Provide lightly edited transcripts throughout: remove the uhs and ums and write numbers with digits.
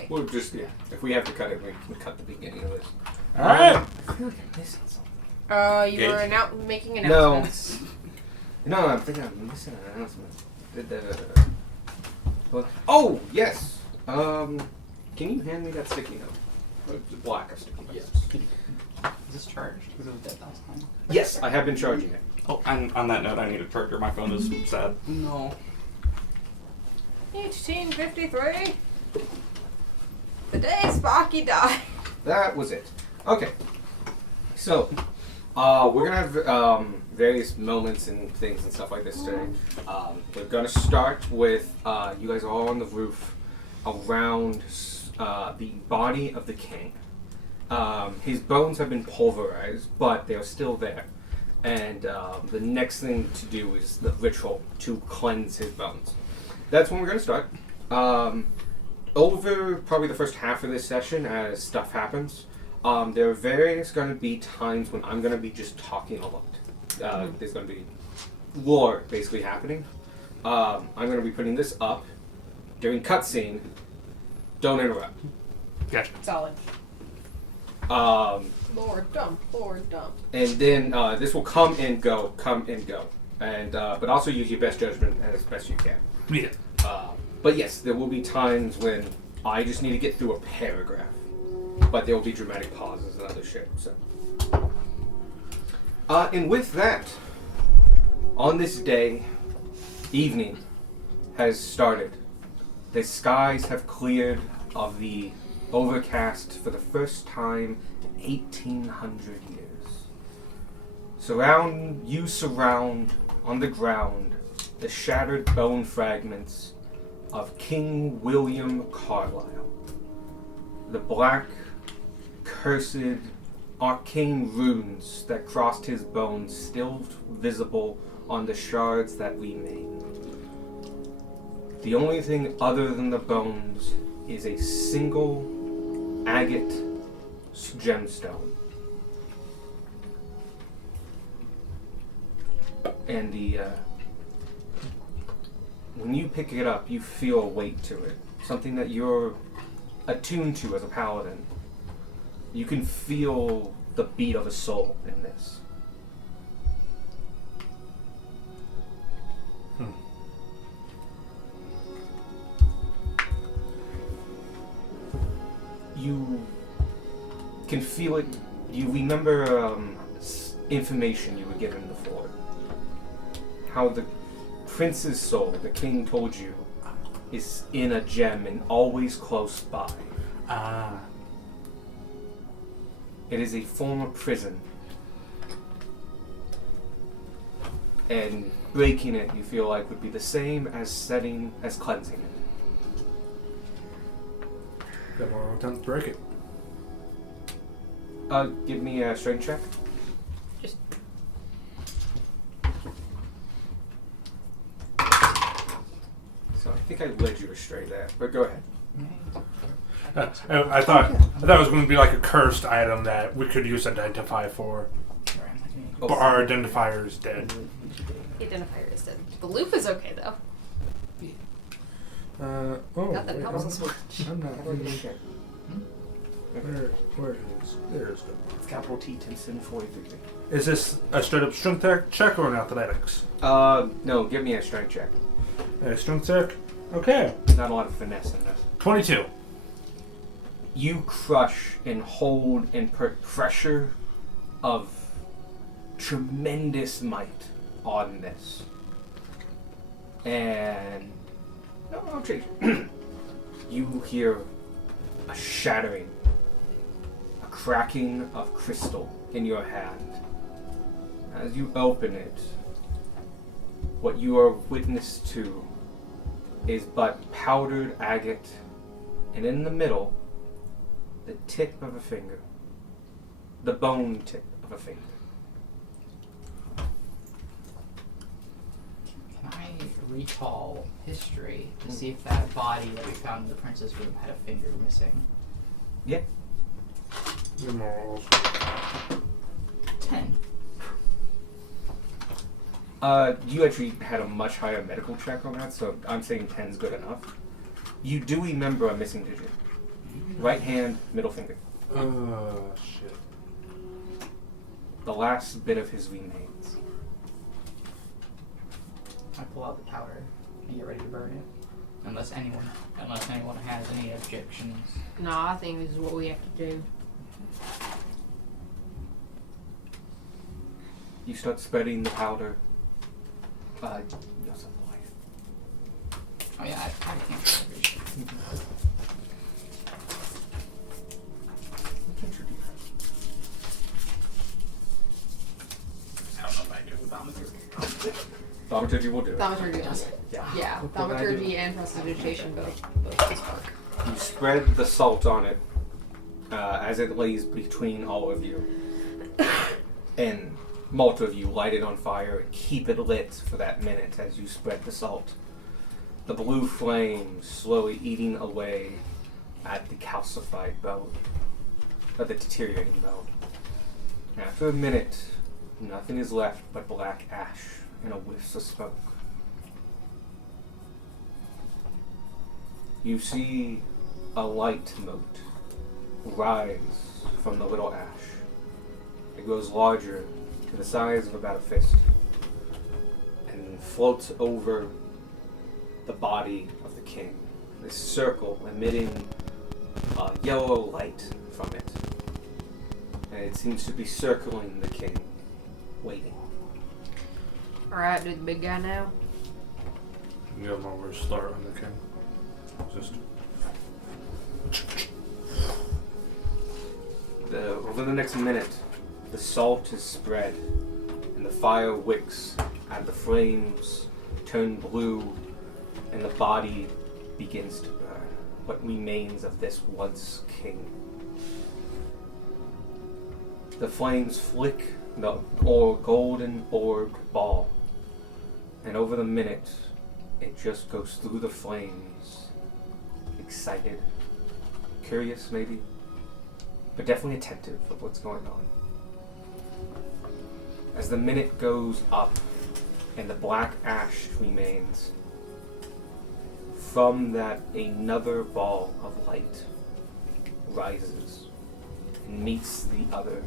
way. We'll just, if we have to cut it, we can cut the beginning of this. Alright. I feel like I'm missing something. You were making announcements. No, I'm thinking I'm missing an announcement. Oh, yes! Can you hand me that sticky note? The black sticky note. Yes. Is this charged? Because it was dead last time. Yes, I have been charging it. Oh, and on that note, I need a charger. My phone is sad. No. 1853. The day Sparky died. That was it. Okay. So, we're gonna have various moments and things and stuff like this today. We're gonna start with you guys are all on the roof around the body of the king. His bones have been pulverized, but they are still there. And the next thing to do is the ritual to cleanse his bones. That's when we're going to start. Over probably the first half of this session, as stuff happens, there are going to be times when I'm going to be just talking a lot. There's going to be lore basically happening. I'm going to be putting this up during cutscene. Don't interrupt. Gotcha. Solid. Lord dump. And then this will come and go. And but also use your best judgment as best you can. Yeah. But yes, there will be times when I just need to get through a paragraph. But there will be dramatic pauses and other shit. So. And with that, on this day, evening has started. The skies have cleared of the overcast for the first time in 1800 years. Surround on the ground the shattered bone fragments of King William Carlisle. The black, cursed, arcane runes that crossed his bones still visible on the shards that we made. The only thing other than the bones is a single agate gemstone. And when you pick it up, you feel a weight to it. Something that you're attuned to as a paladin. You can feel the beat of a soul in this. You can feel it. You remember information you were given before. How the prince's soul, the king told you, is in a gem and always close by. It is a form of prison. And breaking it, you feel like, would be the same as cleansing it. Got one more time to break it. Give me a strength check. Just. So I think I led you astray there, but go ahead. I thought it was going to be like a cursed item that we could use to identify for. But our identifier is dead. The identifier is dead. The loop is okay though. Not that it helps us much. I'm not. Where it is? There's the. It's capital T, Tinson, 43. Is this a straight up strength check or an athletics? No, give me a strength check. Strength check? Okay. Not a lot of finesse in this. 22. You crush and hold and put pressure of tremendous might on this. And no, I'll change. You hear a shattering, a cracking of crystal in your hand. As you open it, what you are witness to is but powdered agate, and in the middle, the tip of a finger. The bone tip of a finger. Can I recall history to see if that body that we found in the prince's room had a finger missing? Yeah. Your morals. 10. You actually had a much higher medical check on that, so I'm saying 10's good enough. You do remember a missing digit. Right hand, middle finger. Shit. The last bit of his remains. I pull out the powder and get ready to burn it. Unless anyone has any objections. No, I think this is what we have to do. You start spreading the powder. You also have the light. Oh yeah, I can't do every shit. What can't you do? I don't know if I do thaumaturgy. Thaumaturgy will do it. Thaumaturgy does it. Yeah. Yeah, What did I do? thaumaturgy and prestidigitation both does work. You spread the salt on it as it lays between all of you. And multiple of you light it on fire and keep it lit for that minute as you spread the salt. The blue flame slowly eating away at the calcified bone, at the deteriorating bone. After a minute, nothing is left but black ash and a whiff of smoke. You see a light mote rise from the little ash. It grows larger to the size of about a fist and floats over the body of the king. This circle emitting a yellow light from it. And it seems to be circling the king, waiting. Alright, do the big guy now. You don't know where to start on the king. Just Over the next minute, the salt is spread, and the fire wicks, and the flames turn blue, and the body begins to burn. What remains of this once king? The flames flick the golden orbed ball, and over the minute, it just goes through the flames, excited, curious maybe, but definitely attentive of what's going on. As the minute goes up and the black ash remains, from that another ball of light rises and meets the other.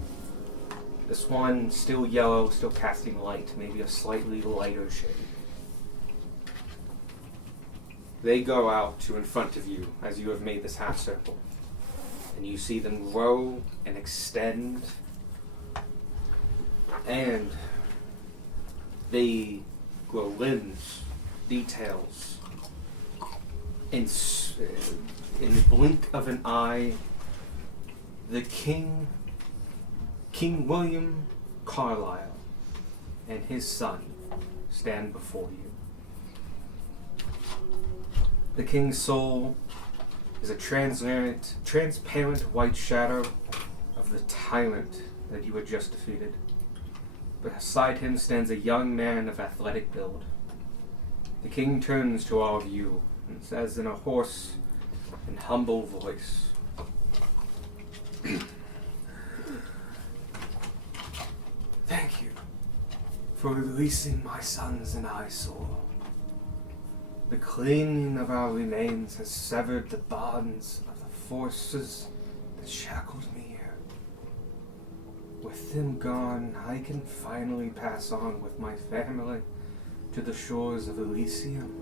This one still yellow, still casting light, maybe a slightly lighter shade. They go out to in front of you as you have made this half circle. And you see them grow and extend. And they grow limbs, details. In the blink of an eye, the King William Carlisle, and his son stand before you. The king's soul is a transparent white shadow of the tyrant that you had just defeated. Beside him stands a young man of athletic build. The king turns to all of you and says in a hoarse and humble voice, "Thank you for releasing my sons and I soul. The claiming of our remains has severed the bonds of the forces that shackled me here. With them gone, I can finally pass on with my family to the shores of Elysium."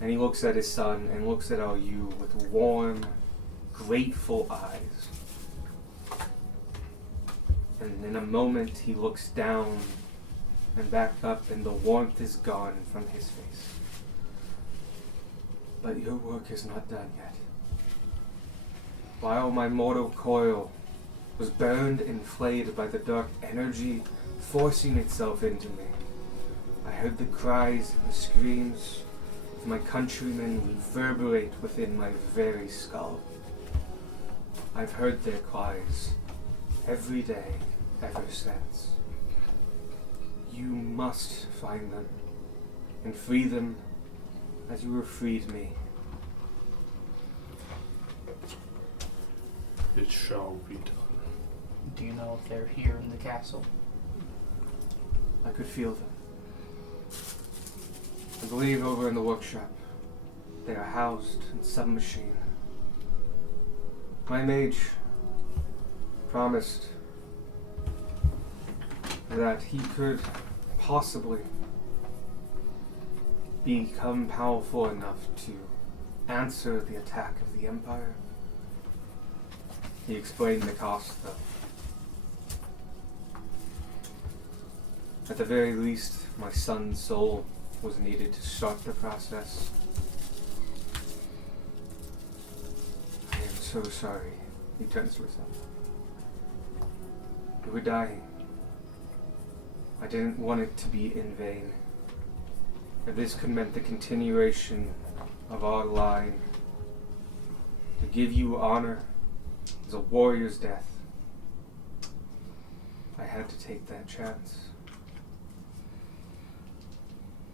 And he looks at his son and looks at all you with warm, grateful eyes. And in a moment he looks down and back up, and the warmth is gone from his face. "But your work is not done yet. While my mortal coil was burned and flayed by the dark energy forcing itself into me, I heard the cries and the screams of my countrymen reverberate within my very skull. I've heard their cries every day ever since. You must find them and free them as you have freed me." it shall be done. Do you know if they're here in the castle? I could feel them. I believe over in the workshop. They are housed in some machine. My mage promised that he could possibly become powerful enough to answer the attack of the Empire. He explained the cost, though. At the very least, my son's soul was needed to start the process. I am so sorry. He turns to himself. You were dying. I didn't want it to be in vain. If this could mean the continuation of our line, to give you honor as a warrior's death, I had to take that chance.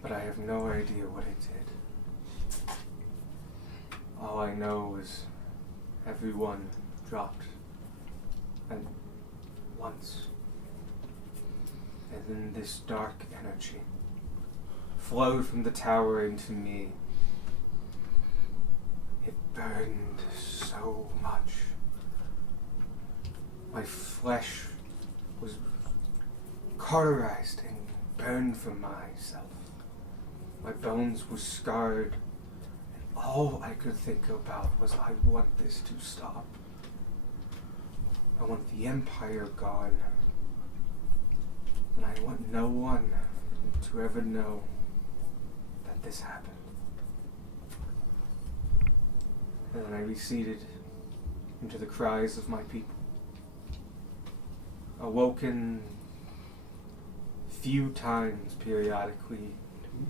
But I have no idea what it did. All I know is everyone dropped at once. And then this dark energy flowed from the tower into me. It burned so much. My flesh was cauterized and burned from myself. My bones were scarred, and all I could think about was, I want this to stop. I want the Empire gone. And I want no one to ever know that this happened. And then I receded into the cries of my people, awoken few times periodically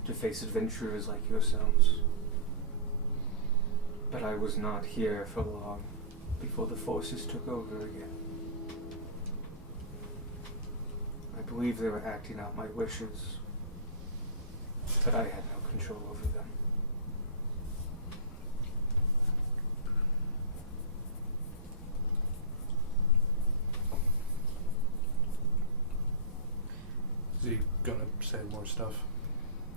to face adventurers like yourselves. But I was not here for long before the forces took over again. I believe they were acting out my wishes, but I had no control over them. Is he gonna say more stuff?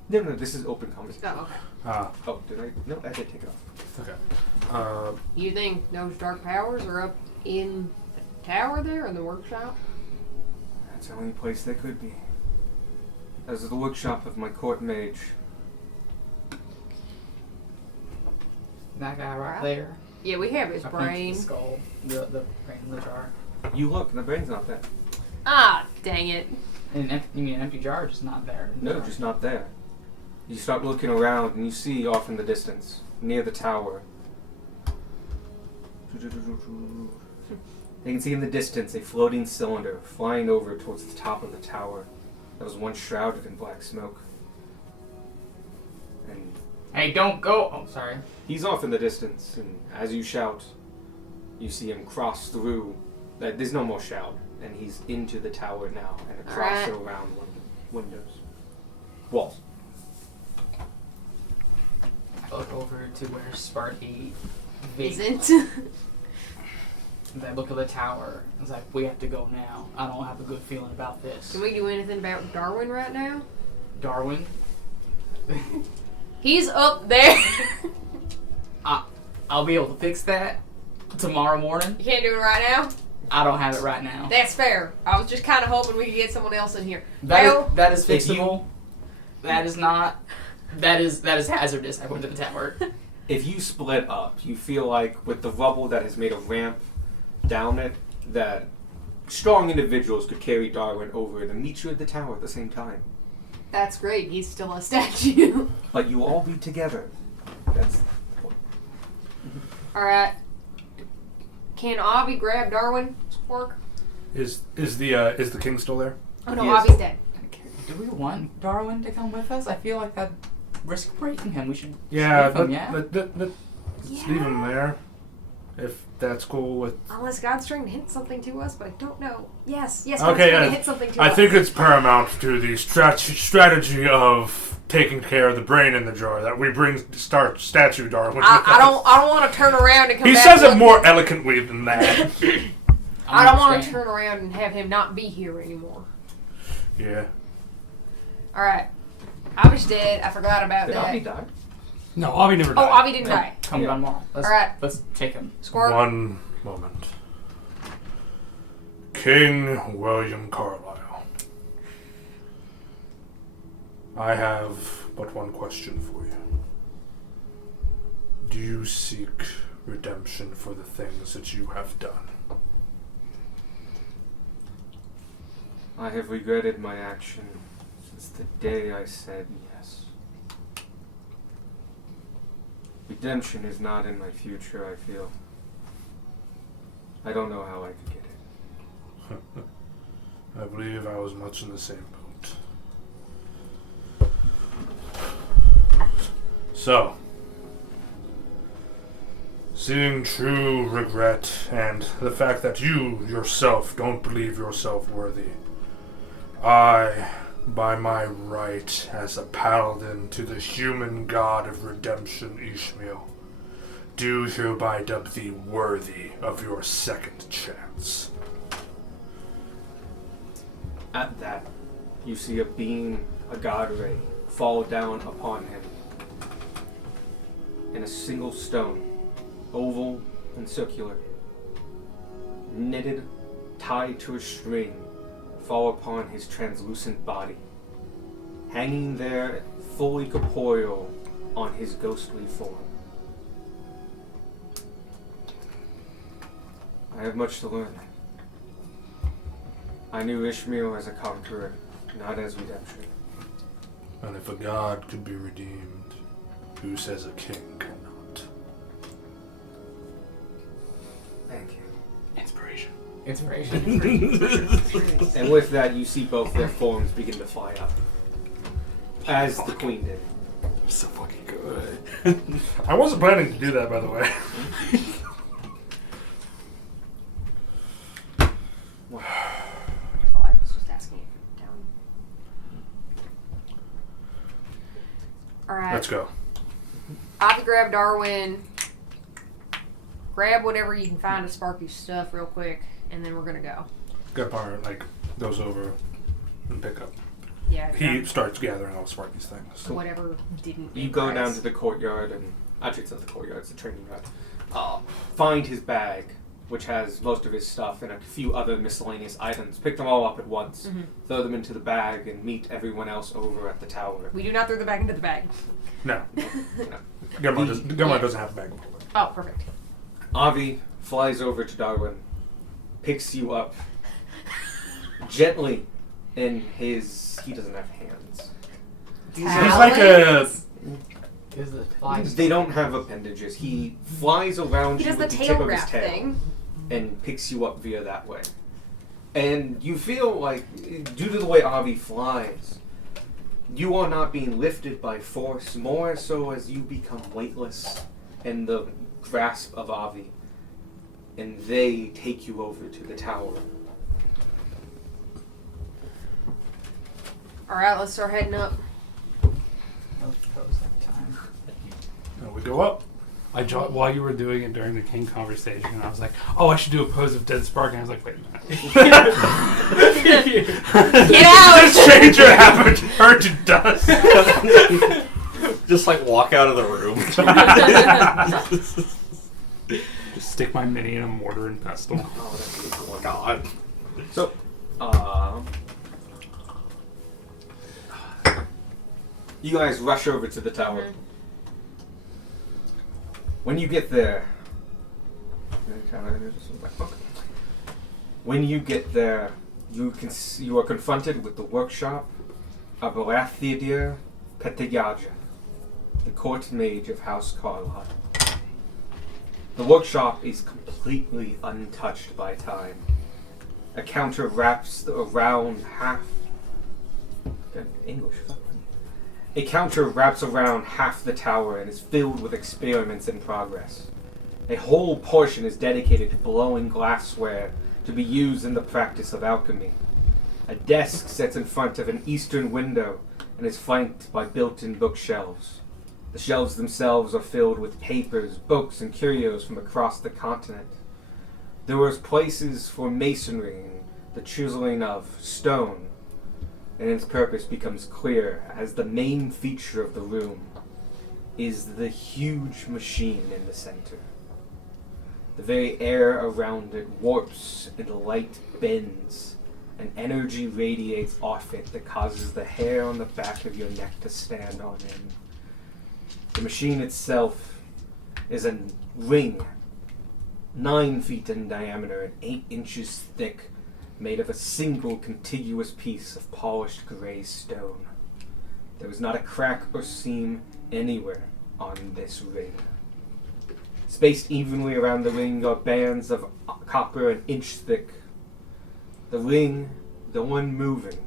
No, this is open conversation. Oh, okay. Ah, Oh, did I? No, I did take it off. okay. You think those dark powers are up in the tower there, in the workshop? That's the only place they could be. As the workshop of my court mage. That guy right there. Yeah, we have his I think brain. the skull. The brain in the jar. You look, and the brain's not there. Ah, dang it. And you mean an empty jar just not there? in the No, jar. just not there. You start looking around, and you see off in the distance, near the tower. You can see in the distance a floating cylinder flying over towards the top of the tower that was once shrouded in black smoke. And Hey, don't go! Oh, sorry. he's off in the distance, and as you shout, you see him cross through. There's no more shout, and he's into the tower now, and across Alright. and around one of the windows. Walls. I look over to where Sparky vape. Isn't? And I look at the tower. I was like, we have to go now. I don't have a good feeling about this. Can we do anything about Darwin right now? Darwin? He's up there. I'll be able to fix that tomorrow morning. You can't do it right now? I don't have it right now. That's fair. I was just kind of hoping we could get someone else in here. That is if you- fixable. That is not. That is hazardous. I went to the tower. If you split up, you feel like with the rubble that has made a ramp down it, that strong individuals could carry Darwin over and meet you at the tower at the same time. That's great. He's still a statue. But you all be together. That's Alright. Can Avi grab Darwin's work? Is the king still there? Oh no, Yes. Avi's dead. Do we want Darwin to come with us? I feel like that risk breaking him. We should. Yeah, save him, yeah? let's leave him there. If that's cool with. Unless God's trying to hint something to us, but I don't know. Yes, God's Okay, trying to yeah. hint something to I us. think it's paramount to the strategy of taking care of the brain in the jar that we start statue Darwin. I don't want to turn around and come He back. says it with more him. eloquently than that. I don't want to understand. turn around and have him not be here anymore. Yeah. Alright. Avi's dead. I forgot about did that. Avi die? No, Avi never Oh, died. Avi didn't die. Come Yeah. on, tomorrow. Alright. Let's take him. Squirt. One moment. King William Carlisle, I have but one question for you. Do you seek redemption for the things that you have done? I have regretted my action since the day I said yes. Redemption is not in my future, I feel. I don't know how I could get it. I believe I was much in the same boat. So, seeing true regret and the fact that you yourself don't believe yourself worthy, I, by my right as a paladin to the human god of redemption, Ishmael, do hereby dub thee worthy of your second chance. At that, you see a beam, a god ray, fall down upon him. In a single stone, oval and circular, knitted, tied to a string, fall upon his translucent body, hanging there fully corporeal on his ghostly form. I have much to learn. I knew Ishmael as a conqueror, not as redemption. And if a god could be redeemed, who says a king cannot? Thank you. Inspiration. Inspiration. And with that, you see both their forms begin to fly up. As the queen did. So fucking good. I wasn't planning to do that, by the way. Oh, I was just asking if you're down. Alright. Let's go. Ivy grab Darwin. Grab whatever you can find of Sparky's stuff real quick, and then we're gonna go. Gepar, goes over and pick up. Yeah. He starts gathering all Sparky's things. So whatever didn't. You go down to the courtyard, and actually it's not the courtyard, it's the training yard. Find his bag, which has most of his stuff and a few other miscellaneous items. Pick them all up at once, throw them into the bag, and meet everyone else over at the tower. We do not throw the bag into the bag. No. No. Gepar doesn't have a bag. Oh, perfect. Avi flies over to Darwin, picks you up gently in his... He doesn't have hands. He's like a... Is the fly They don't have appendages. He flies around He you does the with the tip tail of his wrap tail thing. and picks you up via that way. And you feel like, due to the way Avi flies, you are not being lifted by force, more so as you become weightless in the grasp of Avi. And they take you over to the tower. Alright, let's start heading up. Let's propose that time. And we go up. While you were doing it during the king conversation, I was like, "Oh, I should do a pose of dead spark," and I was like, "Wait a minute." Get out! This stranger haven't turned to dust. Just walk out of the room. Just stick my mini in a mortar and pestle. Oh, that's a good one. God. So, you guys rush over to the tower. When you get there, you are confronted with the workshop of Arathidir Petigaja, the court mage of House Carlisle. The workshop is completely untouched by time. A counter wraps around half. English. A counter wraps around half the tower and is filled with experiments in progress. A whole portion is dedicated to blowing glassware to be used in the practice of alchemy. A desk sits in front of an eastern window and is flanked by built-in bookshelves. The shelves themselves are filled with papers, books, and curios from across the continent. There was places for masonry and the chiseling of stone, and its purpose becomes clear as the main feature of the room is the huge machine in the center. The very air around it warps and the light bends, and energy radiates off it that causes the hair on the back of your neck to stand on end. The machine itself is a ring 9 feet in diameter and 8 inches thick, made of a single contiguous piece of polished gray stone. There was not a crack or seam anywhere on this ring. Spaced evenly around the ring are bands of copper an inch thick. The ring, the one moving,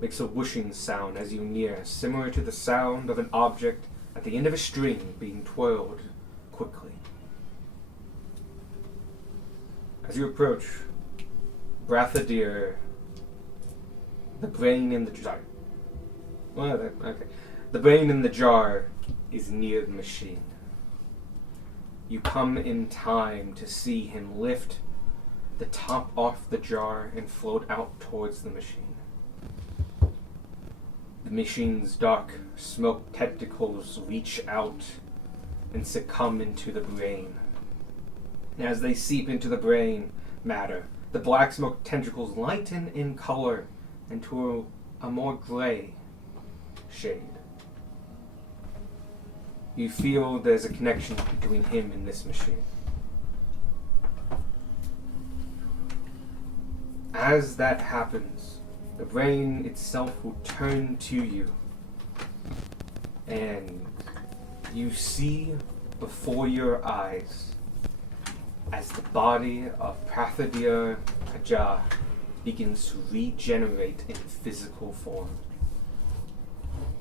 makes a whooshing sound as you near, similar to the sound of an object at the end of a string being twirled quickly. As you approach, Brathadir, the brain in the jar. The brain in the jar is near the machine. You come in time to see him lift the top off the jar and float out towards the machine. The machine's dark smoke tentacles reach out and succumb into the brain. As they seep into the brain matter, the black smoke tentacles lighten in color into a more gray shade. You feel there's a connection between him and this machine. As that happens, the brain itself will turn to you, and you see before your eyes as the body of Prathadir Kaja begins to regenerate in physical form,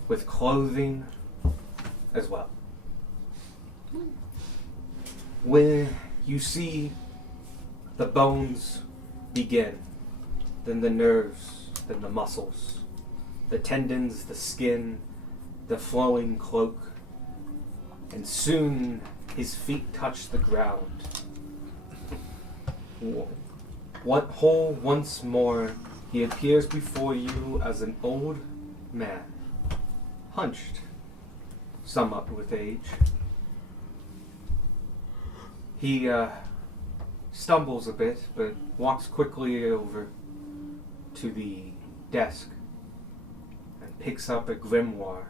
with clothing as well. When you see the bones begin, then the nerves, then the muscles, the tendons, the skin, the flowing cloak, and soon his feet touch the ground. Whole once more, he appears before you as an old man, hunched, somewhat with age. He stumbles a bit, but walks quickly over to the desk and picks up a grimoire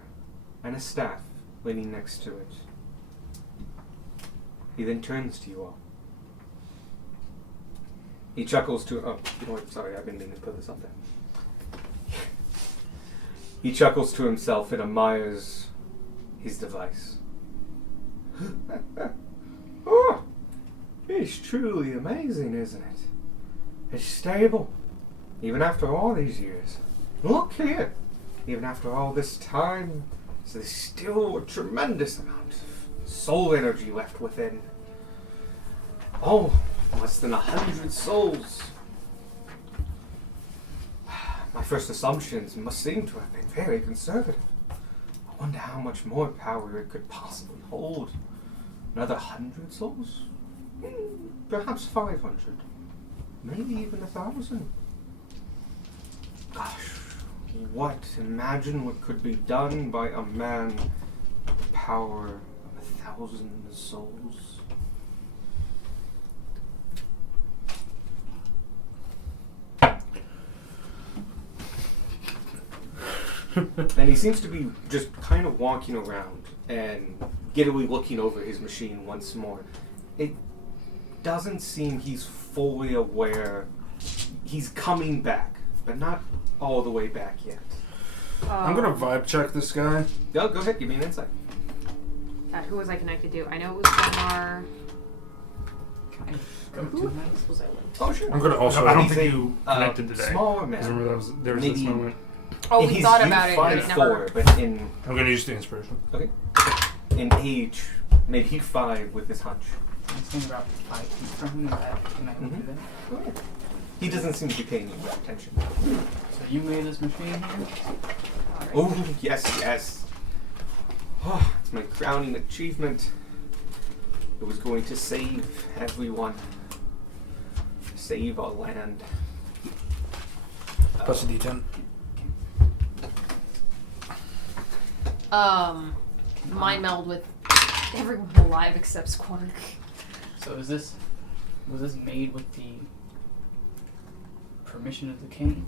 and a staff leaning next to it. He then turns to you all. He chuckles to... Oh, you know what? Sorry, I've been meaning to put this up there. He chuckles to himself and admires his device. Oh, it's truly amazing, isn't it? It's stable, even after all these years. Look here, even after all this time, so there's still a tremendous amount of soul energy left within. Oh, less than 100 souls. My first assumptions must seem to have been very conservative. I wonder how much more power it could possibly hold. Another 100 souls? Perhaps 500. Maybe even 1,000. Gosh, imagine what could be done by a man with the power of 1,000 souls. And he seems to be just kind of walking around and giddily looking over his machine once more. It doesn't seem he's fully aware. He's coming back, but not all the way back yet. I'm gonna vibe check this guy. No, go ahead, give me an insight. God, who was I connected to? I know it was Gunnar. Can I go Who to him? else was I with? Oh, sure. I'm gonna also. I don't He's think a, you connected today. Smaller Because man. remember there was this Maybe- moment. Oh, And we he's thought about it, but it 5'4", never... but in I'm gonna use the inspiration. age, maybe he'd 5 with his hunch. I'm saying about 5 feet from him. Can I move to them? He doesn't seem to be paying you attention. So you made this machine here? Oh, yes. Oh, it's my crowning achievement. It was going to save everyone. Save our land. Plus a D10. Mind meld with everyone alive except Squark. So was this made with the permission of the king?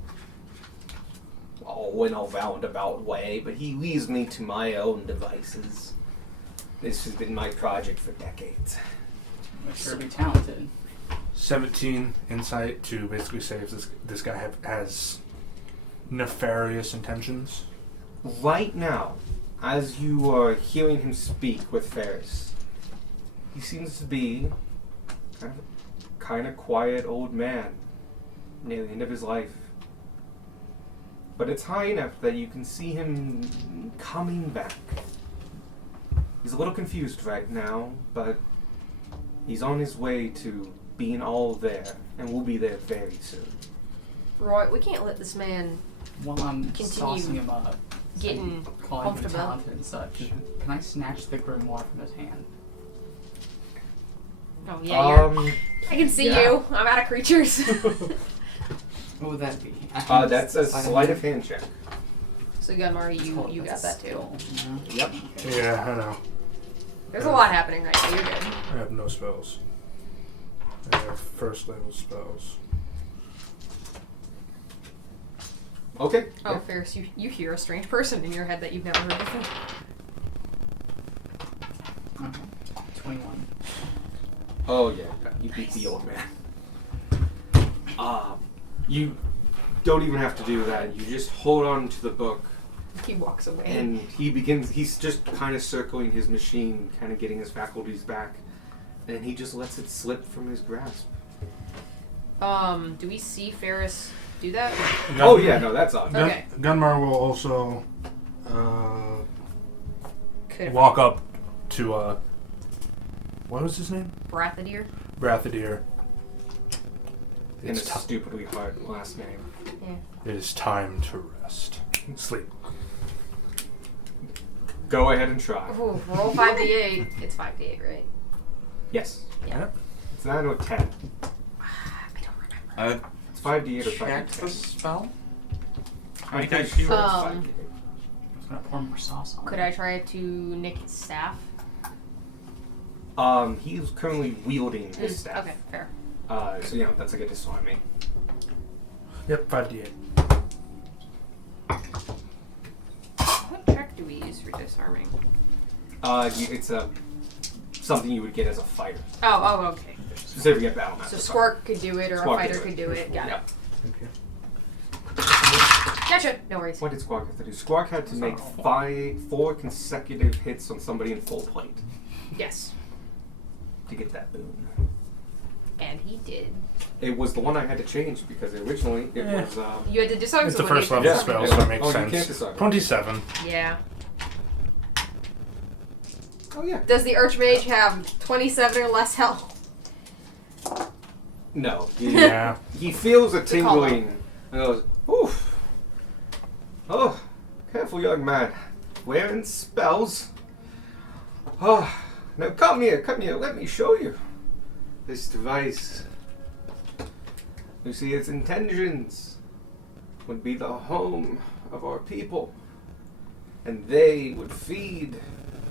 Oh, in a roundabout way, but he leaves me to my own devices. This has been my project for decades. I'm sure be talented. 17 insight to basically say if this guy has nefarious intentions. Right now, as you are hearing him speak with Ferris, he seems to be kind of quiet old man near the end of his life. But it's high enough that you can see him coming back. He's a little confused right now, but he's on his way to being all there, and we'll be there very soon. Roy, we can't let this man While I'm Continue saucing him up, getting and calling him comfortable. talented and such, can I snatch the grimoire from his hand? Oh yeah, I can see yeah. you. I'm out of creatures. What would that be? That's a sleight of hand check. So Gunmar, you got that too. Yep. Yeah, I know. There's a lot happening right now. You're good. I have no spells. I have first level spells. Okay. Oh, yeah. Ferris, you hear a strange person in your head that you've never heard before. Okay. 21. Oh yeah, you beat the old man. You don't even have to do that. You just hold on to the book, He walks away. and he's just kind of circling his machine, kind of getting his faculties back, and he just lets it slip from his grasp. Do we see Ferris do that? Oh yeah, no, that's on. Okay. Gunmar will also Could walk up to what was his name? Brathadir? Brathadir. And a It's, stupidly hard last name. Yeah. it is time to rest. Sleep. Go ahead and try. Ooh, roll 5d8. It's 5d8, right? Yes. Yeah. It's 9 or 10. I don't remember. It's 5d8 or Check the 5d10. spell. I'm think pretty I sure it's Um, 5d8. I was gonna pour more sauce on Could it. I try to nick his staff? He's currently wielding his staff. Okay, fair. So yeah, that's like a disarming. Yep, 5d8. What check do we use for disarming? It's something you would get as a fighter. Oh, okay. Specifically at Battle So Master. Squark could do it, or Squark a fighter could could do do it. it. Got Yep. Thank you. it. Gotcha. No worries. What did Squawk have to do? Squawk had to make 4 consecutive hits on somebody in full plate Yes. to get that boon. And he did. It was the one I had to change because originally it Yeah. was. You had to disarm It's the somebody. first level Yeah. spell, so it makes Oh, you can't sense. disarm. 27. Yeah. Oh yeah. Does the Archmage have 27 or less health? No. Yeah. He feels a It's a combo. tingling and goes, oof. Oh, careful, young man. Wearing spells. Oh, now come here, let me show you. This device. You see, its intentions would be the home of our people. And they would feed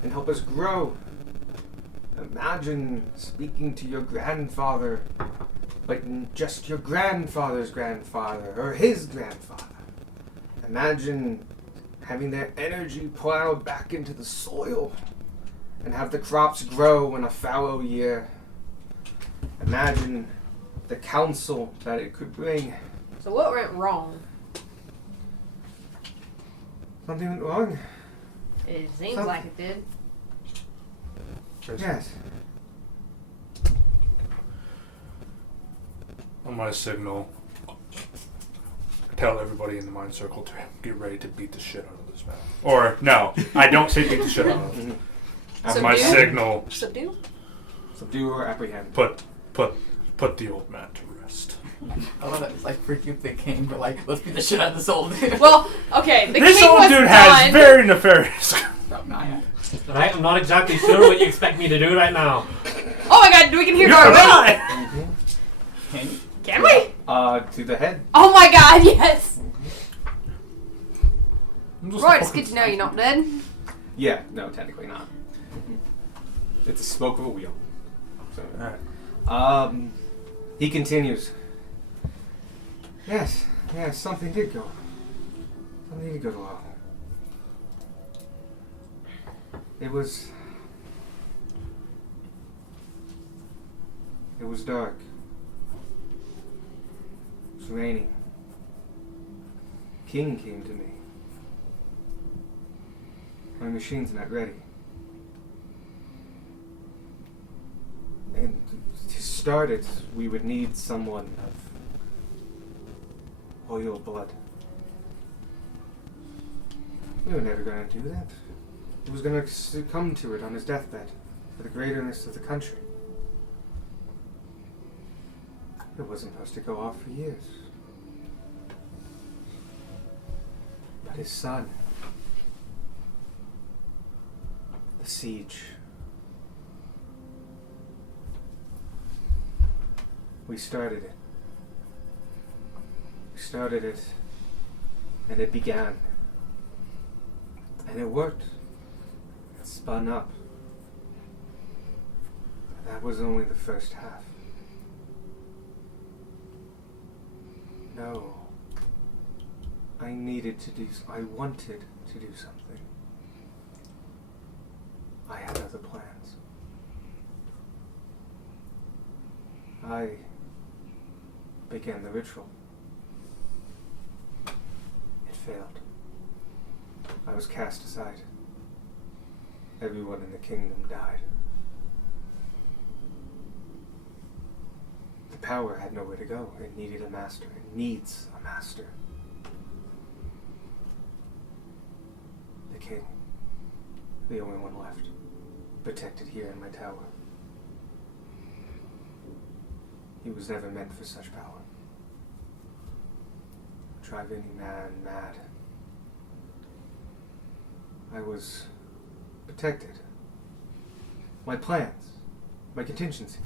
and help us grow. Imagine speaking to your grandfather, but just your grandfather's grandfather, or his grandfather. Imagine having their energy plowed back into the soil and have the crops grow in a fallow year. Imagine the counsel that it could bring. So what went wrong? Something went wrong? It seems Something. like it did. Yes. On my signal, tell everybody in the mind circle to get ready to beat the shit out of this man. Or, no, I don't say beat the shit out of him. So On my do- signal, Subdue? Subdue or apprehend. put the old man to rest. I love that. It's like freaking the king, but like, let's beat the shit out of this old dude. Well, okay. The This king old was dude done. has very nefarious. Stop now. Right, I'm not exactly sure what you expect me to do right now. Oh my god, we can hear You're Darwin. right. Can you? Can we? To the head. Oh my god, yes. I'm just Roy, a it's good fucking to know you're not dead. Yeah, no, technically not. It's a smoke of a wheel. Alright. He continues. Yes, something did go. Something did go wrong. It was dark. It was raining. King came to me. My machine's not ready. And to start it, we would need someone of royal blood. We were never going to do that. He was going to succumb to it on his deathbed for the greaterness of the country. It wasn't supposed to go off for years. But his son, the siege, we started it. And it began. And it worked. It spun up. That was only the first half. No. I wanted to do something. I had other plans. I began the ritual. It failed. I was cast aside. Everyone in the kingdom died. The power had nowhere to go. It needed a master. It needs a master. The king. The only one left. Protected here in my tower. He was never meant for such power. Drive any man mad. I was protected. My plans. My contingencies.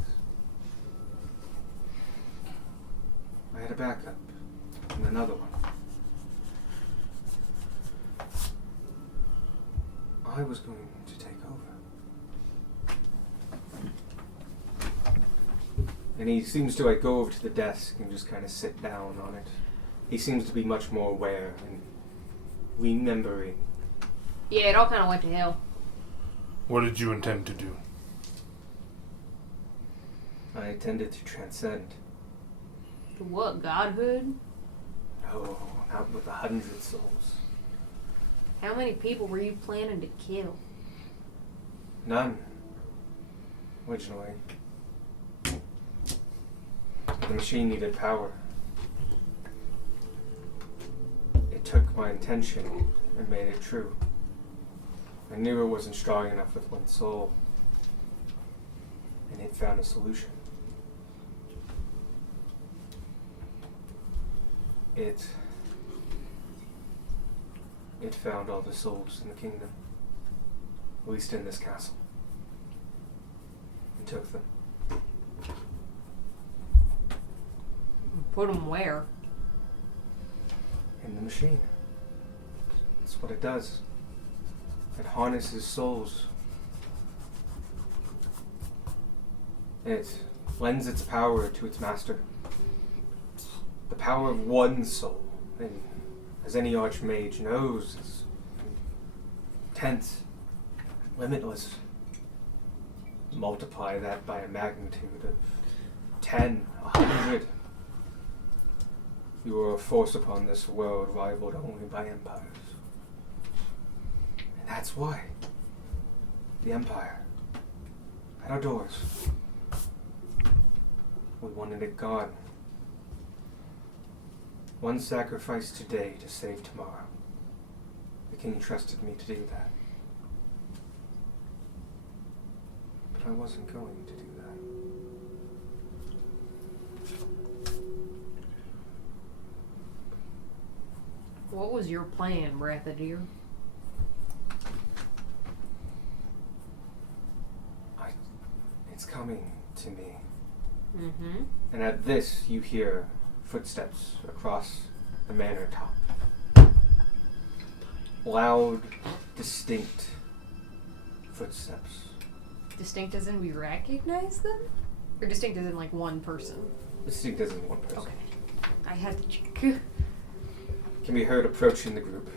I had a backup. And another one. I was going to take over. And he seems to go over to the desk and just kind of sit down on it. He seems to be much more aware and remembering. Yeah, it all kind of went to hell. What did you intend to do? I intended to transcend. To what, godhood? No, not with 100 souls. How many people were you planning to kill? None. Originally. The machine needed power. It took my intention and made it true. I knew it wasn't strong enough with one soul. And it found a solution. It found all the souls in the kingdom. At least in this castle. And took them. Put them where? In the machine. That's what it does. It harnesses souls. It lends its power to its master. The power of one soul, and as any archmage knows, is intense, limitless. Multiply that by a magnitude of 10, 100. You are a force upon this world rivaled only by empires. And that's why the Empire, at our doors, we wanted it gone. One sacrifice today to save tomorrow. The king trusted me to do that. But I wasn't going to do that. What was your plan, Brathadir? It's coming to me. Mm-hmm. And at this, you hear footsteps across the manor top. Loud, distinct footsteps. Distinct as in we recognize them? Or distinct as in like one person? Distinct as in one person. Okay. I had to check. Can be heard approaching the group.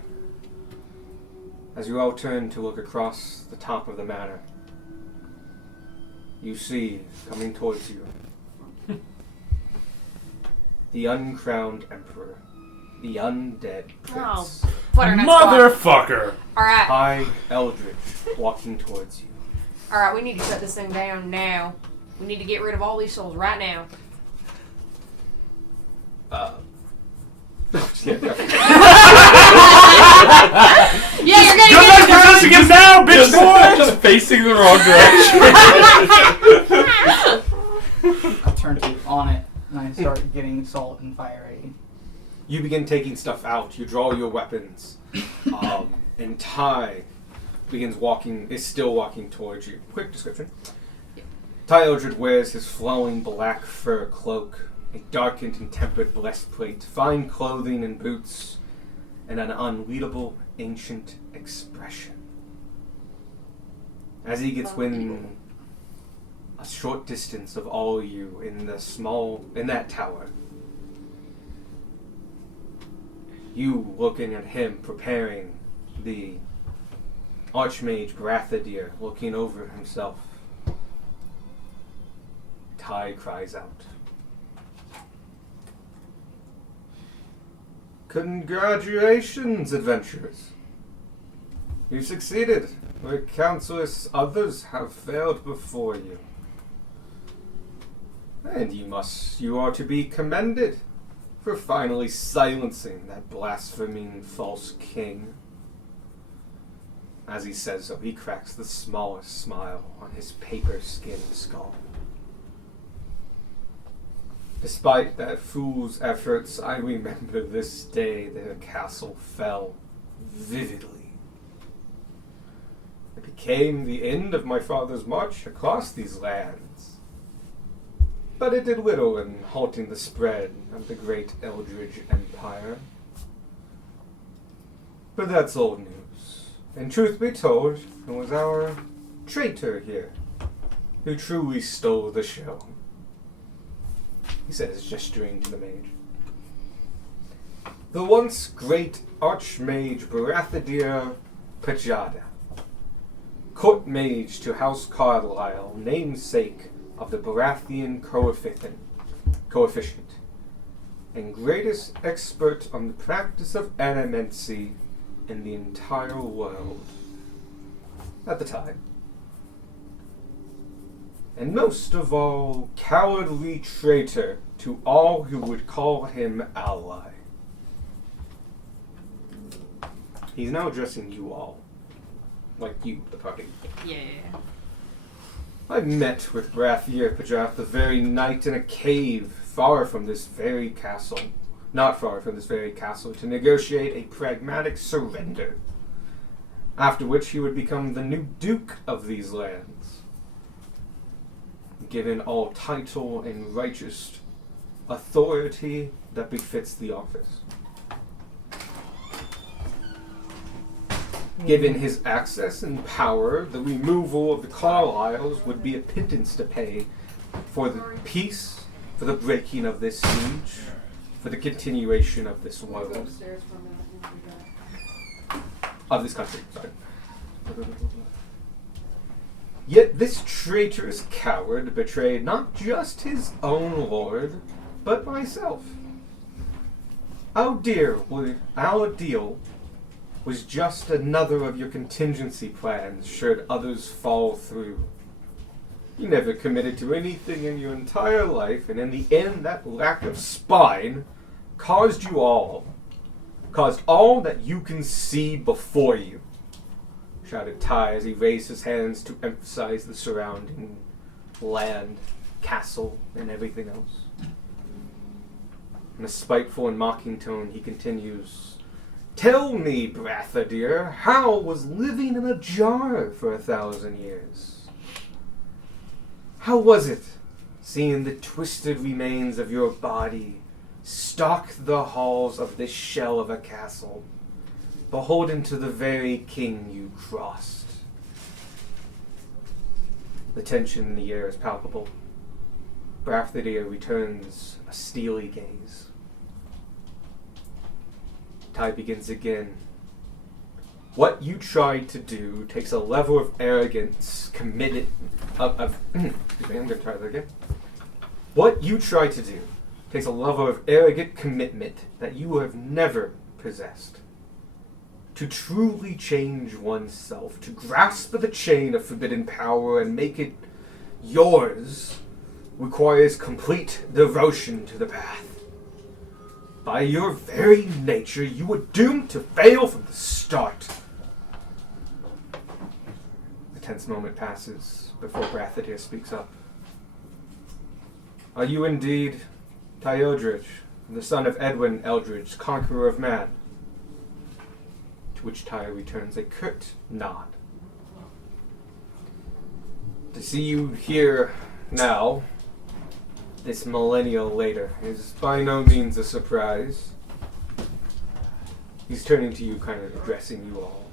As you all turn to look across the top of the manor, you see coming towards you the uncrowned emperor, the undead prince, Butternut squad. Motherfucker! Alright. High Eldridge, walking towards you. Alright, we need to shut this thing down now. We need to get rid of all these souls right now. Yeah, Yeah, you're Good gonna luck get possessing him now, bitch boy! Just facing the wrong direction. I turn to on it and I start getting salt and fire ready. You begin taking stuff out. You draw your weapons. And Ty is still walking towards you. Quick description. Ty Eldred wears his flowing black fur cloak, a darkened and tempered breastplate, fine clothing and boots, and an unreadable ancient expression. As he gets within a short distance of all you in that tower, you looking at him preparing, the Archmage Brathadir looking over himself, Ty cries out, "Congratulations, adventurers! You succeeded where countless others have failed before you. And you are to be commended for finally silencing that blaspheming false king." As he says so, he cracks the smallest smile on his paper-skinned skull. "Despite that fool's efforts, I remember this day their castle fell vividly. It became the end of my father's march across these lands. But it did little in halting the spread of the great Eldridge Empire. But that's old news. And truth be told, it was our traitor here who truly stole the show," he says, gesturing to the mage. "The once great Archmage Brathadir Pajada, court mage to House Carlisle, namesake of the Baratheon coefficient, and greatest expert on the practice of animancy in the entire world at the time. And most of all, cowardly traitor to all who would call him ally." He's now addressing you all. Like you, the party. Yeah. "I met with Brathadir Pajath the very night in a cave not far from this very castle, to negotiate a pragmatic surrender, after which he would become the new Duke of these lands, given all title and righteous authority that befits the office. Given his access and power, the removal of the Carlisles would be a pittance to pay for the peace, for the breaking of this siege, for the continuation of this world, of this country, sorry. Yet this traitorous coward betrayed not just his own lord, but myself. Our deal was just another of your contingency plans should others fall through. You never committed to anything in your entire life, and in the end, that lack of spine caused all that you can see before you," shouted Ty as he raised his hands to emphasize the surrounding land, castle, and everything else. In a spiteful and mocking tone, he continues, "Tell me, Brathadir, how was living in a jar for 1,000 years? How was it, seeing the twisted remains of your body stalk the halls of this shell of a castle, beholden to the very king you crossed?" The tension in the air is palpable. Brathadier returns a steely gaze. Ty begins again. What you tried to do takes a level of arrogance committed excuse me, I'm gonna try that again. What you try to do takes a level of arrogant commitment that you have never possessed. To truly change oneself, to grasp the chain of forbidden power and make it yours, requires complete devotion to the path. By your very nature, you were doomed to fail from the start. A tense moment passes before Brathadier speaks up. Are you indeed Ty Eldridge, the son of Edwin Eldridge, conqueror of man? To which Ty returns a curt nod. To see you here now, this millennia later, is by no means a surprise. He's turning to you, kind of addressing you all.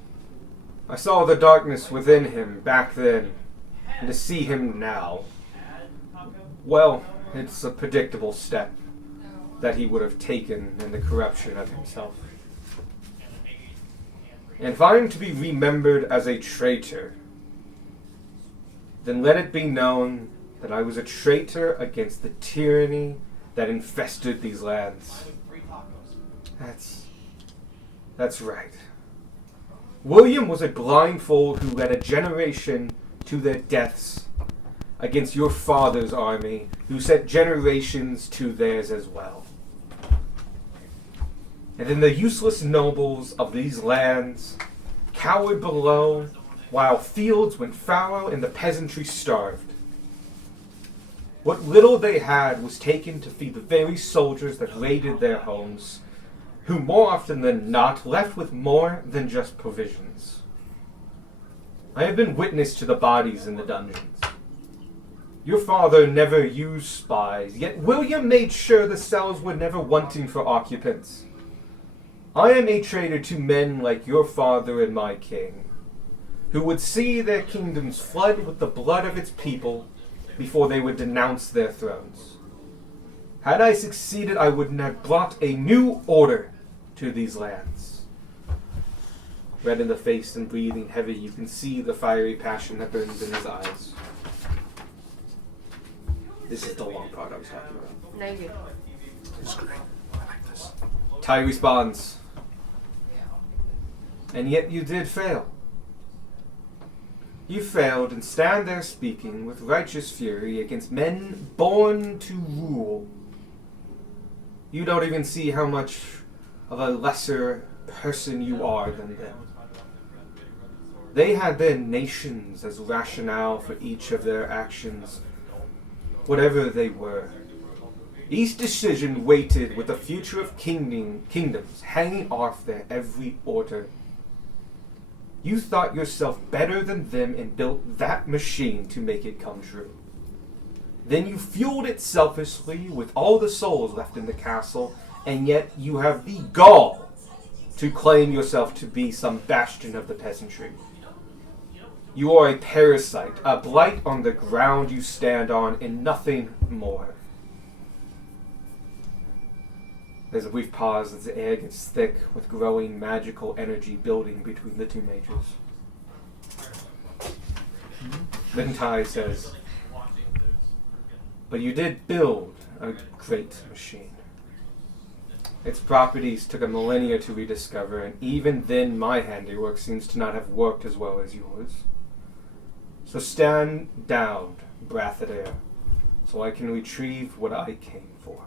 I saw the darkness within him back then, and to see him now, well, it's a predictable step that he would have taken in the corruption of himself. And if I am to be remembered as a traitor, then let it be known that I was a traitor against the tyranny that infested these lands. That's right. William was a blindfold who led a generation to their deaths against your father's army, who sent generations to theirs as well. And then the useless nobles of these lands cowered below, while fields went fallow and the peasantry starved. What little they had was taken to feed the very soldiers that raided their homes, who more often than not left with more than just provisions. I have been witness to the bodies in the dungeons. Your father never used spies, yet William made sure the cells were never wanting for occupants. I am a traitor to men like your father and my king, who would see their kingdoms flood with the blood of its people before they would denounce their thrones. Had I succeeded, I would have brought a new order to these lands. Red in the face and breathing heavy, you can see the fiery passion that burns in his eyes. This is the long part I was talking about. No, you. It's great. I like this. Ty responds, and yet you did fail. You failed and stand there speaking with righteous fury against men born to rule. You don't even see how much of a lesser person you are than them. They had their nations as rationale for each of their actions, whatever they were. Each decision weighted with the future of kingdoms hanging off their every order. You thought yourself better than them and built that machine to make it come true. Then you fueled it selfishly with all the souls left in the castle, and yet you have the gall to claim yourself to be some bastion of the peasantry. You are a parasite, a blight on the ground you stand on, and nothing more. There's a brief pause as the air gets thick with growing magical energy building between the two mages. Then Ty says, but you did build a great machine. Its properties took a millennia to rediscover, and even then my handiwork seems to not have worked as well as yours. So stand down, Brathadair, so I can retrieve what I came for.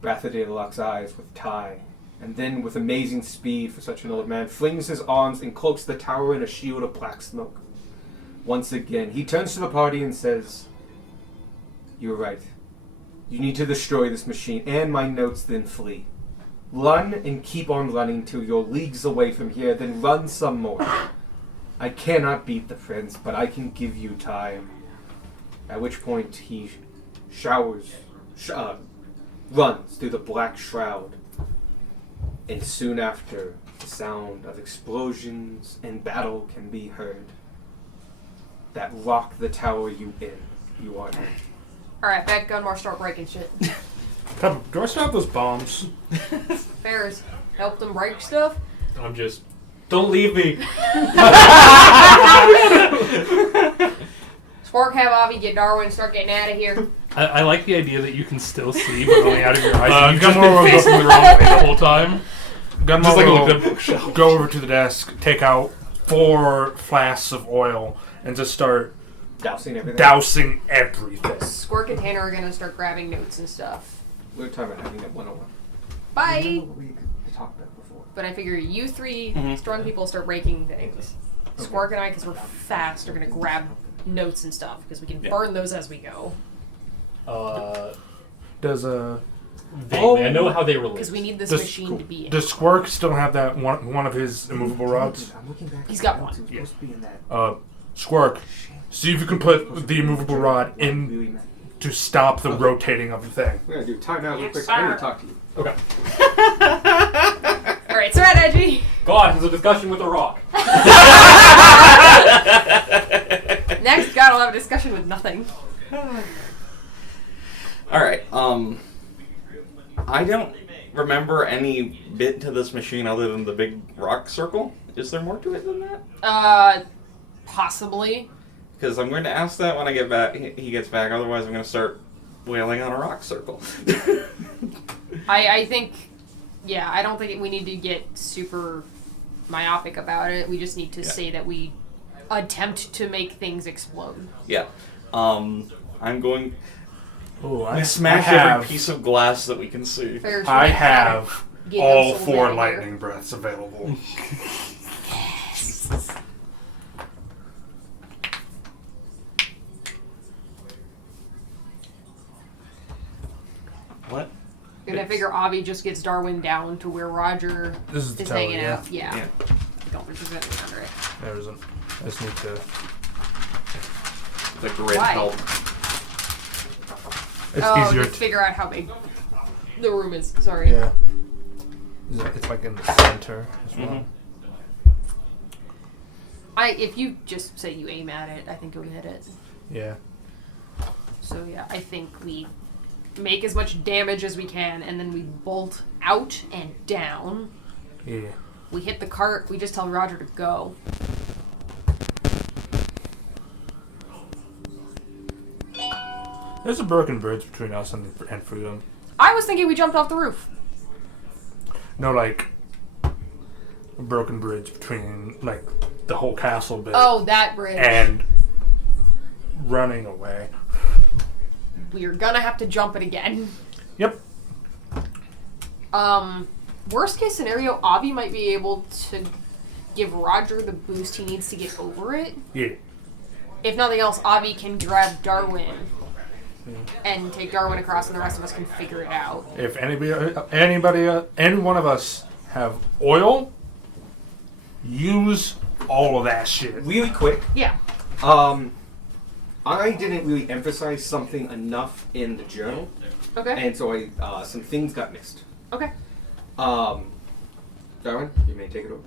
Brathadair locks eyes with Ty, and then with amazing speed for such an old man, flings his arms and cloaks the tower in a shield of black smoke. Once again, he turns to the party and says, "You're right. You need to destroy this machine and my notes, then flee. Run and keep on running till you're leagues away from here, then run some more. I cannot beat the prince, but I can give you time." At which point he runs through the black shroud, and soon after, the sound of explosions and battle can be heard. that rock the tower you are in. Alright, back Gunmar, start breaking shit. Pepper, do I still have those bombs? Ferris, help them break stuff. I'm just. Don't leave me. Spark, have Avi get Darwin, start getting out of here. I like the idea that you can still see, but only out of your eyes. and you've just Gunmar been will facing the wrong way the whole time. Gunmar Just like a will look at the bookshelf. go over to the desk, take out 4 flasks of oil, and just start Dousing everything. dousing everything. Squirk and Tanner are gonna start grabbing notes and stuff. We're talking about having it 101. Bye! Remember what we talked about before. But I figure you 3 Mhm. strong people start breaking things. Squark and I, because we're fast, are gonna grab notes and stuff because we can Yeah. burn those as we go. Does Vaguely. I know how they relate. Because we need this Does- machine to be in. does Squirk still have that one of his immovable rods? I'm looking back. He's at got the notes. one. It was supposed to be in that. Squirk, see if you can put the immovable rod in Really meant. to stop the rotating of the thing. We're gonna do time out real quick. Yes, I need sir. to talk to you. Okay. Alright, strategy! God, there's a discussion with a rock. Next, God will have a discussion with nothing. Alright, I don't remember any bit to this machine other than the big rock circle. Is there more to it than that? Possibly. Because I'm going to ask that when I get back. He gets back. Otherwise, I'm going to start wailing on a rock circle. I think, yeah, I don't think we need to get super myopic about it. We just need to say that we attempt to make things explode. Yeah. I'm going Oh, to smash every piece of glass that we can see. Fair I shake. have Get all those souls 4 out of here. lightning breaths available. What? And I figure Avi just gets Darwin down to where Roger This is the is tower, hanging yeah. out. Yeah. Yeah. Don't represent me under it. There isn't. I just need to. The grid Why? help. It's oh, easier just figure out how big the room is. Sorry. Yeah. It's like in the center as well. Mhm. If you just say you aim at it, I think you'll hit it. Yeah. So yeah, I think we make as much damage as we can, and then we bolt out and down. Yeah. We hit the cart. We just tell Roger to go. There's a broken bridge between us and Freedom. I was thinking we jumped off the roof. No, like a broken bridge between like the whole castle bit Oh, that bridge. and running away. We're gonna have to jump it again. Yep. Worst case scenario, Avi might be able to give Roger the boost he needs to get over it. Yeah. If nothing else, Avi can grab Darwin and take Darwin across, and the rest of us can figure it out. If any one of us have oil, use all of that shit. Really quick. Yeah. I didn't really emphasize something enough in the journal, Okay. and so some things got missed. Okay. Darwin, you may take it over.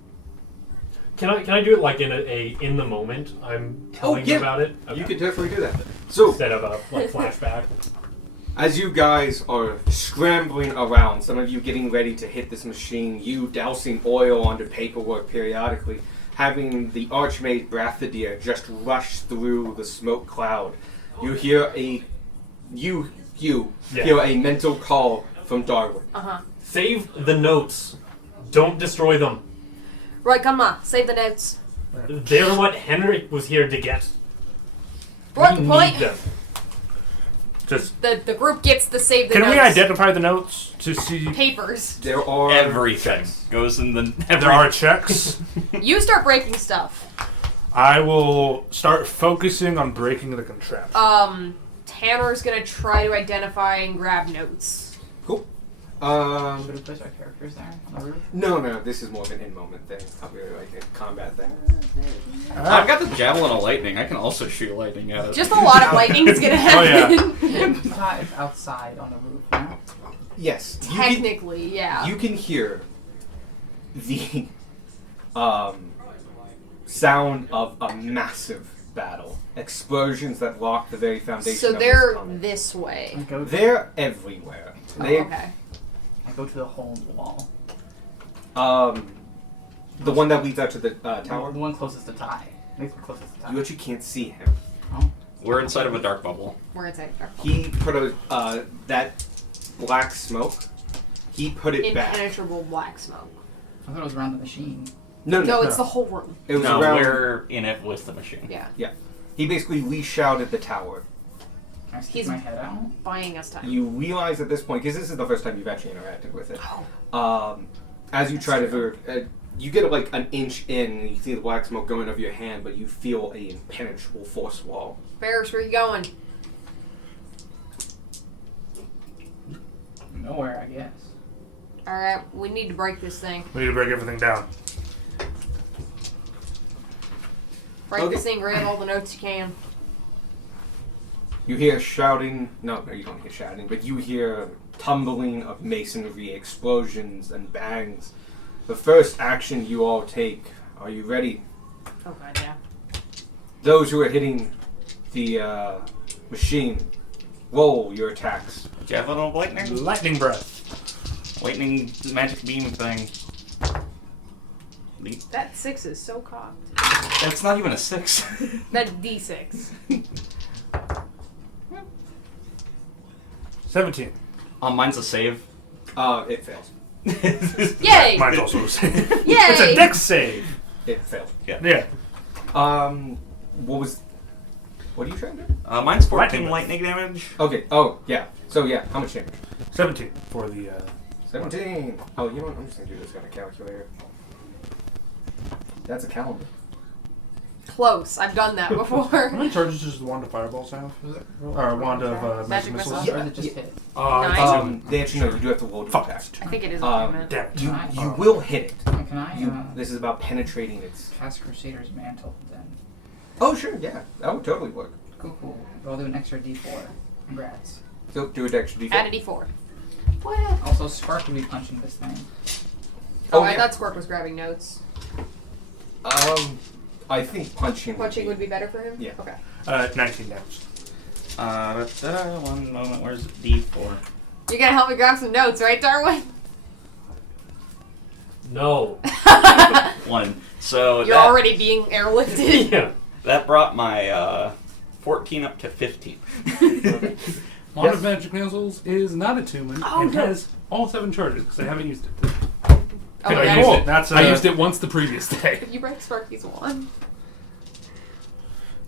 Can I do it like in the moment? I'm telling you yeah. about it. Okay. You could definitely do that. So, Instead of a like flashback. as you guys are scrambling around, some of you getting ready to hit this machine, you dousing oil onto paperwork periodically, having the Archmage Brathadir just rush through the smoke cloud, you hear hear a mental call from Darwin. Uh-huh. Save the notes. Don't destroy them. Right, come on. Save the notes. They're what Henrik was here to get. What We the point? need them. Just The group gets the save the can notes. we identify the notes to see? Papers. There are Everything checks. goes in the. There are checks. You start breaking stuff. I will start focusing on breaking the contraption. Tanner's gonna try to identify and grab notes. Cool. Should we place our characters there on the roof? No, this is more of an in-moment thing. Not really like a combat thing. I've got the javelin of lightning. I can also shoot lightning at it. Just a lot of lightning is gonna happen. It's not outside on the roof now. Yes. Technically, yeah. You can hear the sound of a massive battle. Explosions that rock the very foundation So of they're this planet. this way. I go, They're everywhere. Oh, They, okay. I go to the hole in the wall. The one that leads out to the The tower. one closest to Ty. Makes me closest to Ty. You actually can't see him. Oh. We're inside of a dark bubble. We're inside. He put that black smoke. He put it back. Impenetrable black smoke. I thought it was around the machine. No, it's the whole room. It was No, around. we're in it with the machine. Yeah. He basically re-shouted the tower. Can I stick He's- my head out? Buying us time. You realize at this point, because this is the first time you've actually interacted with it. Oh. As you try to, you get like an inch in, and you see the black smoke going over your hand, but you feel a impenetrable force wall. Ferris, where you going? Nowhere, I guess. Alright, we need to break this thing. We need to break everything down. Break Okay. this thing, grab all the notes you can. You hear shouting. No, you don't hear shouting, but you hear tumbling of masonry, explosions, and bangs. The first action you all take. Are you ready? Oh god, yeah. Those who are hitting the machine, roll your attacks. Javelin of lightning? Lightning breath. Lightning magic beam thing. That 6 is so cocked. That's not even a 6. That D6. 17. Mine's a save. It fails. Yay! Mine's also a save. Yay! It's a dex save. It failed. Yeah. What are you trying to do? Mine's 14 Lightning lightning damage. Okay. Oh, yeah. So yeah, how much damage? 17 for the. 17. Oh, you know what? I'm just gonna do this on a calculator. That's a calendar. Close. I've done that before. How many charges does the wand of fireballs have? Or wand of magic Magic missiles? missile. Or is it just hit? Nine. They actually know you do have to roll to attack. I think it is a Um, movement. Damn it. You will hit it. Can I This is about penetrating its. cast Crusader's Mantle then? Oh sure, yeah, that would totally work. Cool. But I'll do an extra D4. Congrats. So do an extra d4. Add a D4. What? Also, Spark will be punching this thing. Oh, Oh, I yeah. thought Squirk was grabbing notes. I think punching. Punching would be better for him? Yeah. Okay. 19 damage. One moment, where's D4? You're gonna help me grab some notes, right, Darwin? No. 1. So You're already being airlifted. Yeah. that brought my 14 up to 15. Wand Yes. of Magic Missiles is not attunement. Oh, it no. has all 7 charges because I haven't used it. Oh, I yeah. used it. That's I used it once the previous day. If you break Sparky's wand.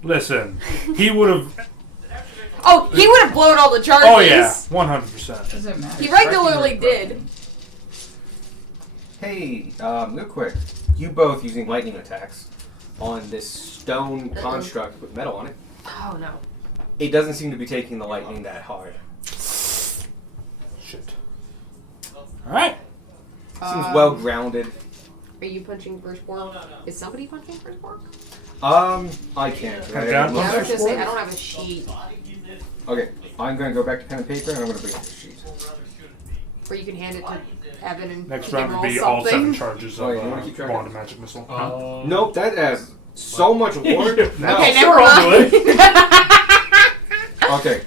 Listen, he would have. Oh, he would have blown all the charges. Oh yeah, 100%. Doesn't matter. He regularly did. Hey, real quick, you both using lightning attacks on this stone construct with metal on it. Oh no. It doesn't seem to be taking the lightning that hard. Shit. Alright. Seems well grounded. Are you punching first Squirk? Is somebody punching first Squirk? I can't. Come down. Yeah, I was First gonna say, Squirk? I don't have a sheet. Okay, I'm gonna go back to pen and paper and I'm gonna bring up the sheet. Where you can hand it to Evan and Next he can round would roll be all something. 7 charges Oh, of yeah, you wanna keep track wand of of magic missile. Nope, that has so much work. No. Okay, Sure, never I'll mind. do Okay,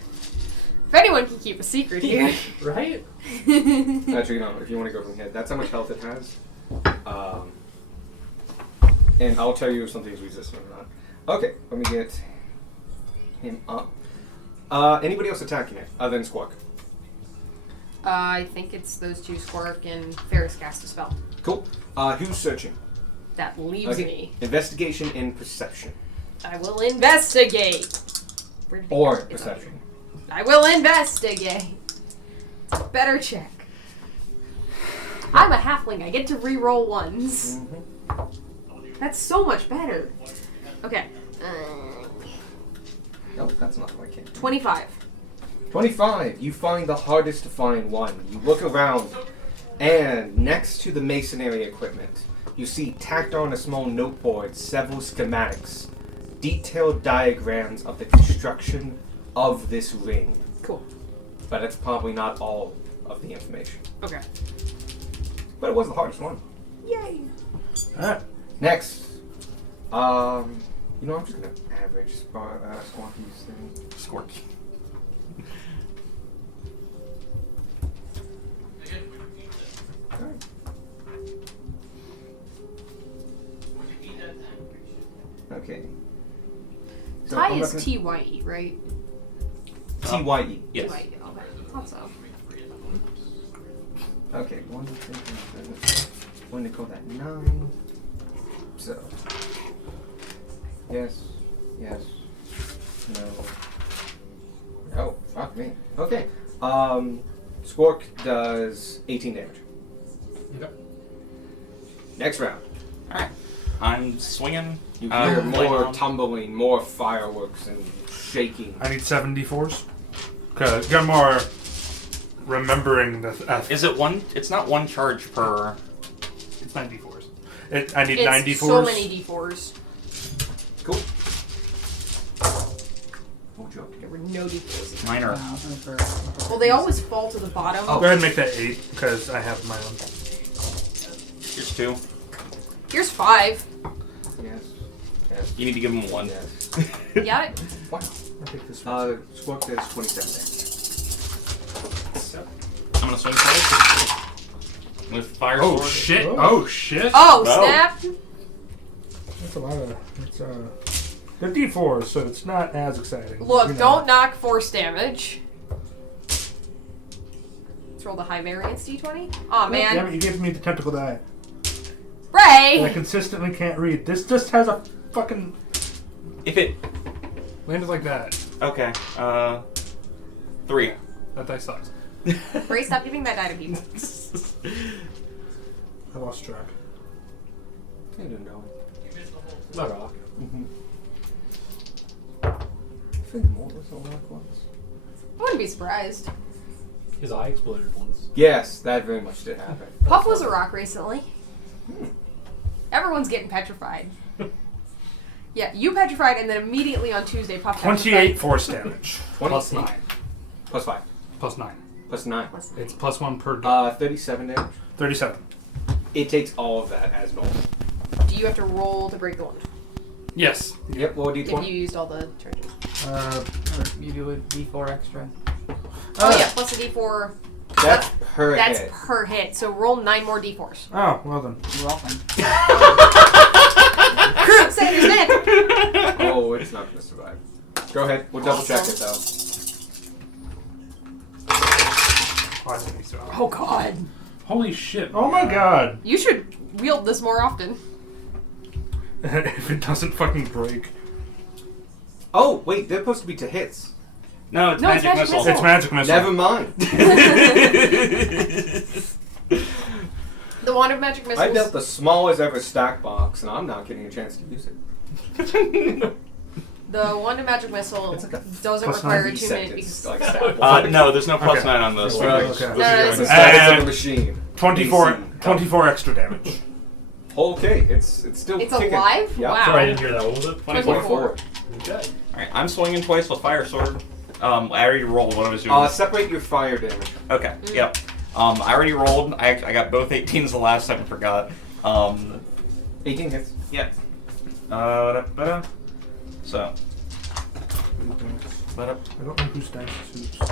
If anyone can keep a secret here. Right? actually, no. If you want to go from here, that's how much health it has. And I'll tell you if something's resistant or not. Okay, let me get him up. Anybody else attacking it other than Squawk? I think it's those two, Squirk and Ferris cast a spell. Cool. Who's searching? That leaves Okay. me. Investigation and perception. I will investigate. Where did he Or go? It's perception. I will investigate. It's a better check. I'm a halfling. I get to re-roll ones. That's so much better. Okay. Nope, that's not what I can do. 25. 25. You find the hardest to find one. You look around, and next to the masonry equipment, you see tacked on a small noteboard several schematics, detailed diagrams of the construction of this ring. Cool. But that's probably not all of the information. Okay. But it was the hardest one. Yay. Alright. Next, You know, I'm just gonna average Squawky's thing. Scorch. Alright. Okay. So Ty I'm is not TYE, right? gonna- TYE. Yes. TYE, okay. Thought so. Okay, 1, 2, 3, 1 to call that 9. So. Yes. Yes. No. Oh, fuck me. Okay. Squawk does 18 damage. Okay. Next round. Alright. I'm swinging. You hear more like, tumbling, more fireworks and shaking. I need 7d4s. Cause Gunmar remembering the. Is it one? It's not one charge per. It's 9d4s. I need It's 9d4s. so many D4s. Cool. Oh, joke. There were no D4s. Minor. Well, they always fall to the bottom. Oh. Go ahead and make that 8 because I have my own. Here's 2. Here's 5. Yes. Yes. You need to give him 1. Yes. You got it? Wow. I'll take this. Squawk does 27 damage. I'm gonna swing twice with fire Oh sword. shit! Oh shit! Oh, No. snap! That's a lot of. It's they're d4s, so it's not as exciting. Look, You know. don't knock force damage. Let's roll the high variance D20. Aw, man. Damn it! You gave me the tentacle die. Ray! And I consistently can't read. This just has a fucking. If it. Landed like that. Okay. 3. That die sucks. Ray, stop giving that die to people. I lost track. I don't know. Not rock. I think more was a lot once. I wouldn't be surprised. His eye exploded once. Yes, that very much did happen. Puff was a rock recently. Everyone's getting petrified. Yeah, you petrified, and then immediately on Tuesday, Puff 28 petrified. force damage. 20 Plus 9. Plus 5. Plus 9. Plus 9. It's plus 1 per die. 37 damage. 37. It takes all of that as normal. Do you have to roll to break the wound? Yes. Yep, roll a If d20. you used all the charges. You do a d4 extra. Oh yeah, plus a D4. That's per That's hit. per hit. So roll 9 more D4s. Oh, well then. You're welcome. Say your name. Oh, it's not going to survive. Go ahead. We'll double check it though. Oh, I think so. Oh god. Holy shit. Oh my god. You should wield this more often. If it doesn't fucking break. Oh, wait, they're supposed to be to hits. No, it's No, it's magic magic missile. It's magic missile. Never mind. The wand of magic missiles. I built the smallest ever stack box, and I'm not getting a chance to use it. The wand of magic missile It's like a doesn't plus require 9 a 2 minute because like stack box. No, there's no plus Okay. 9 on this. Right. Okay. No, no, It's the this status of And the machine. 24, AC. 24 extra damage. Okay, it's still It's kicking. alive? Yeah. Wow. Sorry, I didn't hear that. What was it? 24. Okay. Alright, I'm swinging twice with fire sword. I already rolled what I was doing. Separate your fire damage. Okay, yep. I already rolled. I got both 18s the last time, I forgot. 18 hits. Yep. So. I don't know whose dice is whose.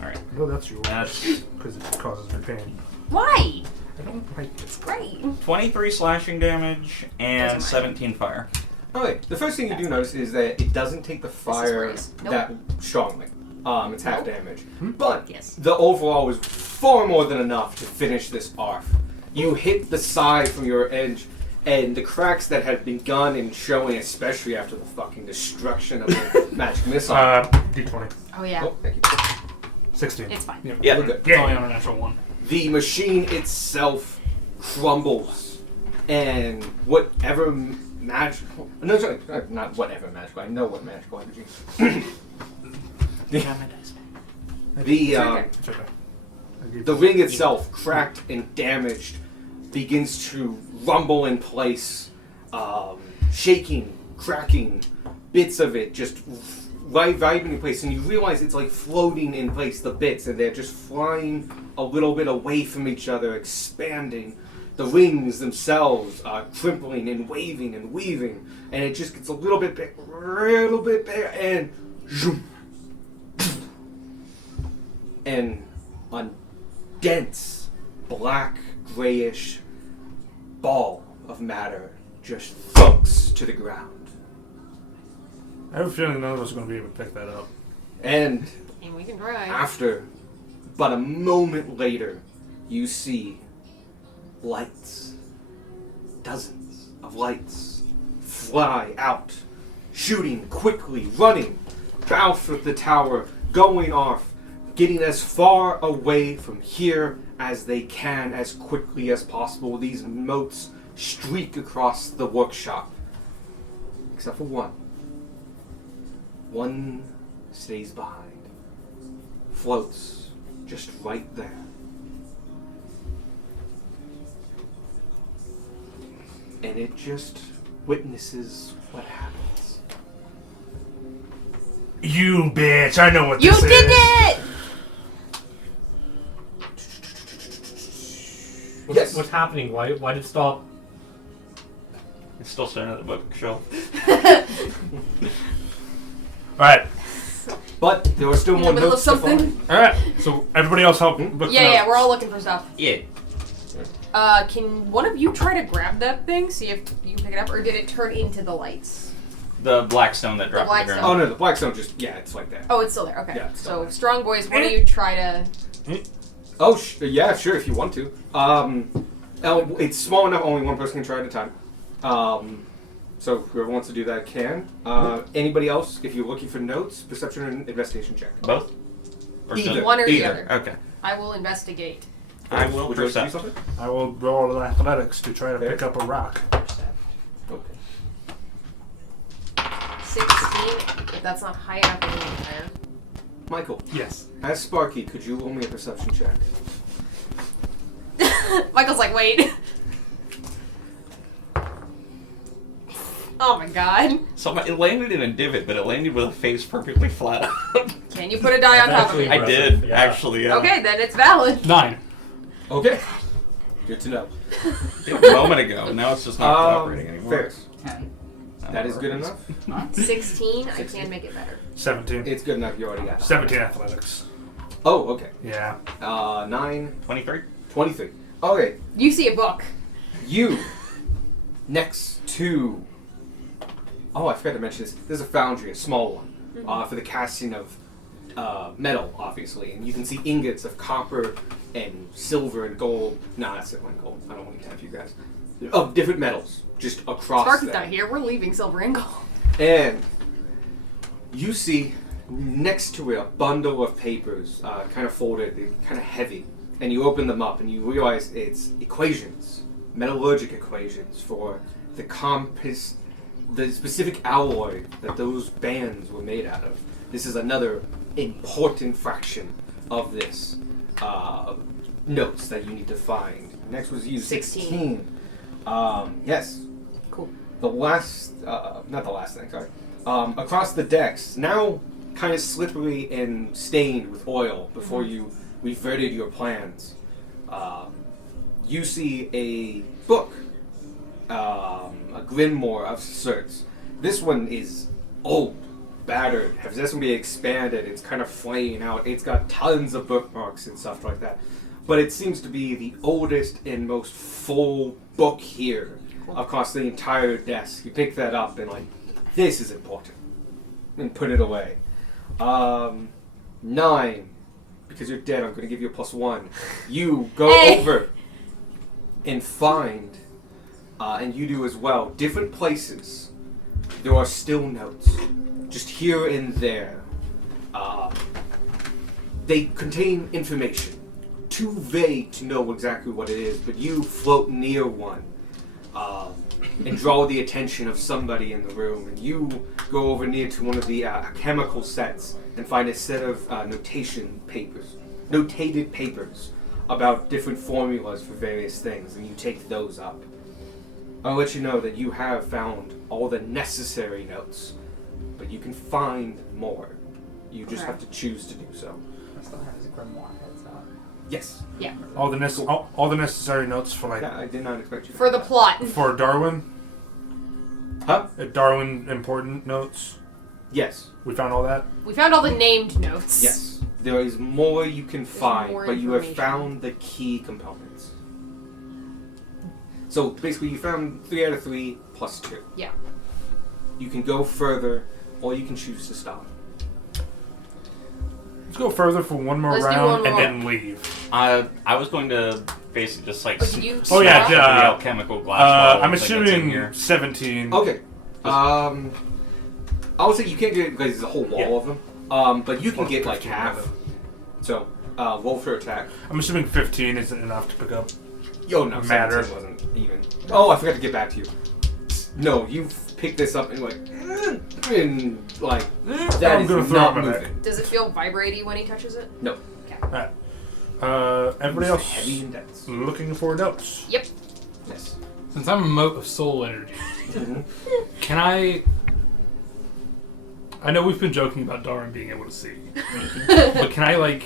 Alright. No, that's yours. That's Because it causes me pain. Why? I don't like it. It's great. 23 slashing damage and Doesn't 17 fire. Okay, the first thing you do notice is that it doesn't take the fire Raze. Nope. that strongly. It's half Nope. damage. But Yes. the overall was far more than enough to finish this off. You hit the side from your edge, and the cracks that had begun in showing, especially after the fucking destruction of the magic missile. D20. Oh yeah. Oh, thank you. 16. It's fine. Yeah. We're good. It's only on a natural 1. The machine itself crumbles, and whatever magical... No, sorry, not whatever magical. I know what magical energy. It's okay. The ring itself, cracked and damaged, begins to rumble in place, shaking, cracking, bits of it just vibing in place, and you realize it's like floating in place, the bits, and they're just flying a little bit away from each other, expanding, The rings themselves are crimpling and waving and weaving, and it just gets a little bit bigger, and zoom. And a dense, black, grayish ball of matter just thunks to the ground. I have a feeling none of us are going to be able to pick that up. And And we can try. after, but a moment later, you see lights. Dozens of lights fly out, shooting quickly, running, bounce with the tower, going off, getting as far away from here as they can as quickly as possible. These motes streak across the workshop. Except for one. One stays behind. Floats just right there. And it just witnesses what happens. You bitch! I know what You this did is. it! Yes. What's happening? Why did it stop? It's still staring at the bookshelf. Alright, But there were still In more the middle of notes to something? find. alright. So everybody else help look Yeah, we're all looking for stuff. Yeah. Can one of you try to grab that thing? See if you can pick it up, or did it turn into the lights? The black stone that dropped to black the stone. ground. Oh no, the black stone just, yeah, it's like that. Oh, it's still there. Okay. Yeah, it's still So, there. strong boys, one of you try to. Oh, yeah, sure, if you want to. It's small enough, only one person can try at a time. So whoever wants to do that can. Anybody else, if you're looking for notes, perception and investigation check. Both? Or Either. just- One or the either. other. Okay. I will investigate. I will Would you like to do percept. something? I will roll athletics to try to Okay. pick up a rock. Percept. Okay. 16. If that's not high enough, it'll be higher. Michael, Yes. as Sparky, could you roll me a perception check? Michael's like, wait. Oh my god. So it landed in a divot, but it landed with a face perfectly flat. Can you put a die on top of Actually- it? I did, Yeah. actually. Yeah. Okay, then it's valid. 9. Okay. Good to know. Did a moment ago. Now it's just not cooperating anymore. Ferris, 10. that is good enough? Huh? 16. I 16. can make it better. 17. It's good enough, you already got it. 17 athletics. Oh, okay. Yeah. 9, 23? 23. Okay, You see a book. you, next to... Oh, I forgot to mention this. There's a foundry, a small one, for the casting of metal, obviously. And you can see ingots of copper and silver and gold. Nah, that's silver and gold. I don't want to tempt you guys. Of different metals, just across Sparky's there. not here. We're leaving silver and gold. And you see next to it a bundle of papers, kind of folded, kind of heavy. And you open them up and you realize it's equations, metallurgic equations for the compass, the specific alloy that those bands were made out of. This is another important fraction of this notes that you need to find. Next was you, 16. Yes. Cool. The last, not the last thing, sorry. Across the decks, now kind of slippery and stained with oil before you reverted your plans. You see a book, a grimoire of sorts. This one is old, battered, has just been expanded, it's kind of flaying out, it's got tons of bookmarks and stuff like that. But it seems to be the oldest and most full book here across the entire desk. You pick that up and like, this is important. And put it away. 9, because you're dead, I'm going to give you a +1. You go Hey. over and find, and you do as well, different places. There are still notes, just here and there. They contain information, too vague to know exactly what it is, but you float near one and draw the attention of somebody in the room, and you go over near to one of the chemical sets and find a set of notated papers about different formulas for various things, and you take those up. I'll let you know that you have found all the necessary notes, but you can find more. You just Okay. have to choose to do so. I still have his grimoire heads up. Yes. Yeah. All the necessary notes for like Yeah, I did not expect you to For the have plot. for Darwin. that. Huh? Darwin important notes. Yes. We found all that. We found all the named notes. Yes. There is more you can find, more but you have information. found the key components. So basically, you found 3 out of 3 plus 2. Yeah. You can go further, or you can choose to stop. Let's go further for one more Let's do round one and more. then leave. I was going to basically just like. Oh, did you Oh, yeah, stop? the yeah. alchemical glass. bottle I'm thing that's in assuming here. 17. Okay. I would say you can't get it because there's a whole wall Yeah. of them. But you can Or get like 15 half. rather. So, roll for attack. I'm assuming 15 isn't enough to pick up. Yo, no, Matter. 17 wasn't even. Oh, I forgot to get back to you. No, you picked this up and you're like, and like that I'm is gonna throw not up my moving. bag. Does it feel vibraty when he touches it? No. Alright. Everybody It's else heavy and dense. looking for notes. Yep. Yes. Since I'm a mote of soul energy, can I know we've been joking about Darwin being able to see, but can I like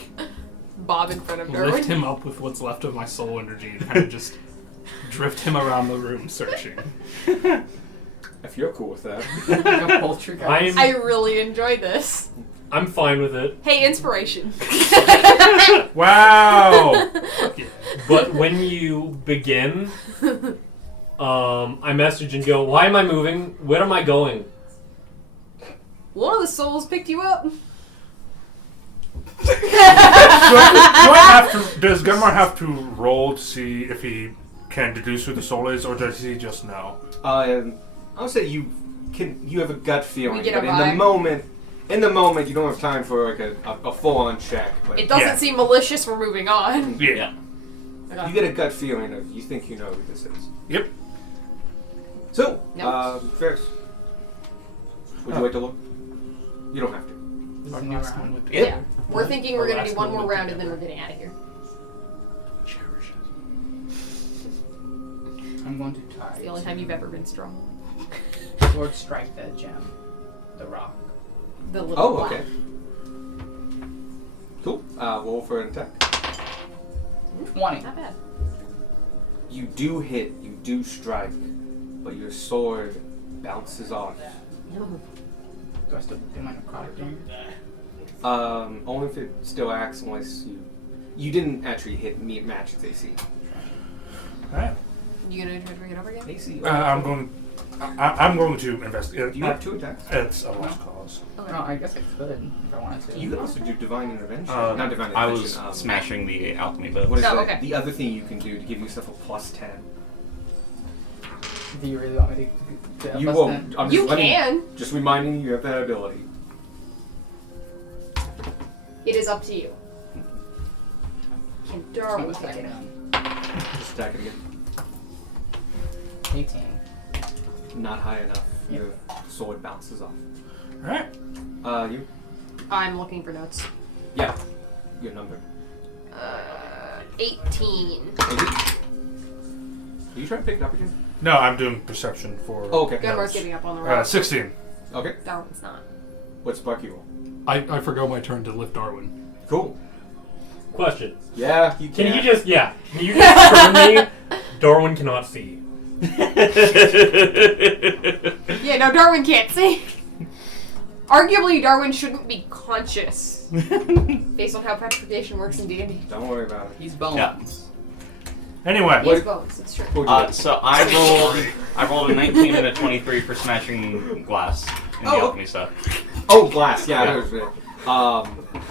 Bob in front of Darwin. lift him up with what's left of my soul energy and kind of just drift him around the room searching? If you're cool with that. Like a poltergeist. I really enjoy this. I'm fine with it. Hey, inspiration. Wow! But when you begin, I message and go, why am I moving? Where am I going? One of the souls picked you up. Does Gunmar have to roll to see if he can deduce who the soul is, or does he just know? I would say you have a gut feeling, get a but in the vibe. moment, you don't have time for like a full-on check. But It doesn't Yeah. seem malicious. We're moving on. Yeah. Yeah. you get a gut feeling of you think you know who this is. Yep. So, Nope. Ferris, would you like to look? You don't have to. This is a new round. Yeah. We're thinking we're Our gonna last do one more moment round and then together. we're getting out of here. I'm going to try. It's the only time you've ever been strong. Lord strike the gem, the rock. The little Oh, black. okay. Cool. Roll for an attack. 20. Not bad. You do hit, you do strike, but your sword bounces off. Do I still do my necrotic damage? Only if it still acts, unless you didn't actually hit match its AC. Alright. You gonna try to bring it up again? AC. I'm going to investigate. You have 2 attacks. It's a lost cause. Okay. No, I guess I could if I wanted to. You can also do divine intervention. Uh, Not divine I intervention. was smashing the alchemy book. What is Oh, the, okay. the other thing you can do to give yourself a +10? Do you really want me to You plus won't. 10? I'm You just letting- can. Just reminding you have that ability. It is up to you. Can Just Darwin gonna take attack it? again. Just attack it again. 18. Not high enough. Your sword bounces off. Alright. You? I'm looking for notes. Yeah. Your number. 18. Are you trying to pick it up again? No, I'm doing perception for. Oh, okay. Gunmar's notes. giving up on the rock. 16. Okay. Darwin's not. What's Sparky roll? I forgo my turn to lift Darwin. Cool. Question. Yeah, you Can can. you just turn me? Darwin cannot see. Yeah, no, Darwin can't see. Arguably, Darwin shouldn't be conscious, based on how petrification works in D&D. Don't worry about it. He's bones. Yeah. Anyway. He has bones, it's true. What'd you get? So I rolled a 19 and a 23 for smashing glass in the Oh. alchemy stuff. Oh, glass. Yeah, that was it.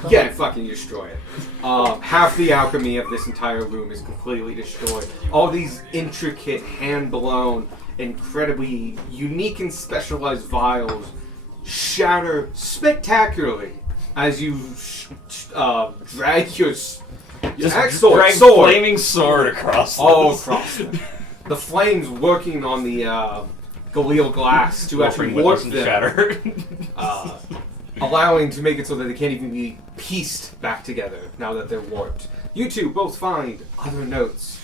Yeah, fucking destroy it. Half the alchemy of this entire room is completely destroyed. All these intricate, hand-blown, incredibly unique and specialized vials shatter spectacularly as you drag your Just sword drag flaming sword across all this. across them. The flames working on the Galil glass to actually Warping warp windows and them. shatter. Allowing to make it so that they can't even be pieced back together now that they're warped. You two both find other notes.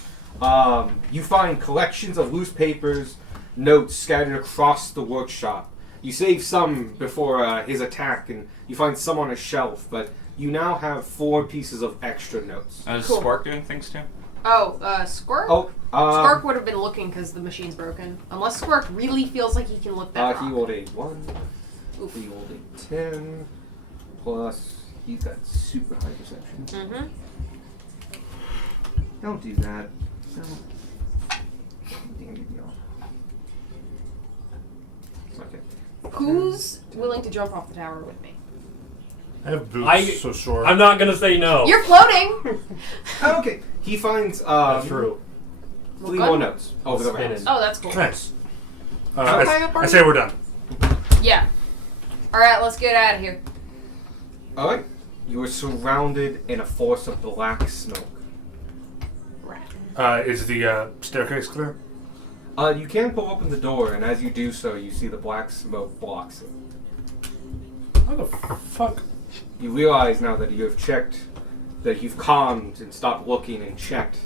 You find collections of loose papers, notes scattered across the workshop. You save some before his attack and You find some on a shelf, but you now have 4 pieces of extra notes. Is Cool. Spark doing things too? Oh, Squirk? Oh, Spark would have been looking because the machine's broken. Unless Squirk really feels like he can look that he rock. rolled a 1. Oof. He rolled a 10. Plus, he's got super high perception. Mm-hmm. Don't do that. No. Okay. Who's willing to jump off the tower with me? I have boots, so sure. I'm not gonna say no. You're floating! Okay. He finds That's true. 3 Well, more good. notes over the Spinning. rounds. Oh, that's cool. Nice. How high up are I you? say we're done. Yeah. Alright, let's get out of here. Alright. You are surrounded in a force of black smoke. Is the staircase clear? You can pull open the door, and as you do so, you see the black smoke blocks it. How the fuck? You realize now that you have checked, that you've calmed and stopped looking and checked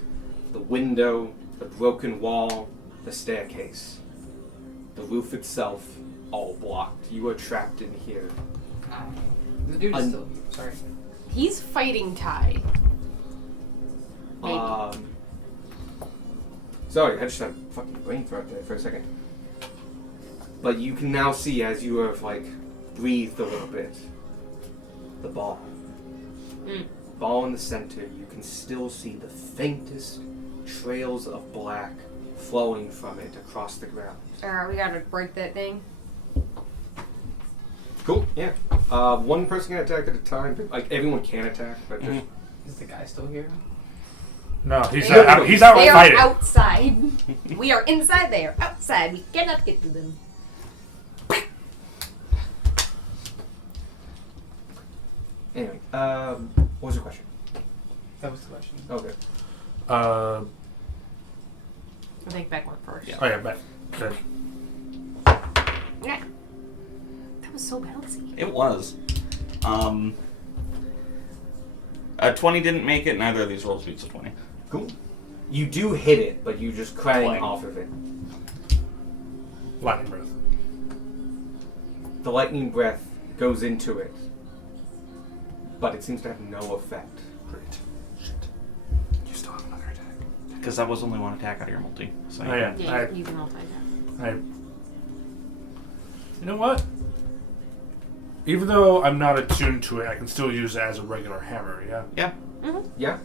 the window, the broken wall, the staircase, the roof itself, all blocked. You are trapped in here. The dude is still here. Sorry. He's fighting Ty. Maybe. Sorry, I just had a fucking brain fart there for a second. But you can now see, as you have, breathed a little bit, the ball. Ball in the center, you can still see the faintest trails of black flowing from it across the ground. Alright, we gotta break that thing. Cool, yeah. One person can attack at a time. Everyone can attack, but just... Is the guy still here? No, he's They are- out. He's out They fighting. are outside. We are inside, they are outside. We cannot get to them. Anyway, what was your question? That was the question. Okay. I think Beck went first. Yeah. Oh yeah, but good. Yeah. That was so bouncy. It was. 20 didn't make it. Neither of these rolls beats a 20. Cool. You do hit it, but you just clang Clang. off of it. Lightning breath. The lightning breath goes into it, but it seems to have no effect. Great. Shit. You still have another attack. Because that was only one attack out of your multi. So Oh yeah. Yeah, you can multi that. You know what? Even though I'm not attuned to it, I can still use it as a regular hammer. Yeah. Yeah. Yeah?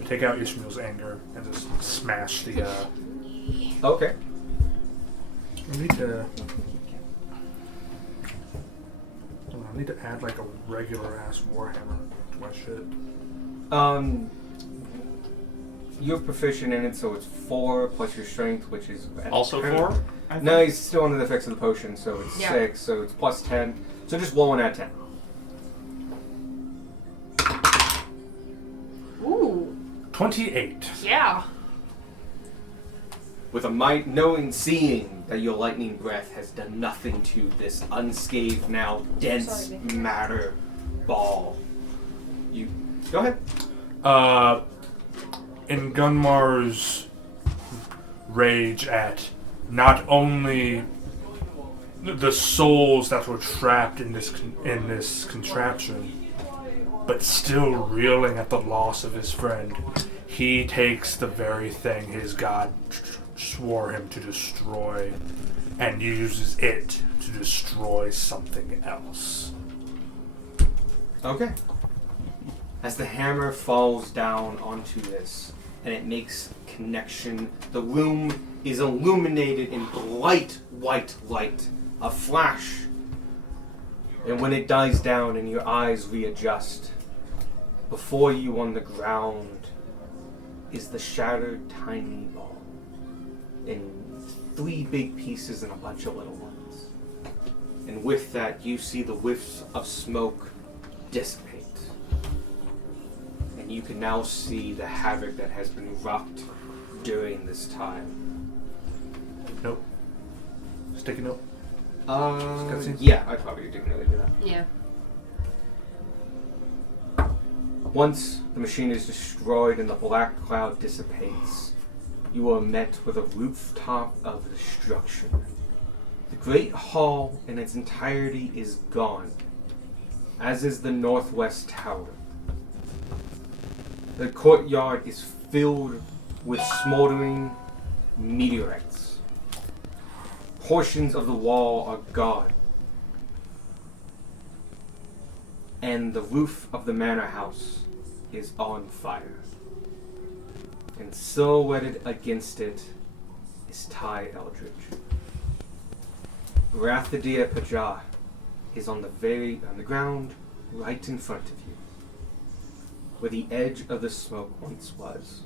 I take out Ishmael's anger and just smash the. Okay. I need to. I need to add a regular ass warhammer to my shit. You're proficient in it, so it's 4 plus your strength, which is... Also 4? No, he's still under the effects of the potion, so it's 6, so it's plus 10. So just roll and add 10. Ooh. 28. Yeah. With seeing that your lightning breath has done nothing to this unscathed, now dense Sorry, matter ball. You... Go ahead. In Gunmar's rage at not only the souls that were trapped in this contraption, but still reeling at the loss of his friend, he takes the very thing his god swore him to destroy and uses it to destroy something else. Okay. As the hammer falls down onto this, and it makes connection, the room is illuminated in bright white light, a flash. And when it dies down and your eyes readjust, before you on the ground is the shattered tiny ball, in 3 big pieces and a bunch of little ones. And with that, you see the whiffs of smoke dissipate. And you can now see the havoc that has been wrought during this time. Nope. Sticky note. Cutscene? Yeah, I probably didn't really do that. Yeah. Once the machine is destroyed and the black cloud dissipates, you are met with a rooftop of destruction. The great hall in its entirety is gone. as is the northwest tower. The courtyard is filled with smoldering meteorites. Portions of the wall are gone. And the roof of the manor house is on fire. And silhouetted against it is Ty Eldridge. Rathadia Pajah is on the ground right in front of you, where the edge of the smoke once was.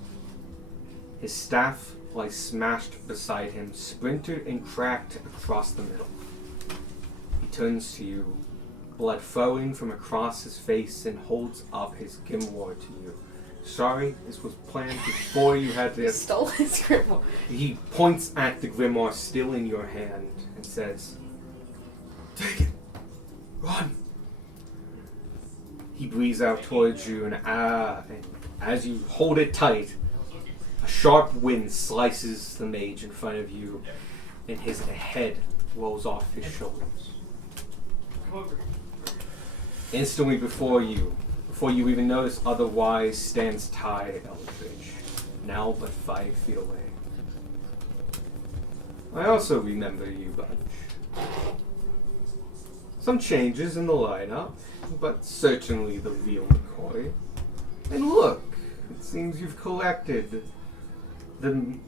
His staff lies smashed beside him, splintered and cracked across the middle. He turns to you, blood flowing from across his face, and holds up his grimoire to you. Sorry, this was planned before you had You to... stole his grimoire. He points at the grimoire still in your hand and says, "Take it. Run." He breathes out towards you, and as you hold it tight, a sharp wind slices the mage in front of you, and his head rolls off his shoulders. Instantly before you even notice otherwise, stands Ty Eldridge, now but 5 feet away. I also remember you, Bunch. Some changes in the lineup, but certainly the real McCoy. And look, it seems you've collected the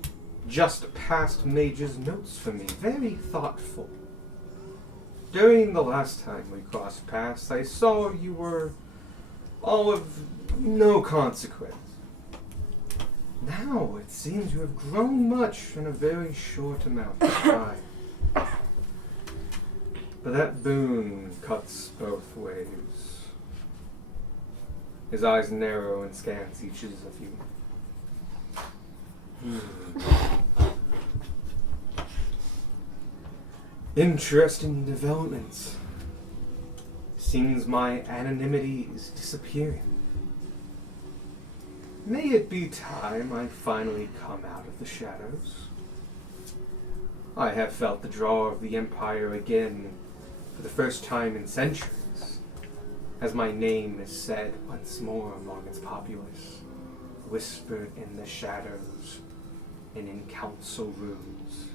just past mage's notes for me. Very thoughtful. During the last time we crossed paths, I saw you were all of no consequence. Now it seems you have grown much in a very short amount of time. But that boon cuts both ways. His eyes narrow and scans each of you. Interesting developments. Seems my anonymity is disappearing. May it be time I finally come out of the shadows. I have felt the draw of the Empire again for the first time in centuries, as my name is said once more among its populace, whispered in the shadows and in council rooms.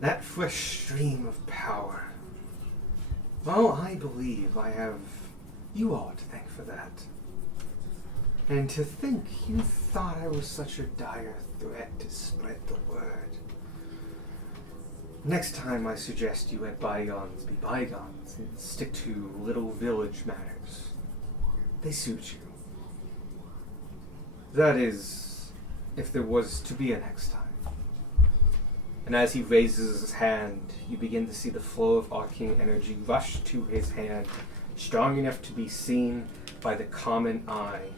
That fresh stream of power. Well, I believe I have you all to thank for that. And to think you thought I was such a dire threat to spread the word. Next time I suggest you let bygones be bygones and stick to little village matters. They suit you. That is, if there was to be a next time. And as he raises his hand, you begin to see the flow of arcane energy rush to his hand, strong enough to be seen by the common eye.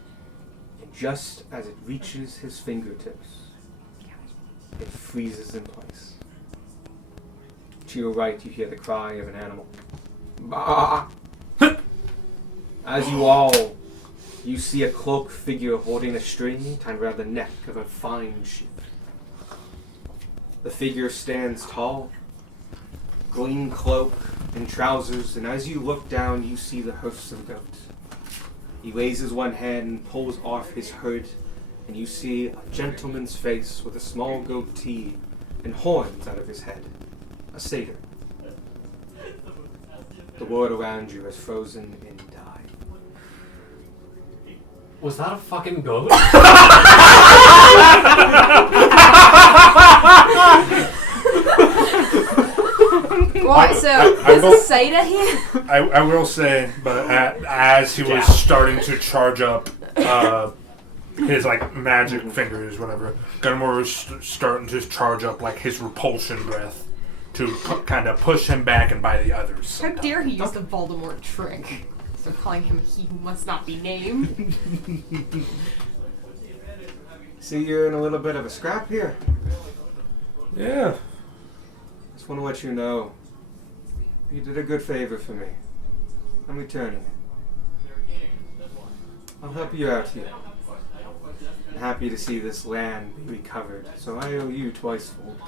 And just as it reaches his fingertips, it freezes in place. To your right, you hear the cry of an animal. Bah! As you see a cloaked figure holding a string tied around the neck of a fine sheep. The figure stands tall, green cloak and trousers, and as you look down, you see the hoofs of a goat. He raises one hand and pulls off his hood, and you see a gentleman's face with a small goatee and horns out of his head. A satyr. The world around you is frozen in time. Was that a fucking goat? What? So, is the Seda here? I will say, but as he was starting to charge up his like magic fingers, whatever, Gunmore was starting to charge up like his repulsion breath to kind of push him back and by the others. How dare he use the Voldemort trick? So calling him he who must not be named. See, you're in a little bit of a scrap here. Yeah. Just want to let you know, you did a good favor for me. I'm returning it. I'll help you out here. I'm happy to see this land be recovered, so I owe you twice fold.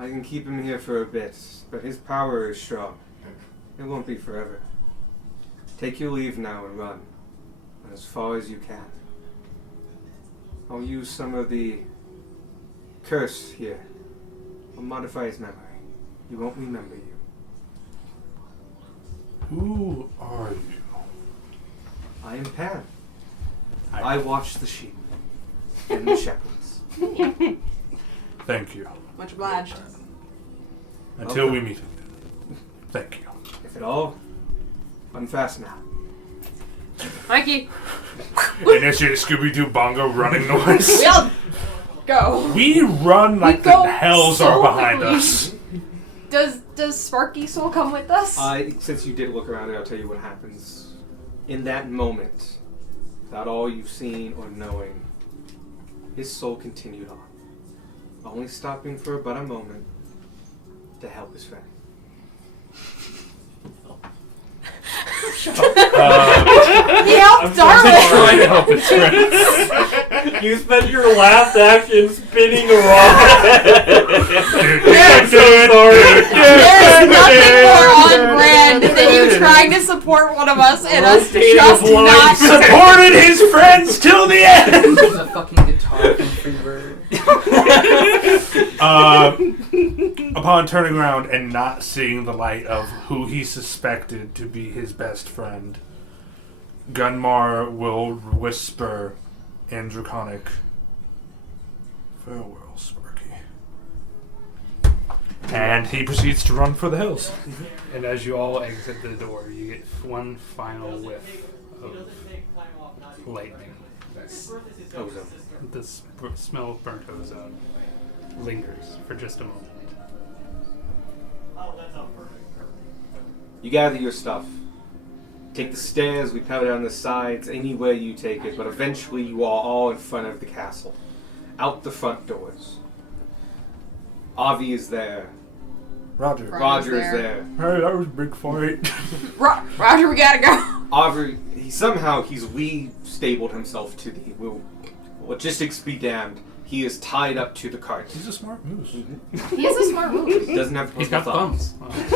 I can keep him here for a bit, but his power is strong. It won't be forever. Take your leave now and run, as far as you can. I'll use some of the curse here. I'll modify his memory. He won't remember you. Who are you? I am Pan. Hi. I watch the sheep and the shepherds. Thank you. Much obliged. Until Okay. we meet again. Thank you. If at all, unfasten now. Mikey, Initiate Scooby-Doo bongo running noise. We all go. We run like go the hells are behind slowly. us. does Sparky Soul come with us? Since you did look around, I'll tell you what happens. In that moment, without all you've seen or knowing, his soul continued on, only stopping for but a moment to help his friend. He helped Darwin. Trying to help his friends. You spent your last action spinning a rock. I'm so sorry. There's nothing more on brand than you trying to support one of us and us Rotating just blind. not. Supported his friends till the end. There's a fucking guitar from Freebird. Upon turning around and not seeing the light of who he suspected to be his best friend, Gunmar will whisper in Draconic, "Farewell, Sparky." And he proceeds to run for the hills. And as you all exit the door, you get one final whiff of lightning. Ozone. The smell of burnt ozone lingers for just a moment. You gather your stuff. Take the stairs, we pedal down the sides, anywhere you take it, but eventually you are all in front of the castle. Out the front doors. Avi is there. Roger. Roger is there. Hey, that was a big fight. Roger, we gotta go. Avi, he's re-stabled himself to the logistics be damned. He is tied up to the cart. He's a smart moose. He has a smart move. He doesn't have He's got thumbs. thumbs.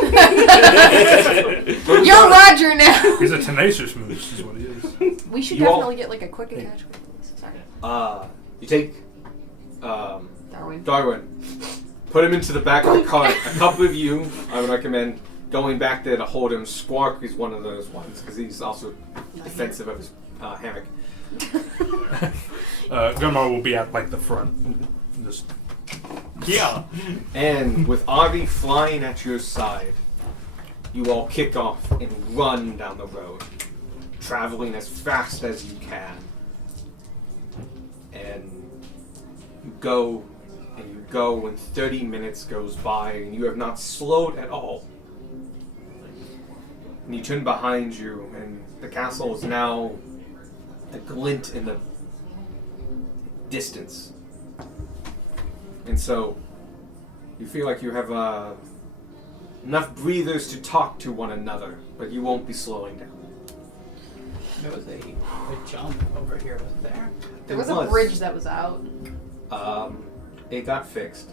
You're Roger now. He's a tenacious moose, is what he is. We should You all- definitely get like a quick attach with this. Sorry. You take Darwin. put him into the back of the cart. A couple of you, I would recommend going back there to hold him. Squark is one of those ones because he's also defensive of his hammock. Gunmar will be at like the front. Just Yeah. And with Avi flying at your side, you all kick off and run down the road, traveling as fast as you can. And you go, and 30 minutes goes by, and you have not slowed at all. And you turn behind you, and the castle is now a glint in the distance. And so, you feel like you have enough breathers to talk to one another, but you won't be slowing down. There was a jump over here, wasn't there? There was a bridge that was out. It got fixed.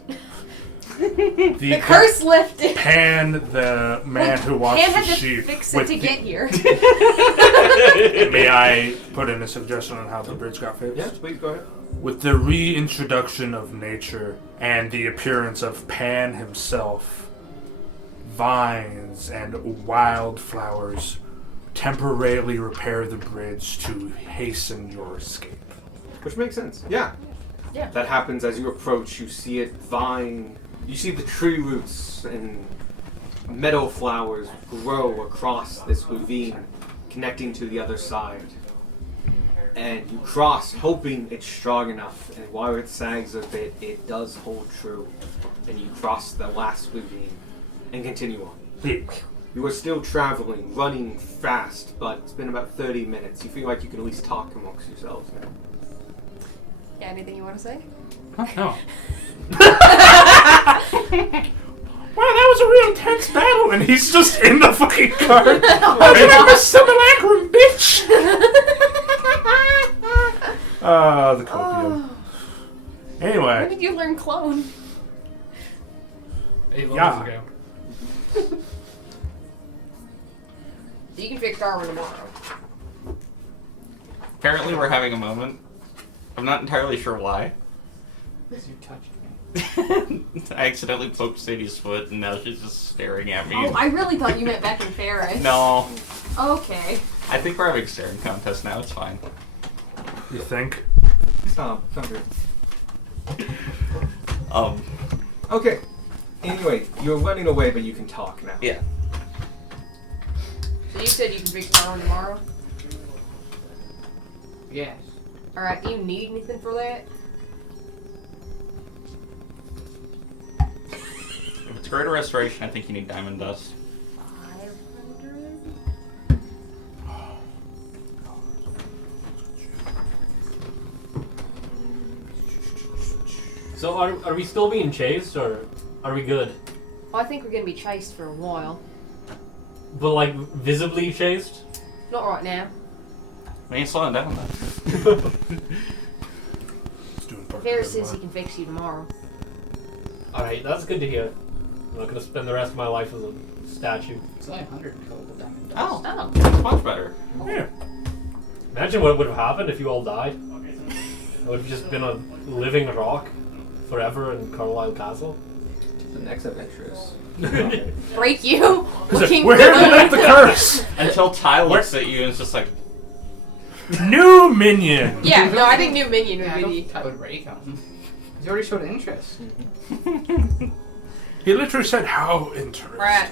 The curse lifted. Pan, the man who watched Pan the had to sheep. fix it with to the- get here. May I put in a suggestion on how the bridge got fixed? Yes, please go ahead. With the reintroduction of nature and the appearance of Pan himself, vines and wildflowers temporarily repair the bridge to hasten your escape. Which makes sense. Yeah. Yeah. That happens as you approach. You see it vine. You see the tree roots and meadow flowers grow across this ravine, connecting to the other side. And you cross, hoping it's strong enough. And while it sags a bit, it does hold true. And you cross the last ravine and continue on. You are still traveling, running fast, but it's been about 30 minutes. You feel like you can at least talk amongst yourselves now. Yeah, anything you want to say? No. Wow, that was a real tense battle, and he's just in the fucking car. Remember Simulacrum, bitch! The copium. When Anyway, did you learn clone? 8 levels Yeah. ago. You can fix Darwin tomorrow. Apparently, we're having a moment. I'm not entirely sure why. Because you touched me. I accidentally poked Sadie's foot, and now she's just staring at me. Oh, I really thought you meant back in Ferris. No, Okay. I think we're having staring contest now. It's fine. You think? Stop. Stop it. Okay. Anyway, you're running away, but you can talk now. Yeah. So you said you can fix Darwin tomorrow? Yes. Alright, do you need anything for that? If it's greater restoration, I think you need diamond dust. 500? So are we still being chased, or are we good? Well, I think we're gonna be chased for a while. But like visibly chased? Not right now. We ain't slowing down though. It's doing perfect. Ferris says he can fix you tomorrow. Alright, that's good to hear. I'm not gonna spend the rest of my life as a statue. It's only 100 total diamond dust. Oh, Oh. that's much better. Yeah. Imagine what would have happened if you all died. I would have just been a living rock forever in Carlisle Castle. The next adventure is. Break you? Looking We're here to lift the curse. Until Ty looks at you and it's just like, New minion. Yeah, no, I think New Minion Yeah, I would be. don't I would break him. He's already showed interest. He literally said, "How interesting." Right.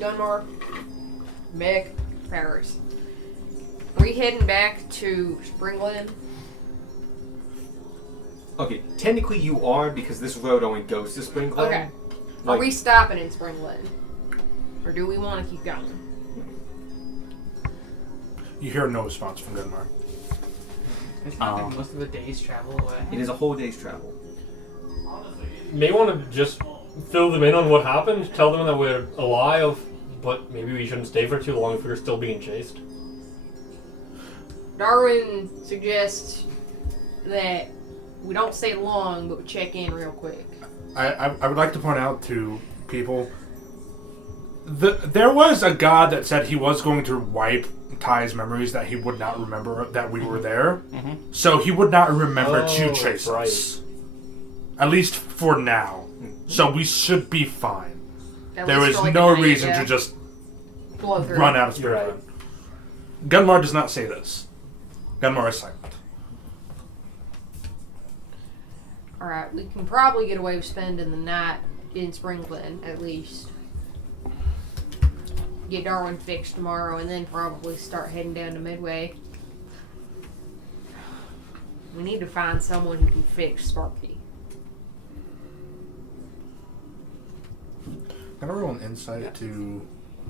Dunmore, Mick, Ferris. Are we heading back to Springland? Okay, technically you are because this road only goes to Spring Glen. Okay. Are Like, we stopping in Springland? Or do we want to keep going? You hear no response from Denmark. It's not like most of the day's travel away. it is a whole day's travel. May want to just fill them in on what happened, tell them that we're alive, but maybe we shouldn't stay for too long if we're still being chased. Darwin suggests that we don't stay long, but we check in real quick. I would like to point out to people, there was a god that said he was going to wipe Ty's memories, that he would not remember that we were there. So he would not remember Oh, to chase that's us. At least for now. So we should be fine. At There least is for like no a night, reason yeah. to just blow through. run out of You're Springland. Gunmar does not say this. Gunmar is silent. Alright, we can probably get away with spending the night in Springland, at least. Get Darwin fixed tomorrow, and then probably start heading down to Midway. We need to find someone who can fix Sparky. Can I roll an insight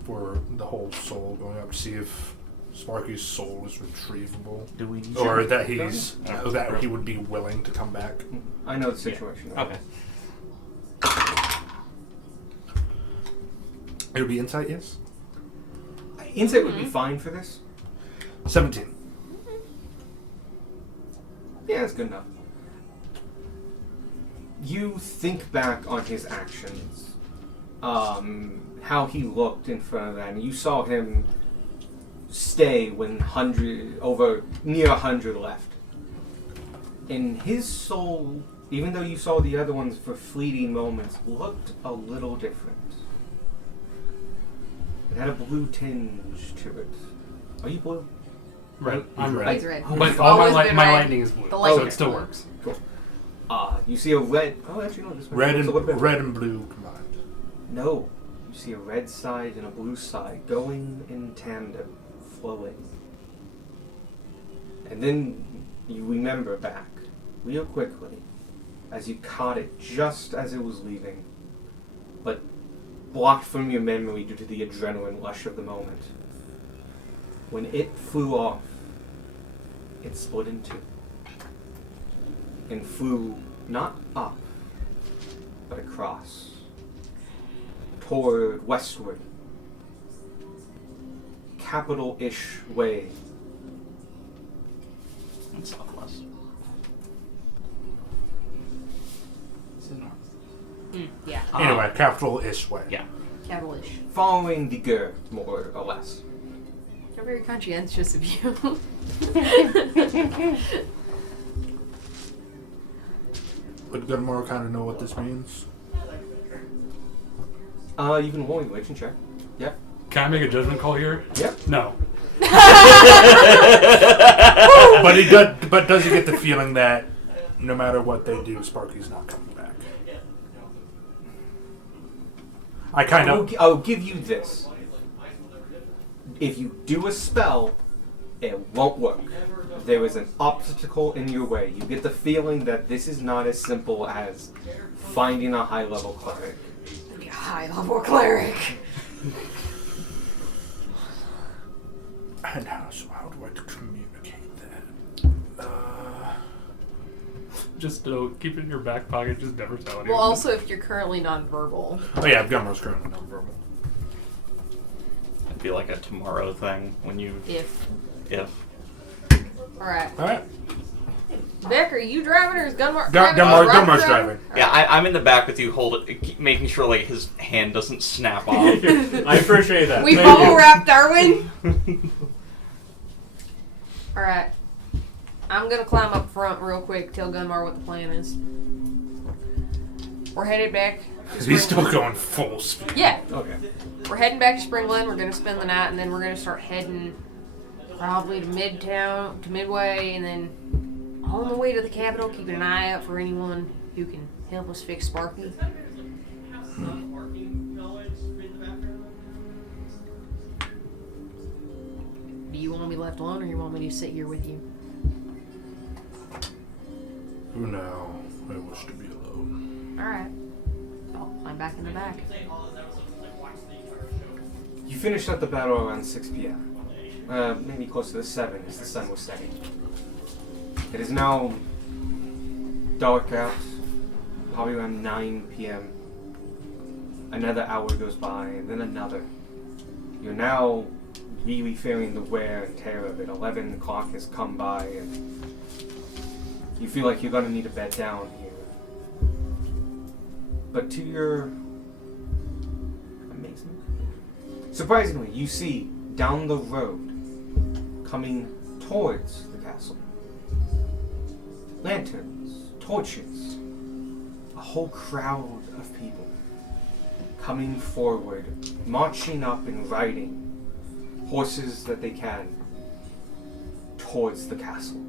for the whole soul going up to see if Sparky's soul is retrievable, do we? or that that he would be willing to come back? I know the situation. Okay. It would be insight, yes. Insight would be fine for this. 17. Yeah, that's good enough. You think back on his actions, how he looked in front of that, and you saw him stay when near 100 left. And his soul, even though you saw the other ones for fleeting moments, looked a little different. It had a blue tinge to it. Are you blue? Right. I'm He's red. red. He's red. But It's all always been my red. lightning is blue. The So lightning it still is blue. works. You see a red. Oh, actually, no. This one. Red so what about- and blue combined. No. You see a red side and a blue side going in tandem, flowing. And then you remember back, real quickly, as you caught it just as it was leaving, but blocked from your memory due to the adrenaline rush of the moment. When it flew off, it split in two. And flew not up, but across. Toward westward. Capital-ish way. Southwest. It's the north. Yeah. Anyway, capital-ish way. Yeah. Capital-ish. Following the Gur, more or less. You're very conscientious of you. Would Gunmar kind of know what this means? You can roll a religion check. Yep. Can I make a judgment call here? Yep. No. But does he get the feeling that no matter what they do, Sparky's not coming back? I kind of. I'll give you this. If you do a spell, it won't work. There is an obstacle in your way. You get the feeling that this is not as simple as finding a high-level cleric. Be a high-level cleric. And how do I communicate that? Just keep it in your back pocket. Just never tell anyone. Well, also if you're currently non-verbal. Oh yeah, Gunmar's currently nonverbal. It'd be like a tomorrow thing when you. If. Alright. All right. Beck, are you driving or is Gunmar Gunmar's driving. Yeah, I'm in the back with you, making sure like his hand doesn't snap off. I appreciate that. We Thank bubble you. wrap Darwin. Alright. I'm gonna climb up front real quick, tell Gunmar what the plan is. We're headed back to He's still Spring- going full speed. Yeah. Okay. We're heading back to Springland, we're gonna spend the night, and then we're gonna start heading probably to Midtown, to Midway, and then on the way to the Capitol, keeping an eye out for anyone who can help us fix Sparky. Do you want to be left alone, or you want me to sit here with you? Who now? I wish to be alone. Alright. I'll climb back in the back. You finished up the battle around 6 p.m. Maybe close to the 7 as the sun was setting. It is now dark out, probably around 9 p.m. Another hour goes by, and then another. You're now really feeling the wear and tear of it. 11 o'clock has come by, and you feel like you're going to need to bed down here. But to your amazement, surprisingly, you see down the road, coming towards the castle, lanterns, torches, a whole crowd of people coming forward, marching up and riding horses that they can towards the castle.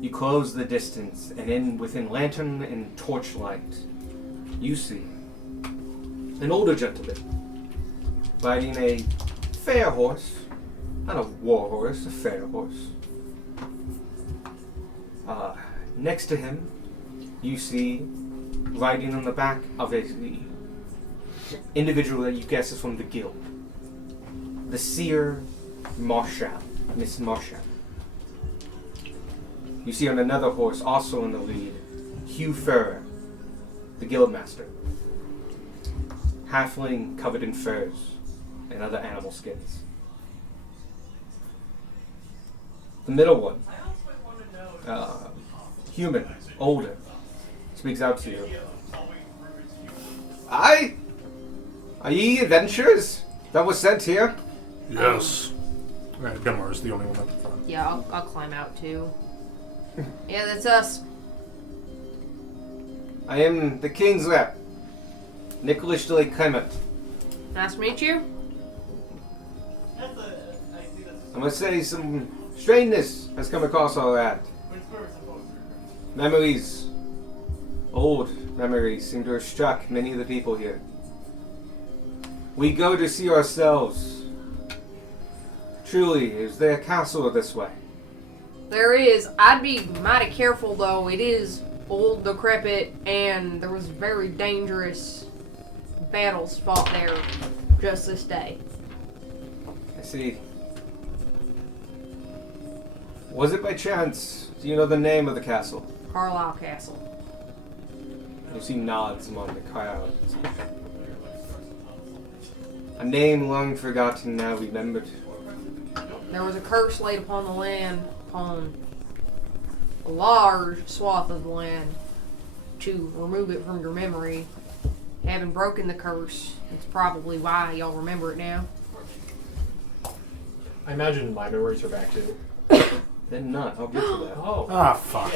You close the distance, and within lantern and torchlight, you see an older gentleman riding a fair horse, not a war horse, a fair horse. Next to him, you see riding on the back of a individual that you guess is from the guild, the Seer Marshall, Miss Marshall. You see on another horse, also in the lead, Hugh Ferrer, the guildmaster, halfling covered in furs and other animal skins. The middle one, human, older, speaks out to you. Aye? Are ye adventurers that was sent here? Yes. Right, Gunmar is the only one at the front. Yeah, I'll climb out too. Yeah, that's us. I am the king's rep, Nicholas de Clement. Nice to meet you. I must say some strangeness has come across our land. Memories, old memories, seem to have struck many of the people here. We go to see ourselves. Truly, is there a castle this way? There is. I'd be mighty careful though. It is old, decrepit, and there was very dangerous battles fought there just this day. I see. Was it by chance? Do you know the name of the castle? Carlisle Castle. You see nods among the crowd. A name long forgotten, now remembered. There was a curse laid upon the land, upon a large swath of the land, to remove it from your memory. Having broken the curse, it's probably why y'all remember it now. I imagine my memories are back too. Then not. I'll get to that. Oh. Ah, fuck.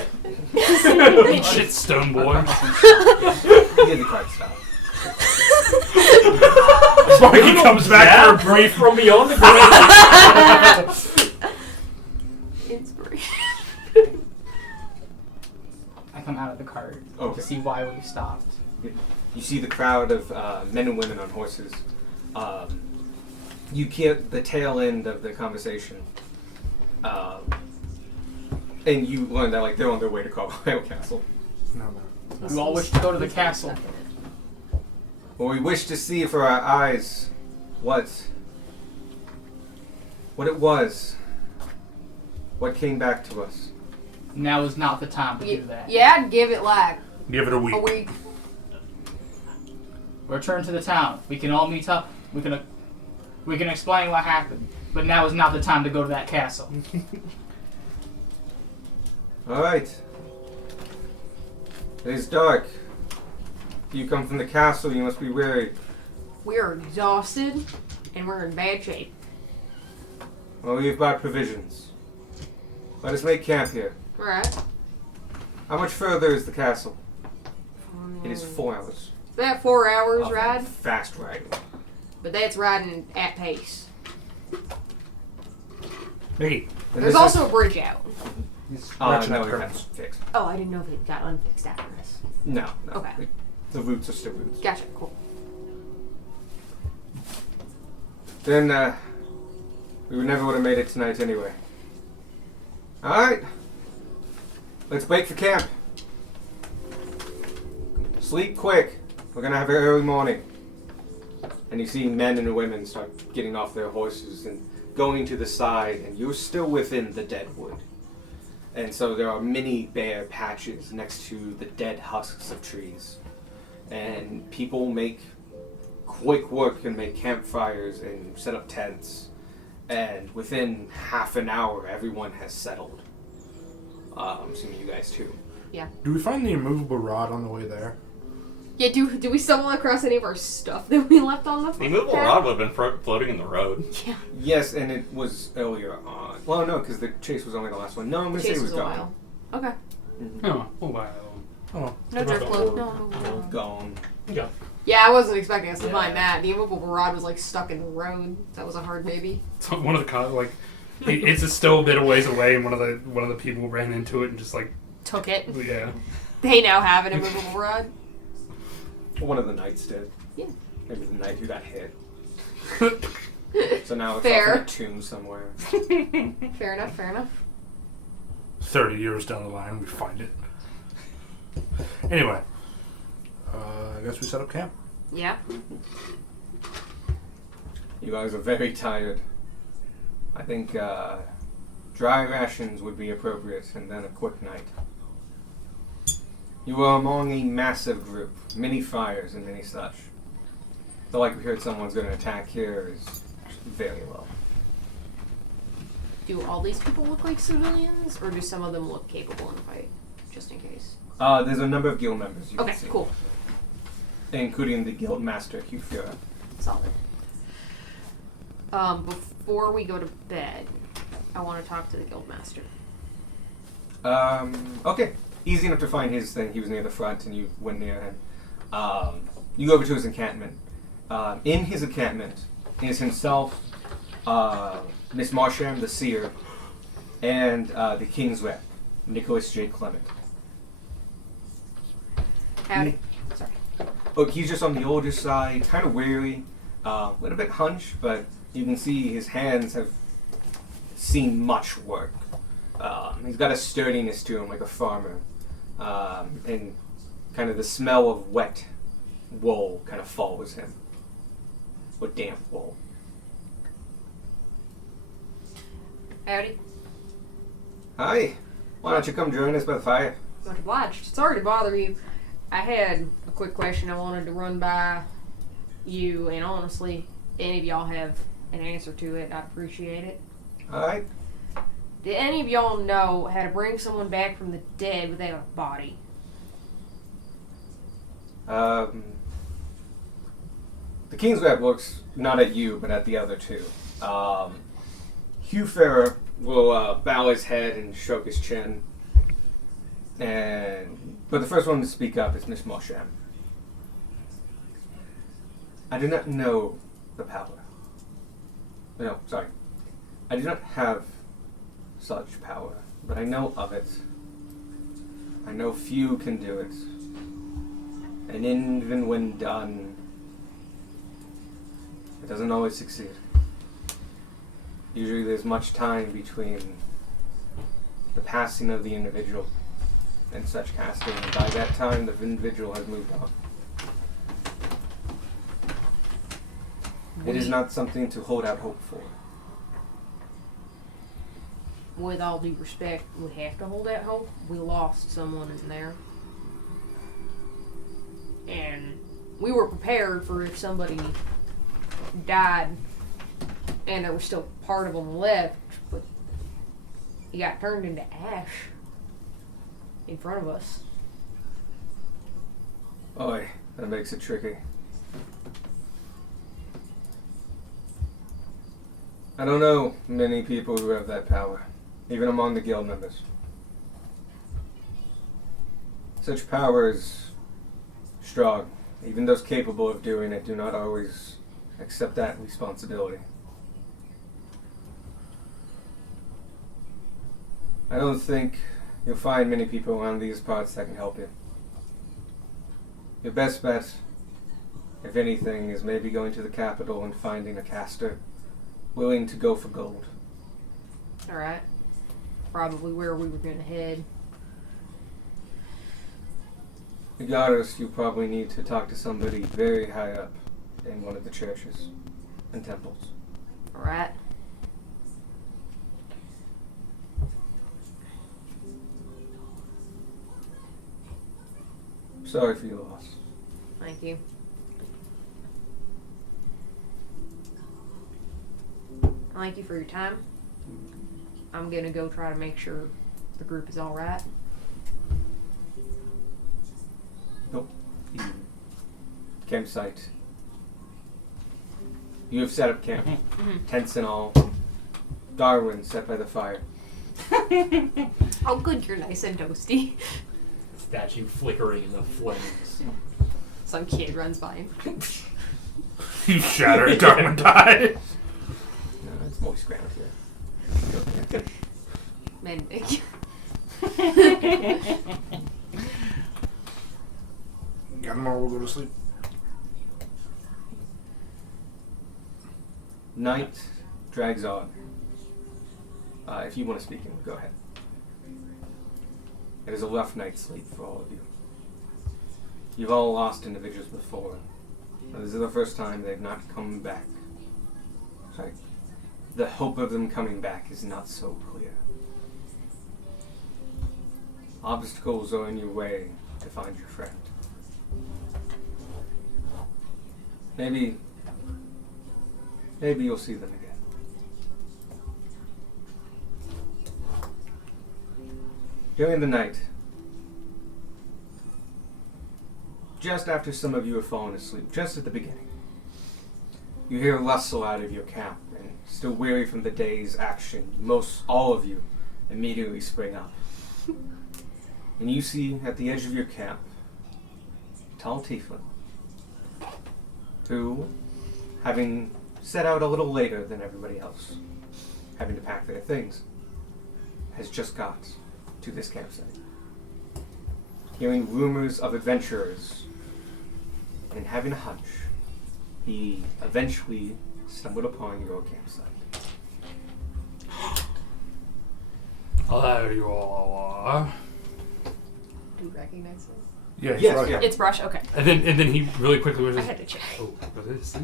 Eat shit, stone boy. He had the card stop. Sparky comes back for a brief. From beyond the grave. Inspiration. I come out of the cart Okay. to see why we stopped. You see the crowd of men and women on horses. You get the tail end of the conversation. And you learn that they're on their way to Carlisle Castle. No. We all wish to go to the castle. Well, we wish to see for our eyes what it was. What came back to us. Now is not the time to do that. Yeah, I'd give it Give it a week. a week. Return to the town. We can all meet up. We can explain what happened. But now is not the time to go to that castle. Alright. It is dark. You come from the castle, you must be weary. We are exhausted, and we're in bad shape. Well, we've brought provisions. Let us make camp here. Alright. How much further is the castle? It is 4 hours. About 4 hours of ride, Fast riding. but that's riding at pace. Mickey. And There's this also a bridge out. He's no, scratching it that curtains. hasn't fixed. Oh, I didn't know if it got unfixed after this. No. Okay. The roots are still roots. Gotcha, cool. Then, we never would have made it tonight anyway. Alright. Let's break for camp. Sleep quick. We're gonna have an early morning. And you see men and women start getting off their horses and going to the side, and you're still within the dead wood. And so there are many bare patches next to the dead husks of trees. And people make quick work and make campfires and set up tents. And within half an hour, everyone has settled. I'm assuming you guys too. Do we find the immovable rod on the way there? Yeah, do we stumble across any of our stuff that we left on the The immovable path? rod would have been floating in the road. Yeah. Yes, and it was earlier on. Well, no, because the chase was only the last one. No, I'm going to say Chase it was was a gone. while. Okay. Oh, wow. Oh. No drift cloak. No. Gone. Yeah. Yeah, I wasn't expecting us to find that. The immovable rod was stuck in the road. That was a hard maybe. So one of the it's still a bit of ways away, and one of the people ran into it and just Took it. yeah. They now have an immovable rod. One of the knights did. Yeah. Maybe the knight who got hit. So now it's Fair. off in a tomb somewhere. Fair enough. Fair enough. 30 years down the line, we find it. Anyway. I guess we set up camp. Yeah. You guys are very tired. I think dry rations would be appropriate, and then a quick night. You are among a massive group, many fires and many such. The likelihood someone's going to attack here is very low. Do all these people look like civilians, or do some of them look capable in a fight, just in case? There's a number of guild members you Okay, can see, cool. including the guild master, Hugh Fura. Solid. Before we go to bed, I want to talk to the guild master. Okay. Easy enough to find his thing. He was near the front, and you went near him. You go over to his encampment. In his encampment is himself, Miss Marsham, the seer, and the king's rep, Nicholas J. Clement. Howdy. Sorry. Look, he's just on the older side, kind of weary, a little bit hunched, but you can see his hands have seen much work. He's got a sturdiness to him, like a farmer, and kind of the smell of wet wool kind of follows him, or damp wool. Howdy. Hi, why don't you come join us by the fire? Much obliged. Sorry to bother you. I had a quick question I wanted to run by you, and honestly, any of y'all have an answer to it, I'd appreciate it. All right. Did any of y'all know how to bring someone back from the dead without a body? The Kingsweb looks not at you, but at the other two. Hugh Farrer will bow his head and stroke his chin. But the first one to speak up is Miss Marsham. I do not know the power. No, sorry. I do not have such power, but I know of it. I know few can do it. And even when done, it doesn't always succeed. Usually there's much time between the passing of the individual and such casting, and by that time the individual has moved on. It is not something to hold out hope for. With all due respect, we have to hold out hope. We lost someone in there. And we were prepared for if somebody died and there was still part of them left, but he got turned into ash in front of us. Oy, that makes it tricky. I don't know many people who have that power, even among the guild members. Such power is strong. Even those capable of doing it do not always accept that responsibility. I don't think you'll find many people around these parts that can help you. Your best bet, if anything, is maybe going to the capital and finding a caster willing to go for gold. Alright. Probably where we were going to head. Regardless, you probably need to talk to somebody very high up in one of the churches and temples. Alright. Sorry for your loss. Thank you. Thank you for your time. I'm gonna go try to make sure the group is alright. Nope. Campsite. You have set up camp. Tents and all. Darwin set by the fire. Oh good, you're nice and toasty. Statue flickering in the flames. Some kid runs by him. You shatter it, Darwin die. No, it's moist ground here. Mendic. Got more, we'll go to sleep. Night drags on. If you want to speak, go ahead. It is a rough night's sleep for all of you. You've all lost individuals before. This is the first time they've not come back. Sorry. The hope of them coming back is not so clear. Obstacles are in your way to find your friend. Maybe you'll see them again. During the night, just after some of you have fallen asleep, just at the beginning, you hear a rustle out of your camp, and still weary from the day's action, all of you immediately spring up. And you see at the edge of your camp, a tall tiefling, who, having set out a little later than everybody else, having to pack their things, has just got to this campsite. Hearing rumors of adventurers and having a hunch, he eventually stumbled upon your campsite. Oh, there you all are. Do you recognize this? Yeah, he's Yes, right. yeah. It's Brush, okay. And then he really quickly was I just, had to check. oh, what is it?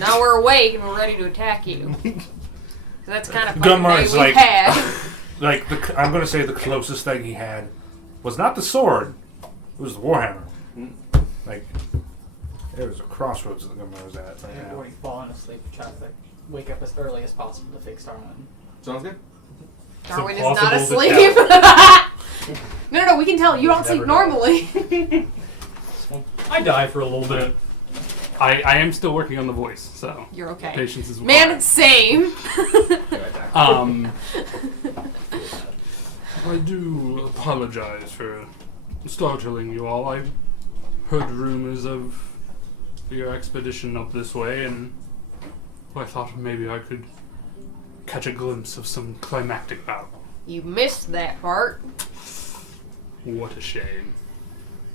Now we're awake and we're ready to attack you. So that's kind of Gunmar's we've like- had. Like, I'm going to say the closest thing he had was not the sword, it was the warhammer. Like, it was a crossroads that the Gunmar was at right I've now. already fallen asleep, trying to wake up as early as possible to fix Darwin. Sounds good? Darwin is impossible not to asleep. tell. No, we can tell. You don't sleep Never know. normally. I die for a little bit. I am still working on the voice, so You're okay. patience is Man, required. same. I do apologize for startling you all. I heard rumors of your expedition up this way, and I thought maybe I could catch a glimpse of some climactic battle. You missed that part, What a shame.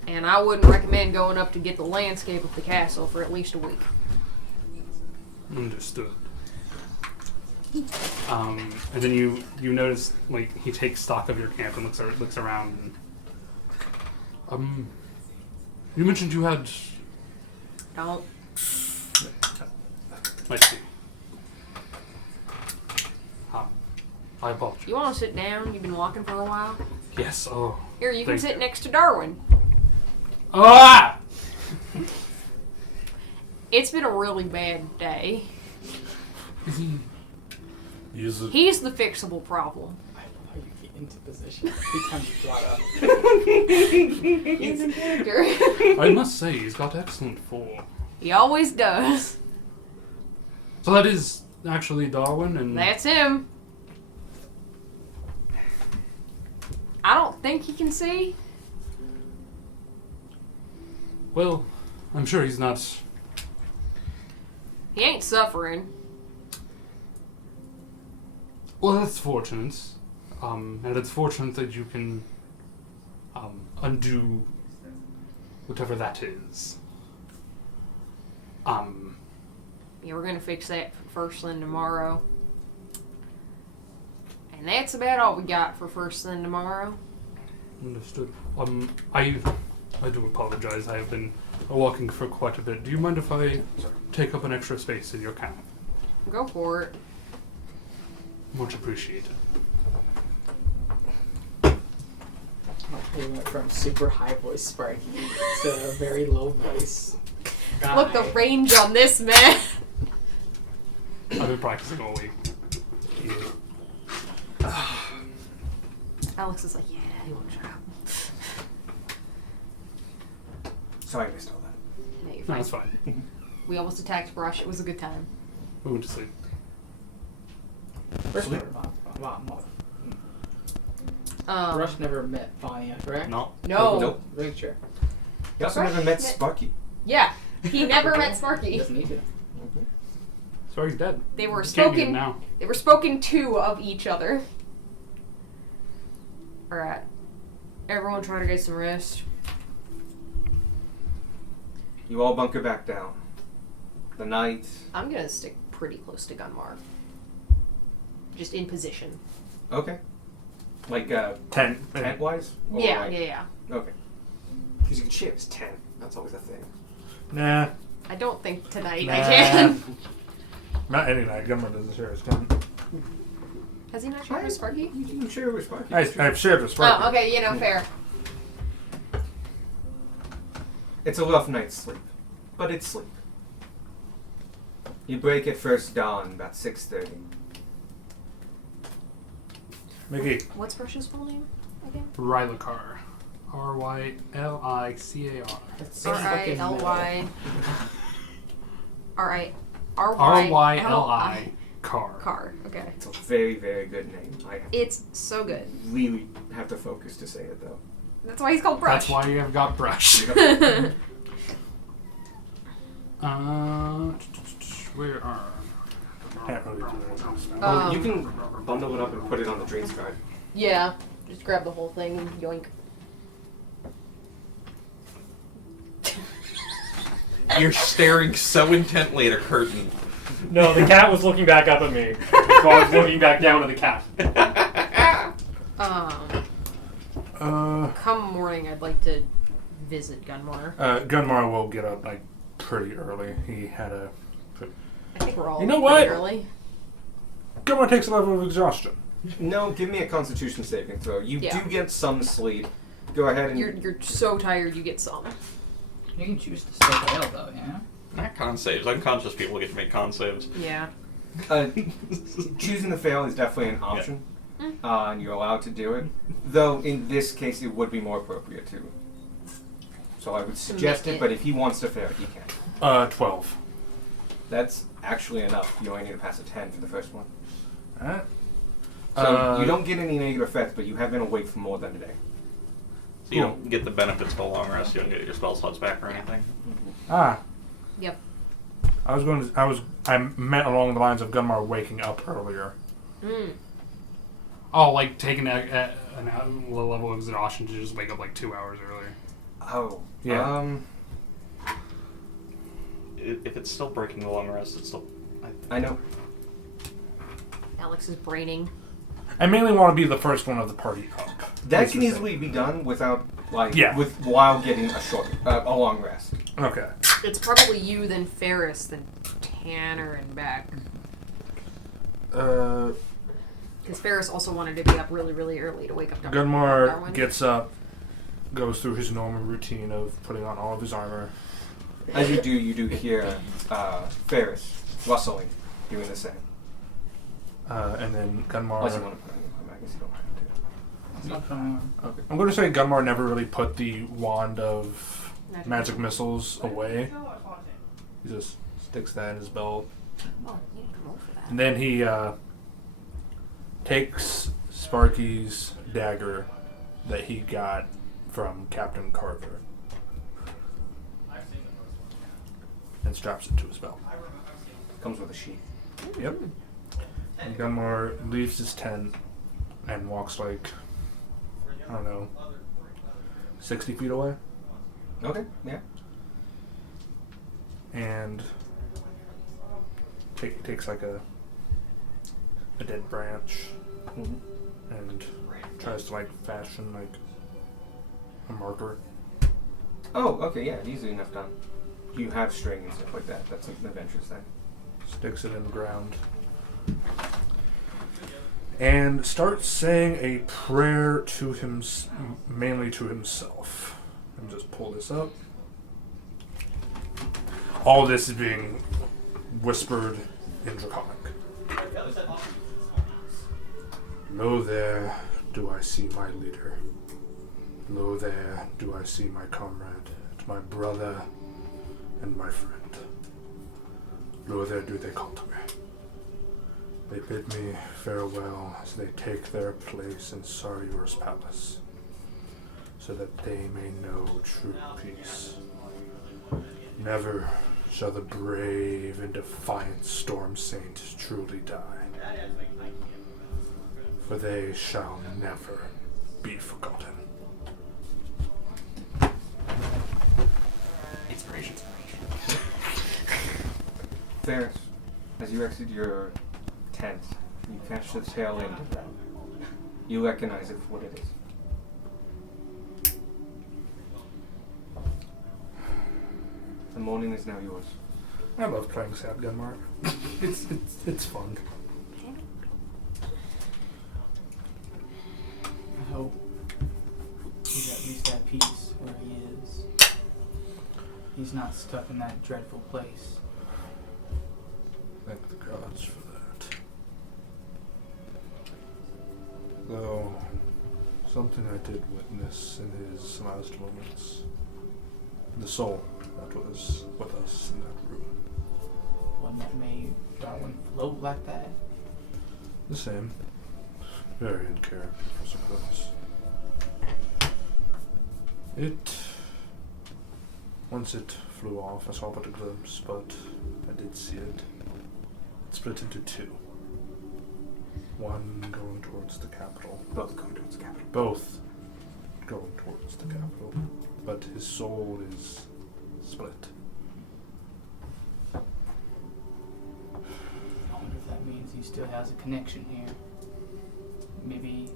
and I wouldn't recommend going up to get the landscape of the castle for at least a week. Understood. And then you notice, like, he takes stock of your camp and looks around. And, you mentioned you had. Don't. Let's see. I apologize. You want to sit down? You've been walking for a while. Yes. Oh. Here, you can Thank sit you. next to Darwin. Ah! It's been a really bad day. Use it. He's the fixable problem. I love how you get into position every time you brought up. He's in character. I must say, he's got excellent form. He always does. So that is actually Darwin, and That's him. I don't think he can see. well, I'm sure he's not. He ain't suffering. Well, that's fortunate. And it's fortunate that you can undo whatever that is. Yeah, we're gonna fix that first thing tomorrow. And that's about all we got for first thing tomorrow. Understood. I do apologize. I have been walking for quite a bit. Do you mind if I take up an extra space in your camp? Go for it. Much appreciated. We went from super high voice Sparky to a very low voice. Look, the range on this man. I've been practicing all week. Alex is like, yeah, he won't shut up. Sorry, I missed all that. No, you're No, fine. that's fine. We almost attacked Brush. It was a good time. We went to sleep. Rush never Rush never met Vanya, correct? No. No. Nope. Very sure. You also Right. never met Sparky. Yeah, he never met He Sparky. doesn't need to. Sorry, he's dead. They were You can't get him spoken. now. They were spoken to of each other. All right, everyone, try to get some rest. You all bunker back down. The night. I'm gonna stick pretty close to Gunmar. Just in position. Okay. Like Tent. tent wise? Yeah, yeah. Okay. Because you can share his tent. That's always a thing. Nah. I don't think tonight Nah. I can. Not any night. Gummer doesn't share his tent. Has he not shared with Sparky? You can share with Sparky. I've shared with Sparky. Oh, okay. You know, fair. It's a rough night's sleep, but it's sleep. You break at first dawn, about 6:30. Mickey. What's Brush's full name again? Rylicar. Rylicar. R-I-L-Y. R-I-R-Y-L-I. RYLI. Car. Car. Okay. It's a very, very good name. I It's so good. really have to focus to say it, though. That's why he's called Brush. That's why you have got Brush. Where are? Can't really do that. Oh, you can bundle it up and put it on the dreams card. Yeah. Just grab the whole thing and yoink. You're staring so intently at a curtain. No, the cat was looking back up at me, so I was looking back down at the cat. Come morning, I'd like to visit Gunmar. Gunmar will get up like pretty early. He had a. I think we're all You know pretty what? early. Gunmar takes a level of exhaustion. No, give me a Constitution saving throw. You Yeah. do get some sleep. Go ahead and. You're so tired, you get some. You can choose to stay pale though, yeah? Not con saves. Unconscious people get to make con saves. Yeah. Choosing to fail is definitely an option, and you're allowed to do it. Though in this case, it would be more appropriate to So I would suggest it, it. but if he wants to fail, he can. 12. That's actually enough. You only need to pass a 10 for the first one. Alright. So you don't get any negative effects, but you have been awake for more than a day. So you don't get the benefits of a long rest. You don't get your spell slots back or anything. Yep. I meant along the lines of Gunmar waking up earlier. Oh, like taking a level of exhaustion to just wake up like 2 hours earlier. Oh. Yeah. If it's still breaking the long rest, it's still. I know. Alex is braining. I mainly want to be the first one of the party up. That can easily be done without, like, Yeah. while getting a long rest. Okay. It's probably you, then Ferris, then Tanner, and back. Because Ferris also wanted to be up really, really early to wake up. Gunmar Darwin. gets up, goes through his normal routine of putting on all of his armor. As you do hear Ferris rustling, doing the same. And then Gunmar... Unless you want to put it in your I guess you don't have to. It's not fine. Okay. I'm going to say Gunmar never really put the wand of magic missiles away. He just sticks that in his belt. Oh, you can roll for that. And then he takes Sparky's dagger that he got from Captain Carter and straps it to his belt. Comes with a sheath. Yep. And Gunmar leaves his tent and walks like, I don't know, 60 feet away. Okay, yeah. And takes like a dead branch and tries to like fashion like a marker. Oh, okay, yeah, easy enough done. You have string and stuff like that. That's an adventurous thing. Sticks it in the ground. And starts saying a prayer to him, mainly to himself. Let me just pull this up. All this is being whispered in Draconic. Lo there do I see my leader. Lo there do I see my comrade, my brother, and my friend. Lo there do they call to me. They bid me farewell as they take their place in Sariur's palace, so that they may know true peace. Never shall the brave and defiant Storm Saint truly die, for they shall never be forgotten. Inspiration. Ferris, as you exit your tent, you catch the tail end of that. You recognize it for what it is. The morning is now yours. I love playing Sad Gunmark. It's fun. I hope he's at least at peace where he is. He's not stuck in that dreadful place. Thank the gods for that. Though, something I did witness in his last moments. The soul that was with us in that room. One that made Darwin float like that. The same. Very in character, I suppose. Once it flew off, I saw but a glimpse, but I did see it. It split into two. One going towards the capital. Both going towards the capital. Both going towards the capital. But his soul is split. I wonder if that means he still has a connection here. Maybe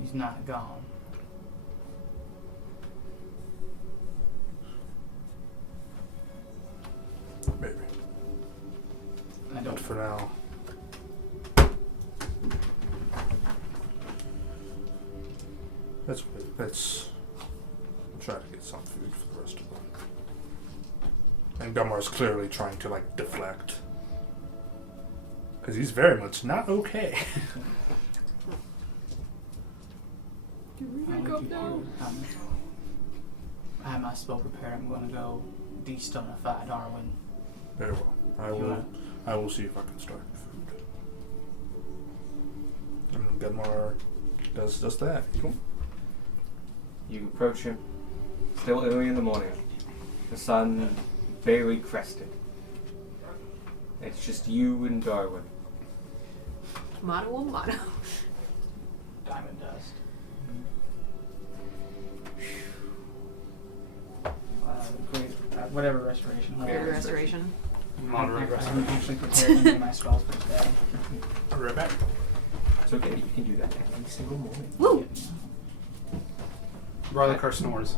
he's not gone. Maybe. I But don't. for now, let's try to get some food for the rest of them. And Gummar's clearly trying to like deflect. Because he's very much not okay. I would keep your comments. I have my spell prepared. I'm going to go destonify Darwin. Very well. I will see if I can start food. And Gunmar does that. Cool. You approach him. Still early in the morning. The sun barely crested. It's just you and Darwin. Motto a motto. Diamond dust. Great. Whatever restoration. Greater restoration. Moderate I'm restoration. actually prepared to do my spells for today. I'll be right back. It's okay, you can do that every single morning. Woo! Rylicar snores.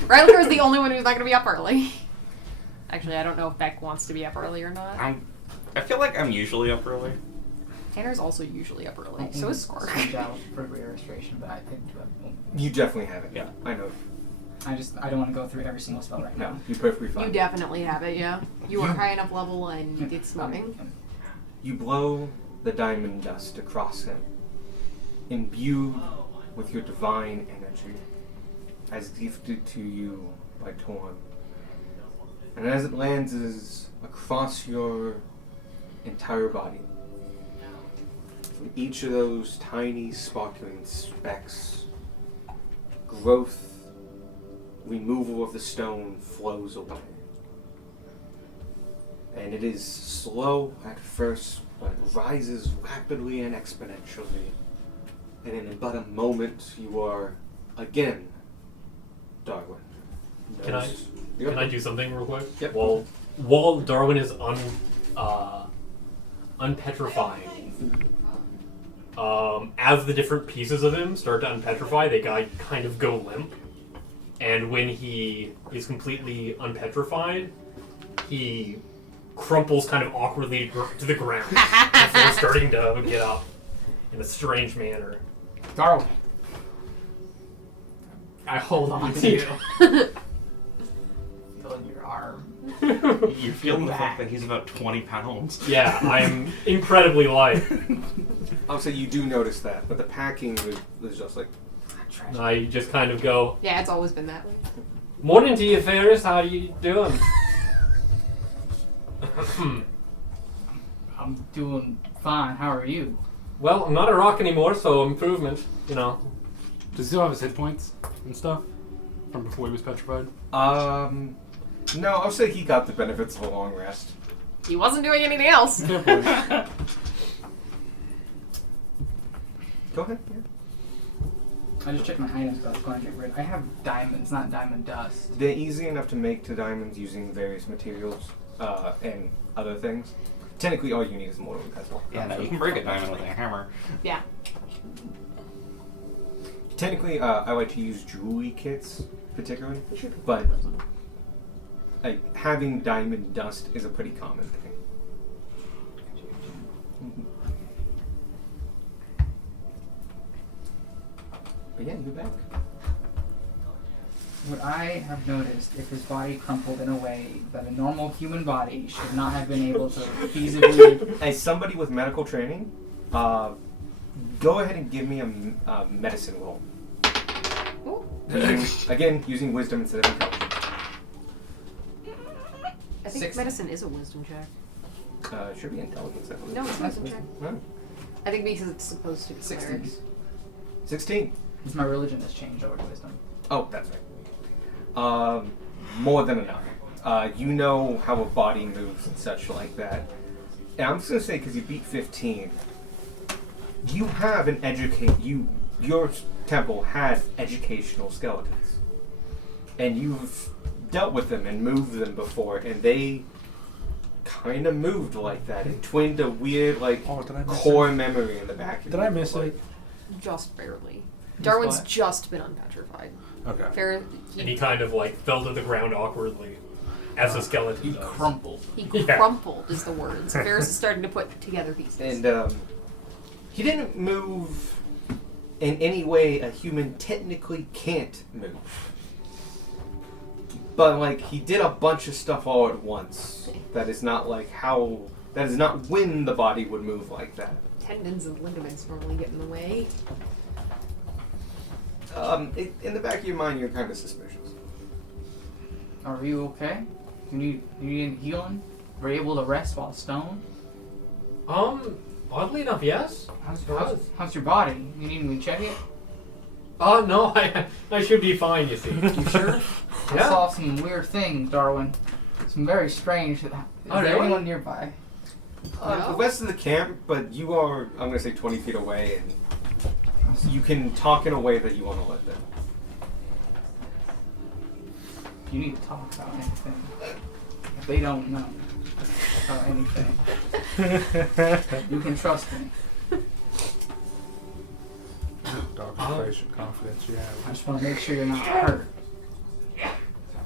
Rylicar is the only one who's not going to be up early. Actually, I don't know if Beck wants to be up early or not. I feel like I'm usually up early. Tanner's also usually up early. So is Scork. Switch out for greater restoration, but I think You definitely have it. Yeah. I know. I don't want to go through every single spell right No, now. you're perfectly fine. You definitely have it, yeah. You are high enough level and it's morning. You blow the diamond dust across him, imbued with your divine energy, as gifted to you by Torn. And as it lands across your entire body, from each of those tiny sparkling specks, growth, removal of the stone flows away. And it is slow at first, but rises rapidly and exponentially. And in but a moment, you are again Darwin. Can I do something real quick? Yep. While Darwin is unpetrifying, as the different pieces of him start to unpetrify, they kind of go limp. And when he is completely unpetrified, he crumples kind of awkwardly to the ground before starting to get up in a strange manner. Darwin. I hold on to you. Feeling your arm. You're feeling the fact that he's about 20 pounds. Yeah, I'm incredibly light. I'll say you do notice that, but the packing was just like, I just kind of go, Yeah, it's always been that way. "Morning to you, Ferris. How you doing?" I'm doing fine. How are you? Well, I'm not a rock anymore, so improvement, you know. Does he still have his hit points and stuff from before he was petrified? no, I'll say he got the benefits of a long rest. He wasn't doing anything else. Fair point. Go ahead. Yeah. I just checked my items, but I was going to get rid. I have diamonds, not diamond dust. They're easy enough to make to diamonds using various materials and other things. Technically, all you need is a mortar and pestle. Yeah, no, you can break a diamond with a hammer. Yeah. Technically, I like to use jewelry kits, particularly, but having diamond dust is a pretty common thing. But yeah, you're back. Would I have noticed if his body crumpled in a way that a normal human body should not have been able to feasibly... As somebody with medical training, go ahead and give me a medicine roll. Using wisdom instead of intelligence. I think 6. medicine is a wisdom check. It should be intelligence, I believe. No, it's a wisdom check. No. I think because it's supposed to be 16. clerics. 16. Because my religion has changed over to wisdom. Oh, that's right. More than enough. You know how a body moves and such like that. And I'm just gonna say, because you beat 15, you have an your temple had educational skeletons, and you've dealt with them and moved them before, and they kind of moved like that. It twinned a weird, like, Did I miss core memory in the back. of Did you. I miss Like, it? Just barely. Darwin's what? just been unpetrified. Okay. Fair, And he kind of like fell to the ground awkwardly, as a skeleton He does. crumpled. he Yeah. crumpled is the word. So Ferris is starting to put together pieces. And he didn't move in any way a human technically can't move. But like he did a bunch of stuff all at once. That is not when the body would move like that. Tendons and ligaments normally get in the way. In the back of your mind, you're kind of suspicious. Are you okay? You need any healing? Were you able to rest while stoned? Oddly enough, yes. How's your body? You need me to check it? No, I should be fine, you see. You sure? I Yeah. saw some weird things, Darwin. Some very strange. Is there really? anyone nearby? The west of the camp, but you are, I'm going to say 20 feet away, and you can talk in a way that you want to let them. You need to talk about anything. If they don't know about anything, you can trust me. Dr. confidence you I have. just want to make sure you're not hurt.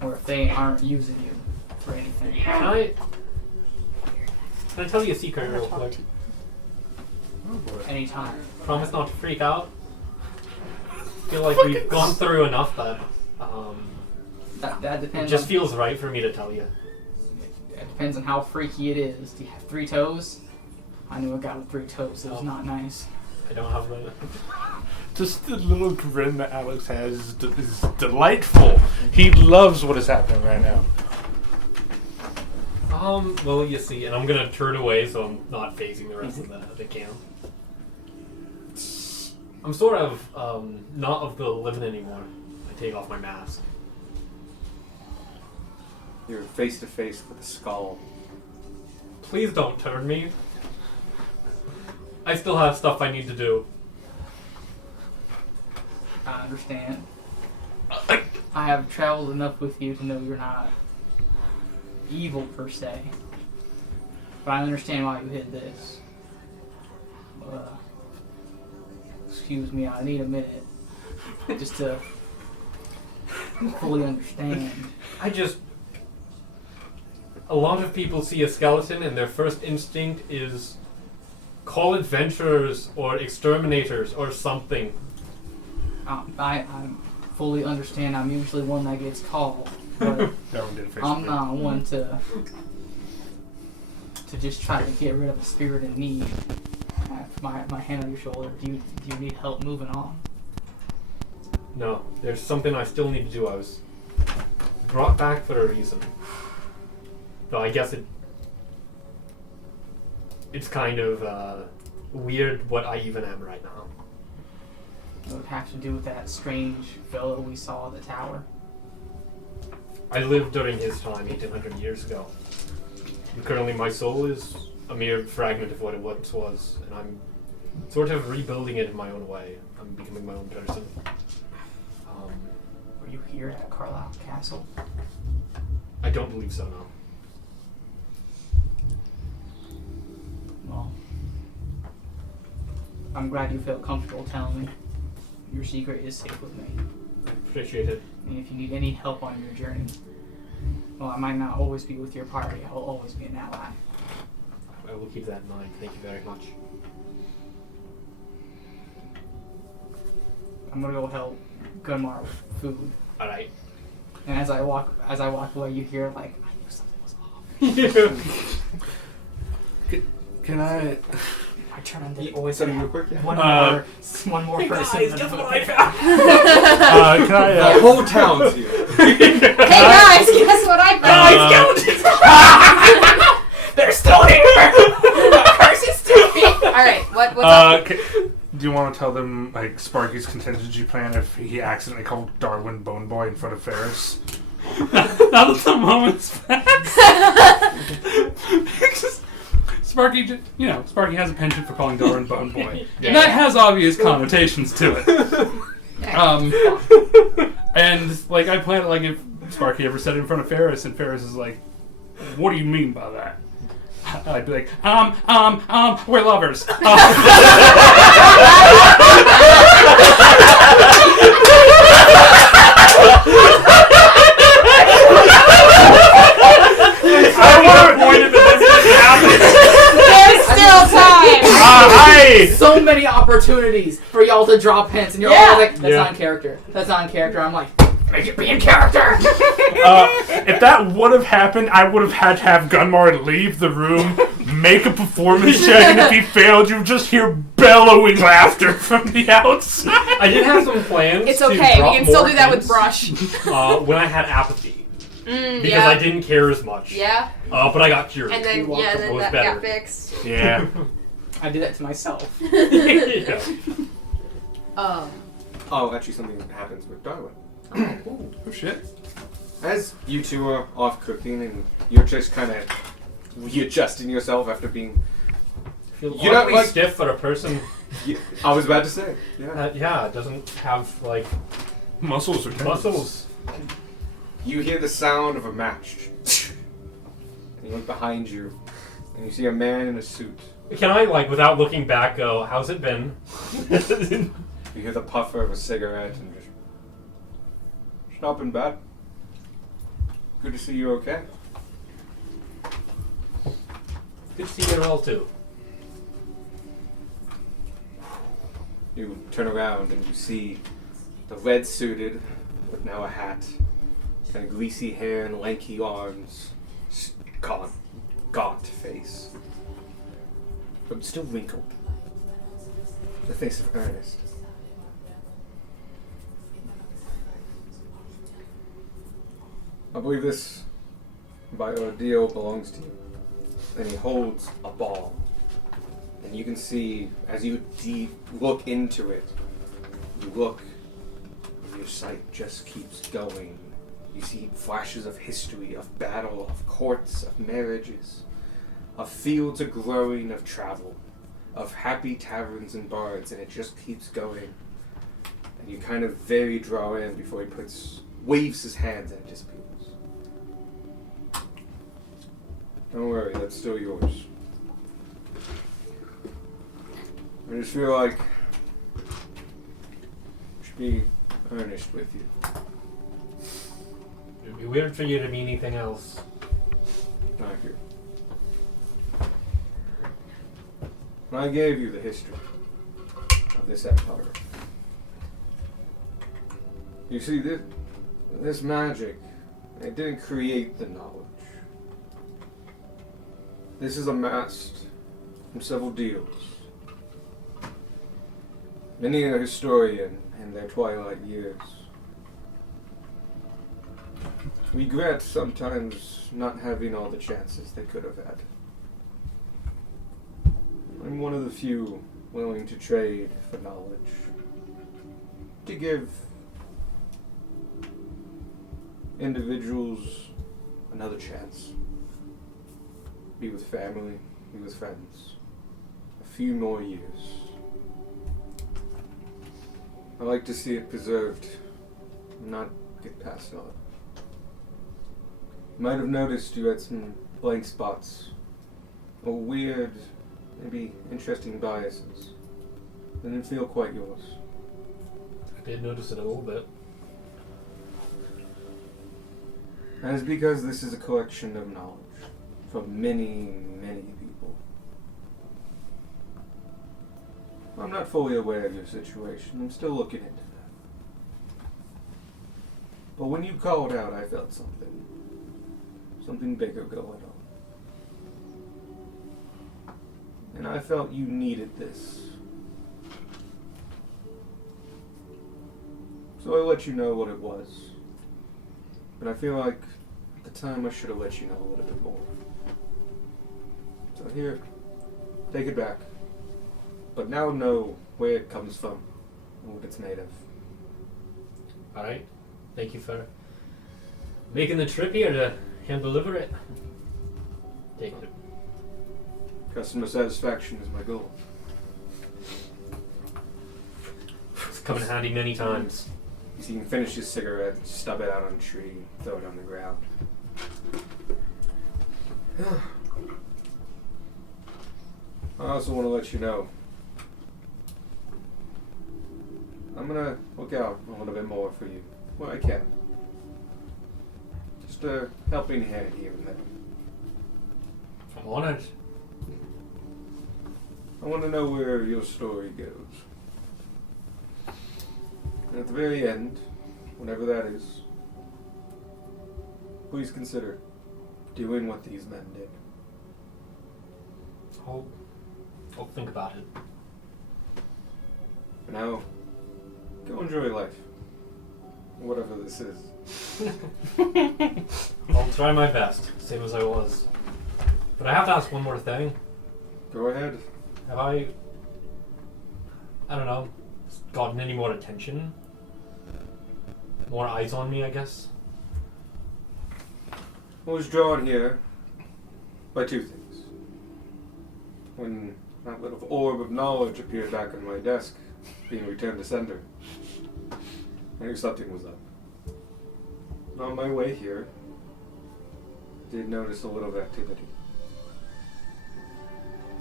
Or if they aren't using you for anything. Can I tell you a secret real quick? Oh boy. Anytime. Promise not to freak out. Feel like we've gone through enough that That it depends. just feels right for me to tell you. It depends on how freaky it is. Do you have 3 toes? I knew a guy with 3 toes. It was not nice. I don't have the. Just the little grin that Alex has is delightful. He loves what is happening right now. Well, you see, and I'm gonna turn away so I'm not facing the rest of the camp. I'm sort of not of the living anymore. I take off my mask. You're face to face with a skull. Please don't turn me. I still have stuff I need to do. I understand. I have traveled enough with you to know you're not evil per se. But I understand why you hid this. Excuse me, I need a minute. Just to fully understand. A lot of people see a skeleton and their first instinct is call adventurers or exterminators or something. I fully understand. I'm usually one that gets called. But That one did face I'm not one to just try to get rid of a spirit in need. I have my hand on your shoulder. Do you need help moving on? No, there's something I still need to do. I was brought back for a reason. Though I guess it's kind of weird what I even am right now. It would have to do with that strange fellow we saw at the tower. I lived during his time 1800 years ago. And currently my soul is a mere fragment of what it once was, and I'm sort of rebuilding it in my own way. I'm becoming my own person. Were you here at Carlisle Castle? I don't believe so, no. Well, I'm glad you feel comfortable telling me. Your secret is safe with me. I appreciate it. And if you need any help on your journey, well, I might not always be with your party. I will always be an ally. I will keep that in mind. Thank you very much. I'm gonna go help Gunmar with food. Alright. And as I walk away, you hear like, I knew something was off. Can I? I turn on the always Something have real quick, yeah. one more Hey person. guys, in guess the what book. I found? Can I? The whole town's here. Hey guys, guess what I found? They're still here. The curse is still here. Alright, what's up? Do you want to tell them like Sparky's contingency plan if he accidentally called Darwin Bone Boy in front of Ferris? Now that the moment's passed. Sparky, Sparky has a penchant for calling Darwin Bone Boy. Yeah. And that has obvious connotations to it. And like I plan it like if Sparky ever said it in front of Ferris, and Ferris is like, "What do you mean by that?" I'd be like, we're lovers. I want to point that There's still time! this So many opportunities for y'all to drop hints, and you're all like, "That's not in character. That's not in character." I'm like, "Make it be in character." If that would have happened, I would have had to have Gunmar leave the room, make a performance check, and if he failed, you would just hear bellowing laughter from the outside. I did have some plans. It's to okay, drop we can still more do that with hints, brush. when I had apathy. because yeah. I didn't care as much. Yeah. But I got cured. And then You walked yeah, up then was that better. got fixed. Yeah. I did that to myself. Yeah. Oh, actually, something happens with Darwin. Oh shit. As you two are off cooking and you're just kind of readjusting yourself after being. Feel You're not oddly like- stiff for a person. I was about to say. Yeah. Yeah, doesn't have like Muscles are tense. muscles. You hear the sound of a match. And you look behind you, and you see a man in a suit. Can I like, without looking back, go? How's it been? You hear the puffer of a cigarette and just. It's not been bad. Good to see you okay. Good to see you all too. You turn around and you see the red suited, with now a hat, kind of greasy hair and lanky arms, gaunt face, but still wrinkled. The face of Ernest. I believe this, by ordeal, belongs to you. And he holds a ball. And you can see, as you look into it, you look, and your sight just keeps going. You see flashes of history, of battle, of courts, of marriages, of fields of growing, of travel, of happy taverns and bards, and it just keeps going. And you kind of very draw in before he waves his hands and it disappears. Don't worry, that's still yours. I just feel like I should be earnest with you. It'd be weird for you to be anything else. Thank you. When I gave you the history of this empire, you see, this magic, it didn't create the knowledge. This is amassed from several deals. Many a historian in their twilight years regret sometimes not having all the chances they could have had. I'm one of the few willing to trade for knowledge, to give individuals another chance. Be with family, be with friends. A few more years. I like to see it preserved, not get passed on. You might have noticed you had some blank spots, or weird, maybe interesting biases. They didn't feel quite yours. I did notice it a little bit. And it's because this is a collection of knowledge from many, many people. I'm not fully aware of your situation. I'm still looking into that. But when you called out, I felt something. Something bigger going on. And I felt you needed this. So I let you know what it was. But I feel like at the time I should have let you know a little bit more. So here, take it back. But now know where it comes from and what it's made of. Alright. Thank you for making the trip here to hand deliver it. Take it. Customer satisfaction is my goal. It's come in handy many times. You see him finish his cigarette, stub it out on a tree, throw it on the ground. I also want to let you know, I'm gonna look out a little bit more for you where I can. Just a helping hand here and there. I'm honored. I want to know where your story goes. And at the very end, whenever that is, please consider doing what these men did. I'll think about it. For now, go enjoy life. Whatever this is. I'll try my best, same as I was. But I have to ask one more thing. Go ahead. Have I don't know, gotten any more attention? More eyes on me, I guess? I was drawn here by two things. When that little orb of knowledge appeared back on my desk, being returned to sender, I knew something was up. And on my way here, I did notice a little activity.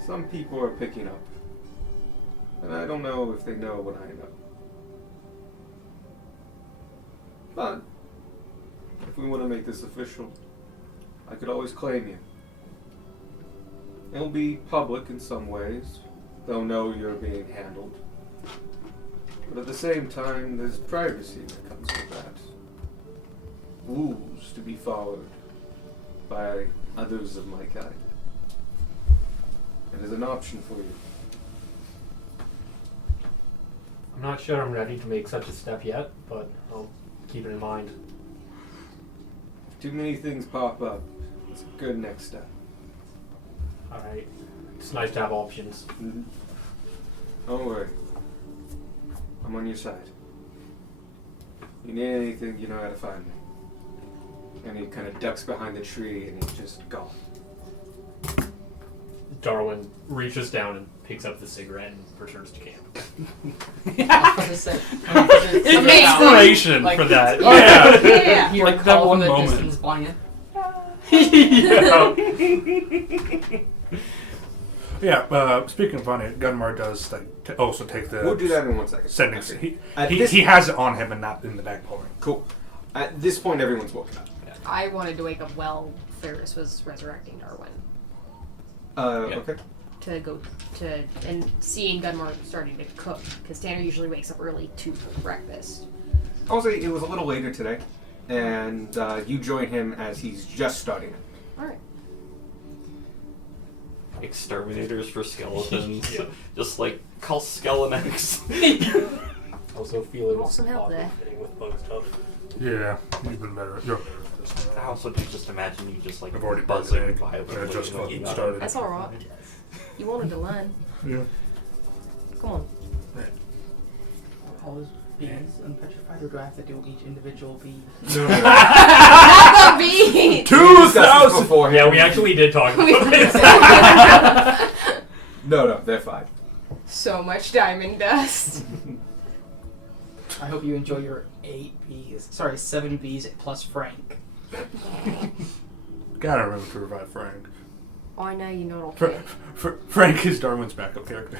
Some people are picking up, and I don't know if they know what I know. But if we want to make this official, I could always claim you. It'll be public in some ways. They'll know you're being handled. But at the same time, there's privacy that comes with that. Rules to be followed by others of my kind. It is an option for you. I'm not sure I'm ready to make such a step yet, but I'll keep it in mind. If too many things pop up, it's a good next step. Alright. It's nice to have options. Mm-hmm. Don't worry. I'm on your side. You need anything, you know how to find me. And he kind of ducks behind the tree and he's just gone. Darwin reaches down and picks up the cigarette and returns to camp. I was just saying. Inspiration Like- for that. Oh, Yeah. Yeah. He Like like that calls one from the moment. distance, playing. Yeah, speaking of funny, Gunmar does like also take the We'll do that in 1 second. sending. Okay. He has it on him and not in the back pocket. Cool. At this point, everyone's woken up. I wanted to wake up while Ferris was resurrecting Darwin. Yeah. Okay. To go to, and seeing Gunmar starting to cook, because Tanner usually wakes up early to breakfast. I'll say it was a little later today, and you join him as he's just starting it. Alright. Exterminators for skeletons. Yeah. Just like call Skelenex. Also feeling Want some help there? fitting with bug stuff. Yeah, you've been better. You're better at this I now. also do just imagine you just like I've already buzzing burned it. violently. I just when fucking you- started. That's alright. You wanted to learn. Yeah. Come on. All those bees unpetrified, or do I have to do each individual bee? Not the bee! 2,000. Beforehand. Yeah, we actually did talk about this. No, they're fine. So much diamond dust. I hope you enjoy your 8 bees. Sorry, 7 bees plus Frank. Gotta remember to revive Frank. Oh, I know you're not okay. Frank is Darwin's backup character.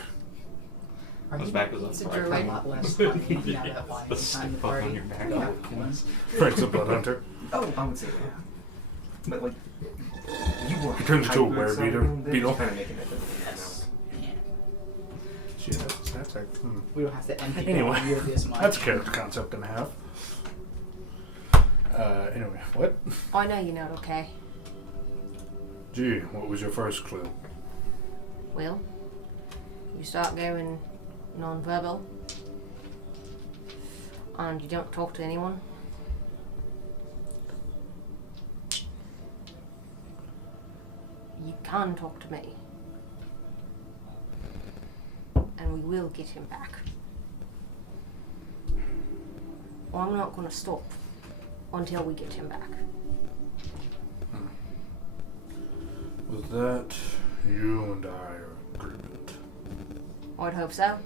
Are His you back was It's a up. druid. a lot less funny now that by the Yes. time the Fuck on party? your back. Yeah. Frank's a blood hunter. Oh, I would say that. But like, you were. He turns into a hybrid, so beetle. Kind of making it. Yeah. Shit, that's like, We don't have to empty Anyway, the year this much. that's a character concept and a half. Anyway, what? I know you're not okay. Gee, what was your first clue? Well, you start going non-verbal, and you don't talk to anyone. You can talk to me, and we will get him back. Well, I'm not going to stop until we get him back. With that, you and I are in agreement. I'd hope so.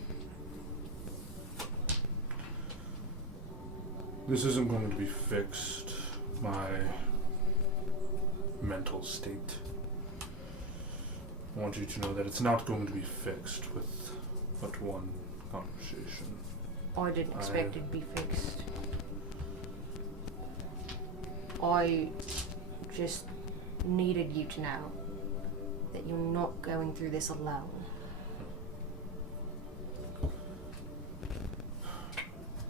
This isn't going to be fixed. My mental state. I want you to know that it's not going to be fixed with but one conversation. I didn't expect it to be fixed. I just needed you to know that you're not going through this alone.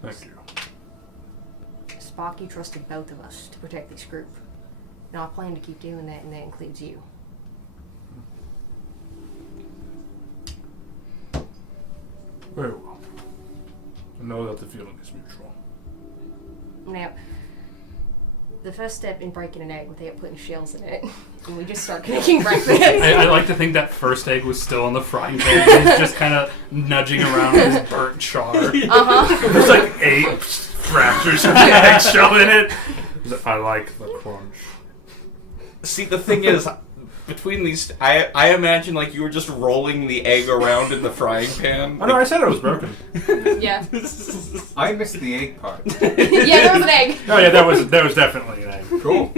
Thank you. Sparky trusted both of us to protect this group. And I plan to keep doing that, and that includes you. Very well. I know that the feeling is mutual. Now, the first step in breaking an egg without putting shells in it, and we just start making breakfast. I like to think that first egg was still on the frying pan. He's just kind of nudging around his burnt char. There's like 8 fractures of the eggshell in it. He's like, I like the crunch. See, the thing is, between these, I imagine like you were just rolling the egg around in the frying pan. Oh no, I said it was broken. Yeah. I missed the egg part. Yeah, there was an egg. Oh yeah, that was definitely an egg. Cool.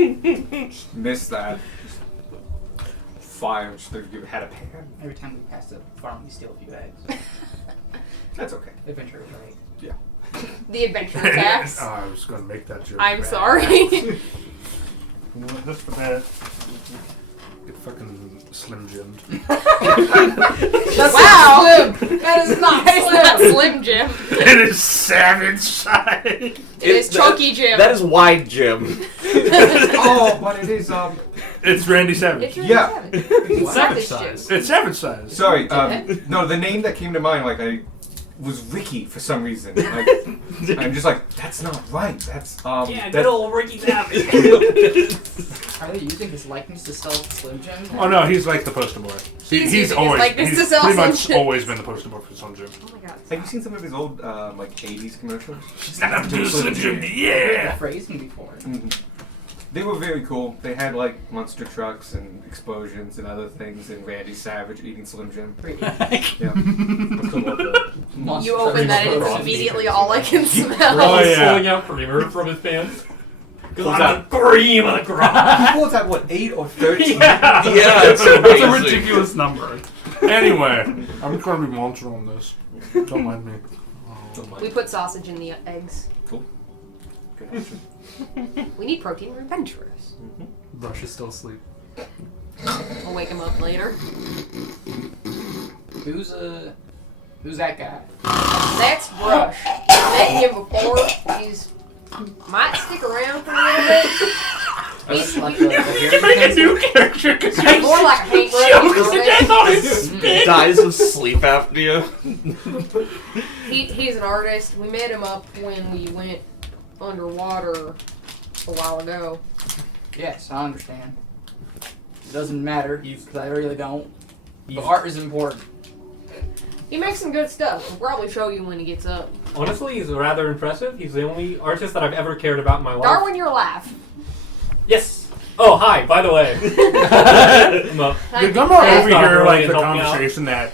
Missed that. Fire. You had a pan. Every time we pass the farm, we steal a few eggs. That's okay. Adventure, right? The adventure attacks. I was gonna make that joke. I'm bad. sorry. You know what, just for that. Get fucking Slim Jim'd. Wow. That is not Slim Jim. It is savage side. It is Chunky Jim. That is wide Jim. Oh, but it is It's Randy Savage. It's really Yeah. savage. It's savage Savage Jim. size. It's savage size. Sorry. No, the name that came to mind, like was Ricky for some reason. Like, I'm just like, that's not right. That's Yeah, good old Ricky Savage. Are they using his likeness to sell Slim Jim? Oh no, he's like the poster boy. He's He's using his always likeness he's to sell pretty Slim much Jim. always been the poster boy for Slim Jim. Oh my god. Have you seen some of his old like 80s commercials? Stand up to Slim Jim, The yeah. phrasing before. They were very cool. They had like monster trucks and explosions and other things, and Randy Savage eating Slim Jim. Pretty. Yeah. I still love that. You open that and it's immediately all I can smell. Oh, He's yeah. pulling out creamer from his pants. Because Pulls I'm the cream of the crop. He pulls out what 8 or 13? Yeah. Yeah, it's That's a amazing. ridiculous number. Anyway, I'm gonna be monster on this. Don't mind me. We put sausage in the eggs. Cool. Good option. We need protein. We're adventurous. Brush is still asleep. We'll wake him up later. Who's that guy? That's Brush. I met him before. He's might stick around for a little bit. He's Like the Make a new character because you're more like a Hank Rose. Dies of sleep apnea. He's an artist. We met him up when we went underwater a while ago. Yes, I understand. It doesn't matter, because I really don't. But art is important. He makes some good stuff. He'll probably show you when he gets up. Honestly, he's rather impressive. He's the only artist that I've ever cared about in my life. Darwin, you're alive. Yes. Oh, hi. By the way, I'm up. Did Gumar That's not overhear really like the helping out. conversation that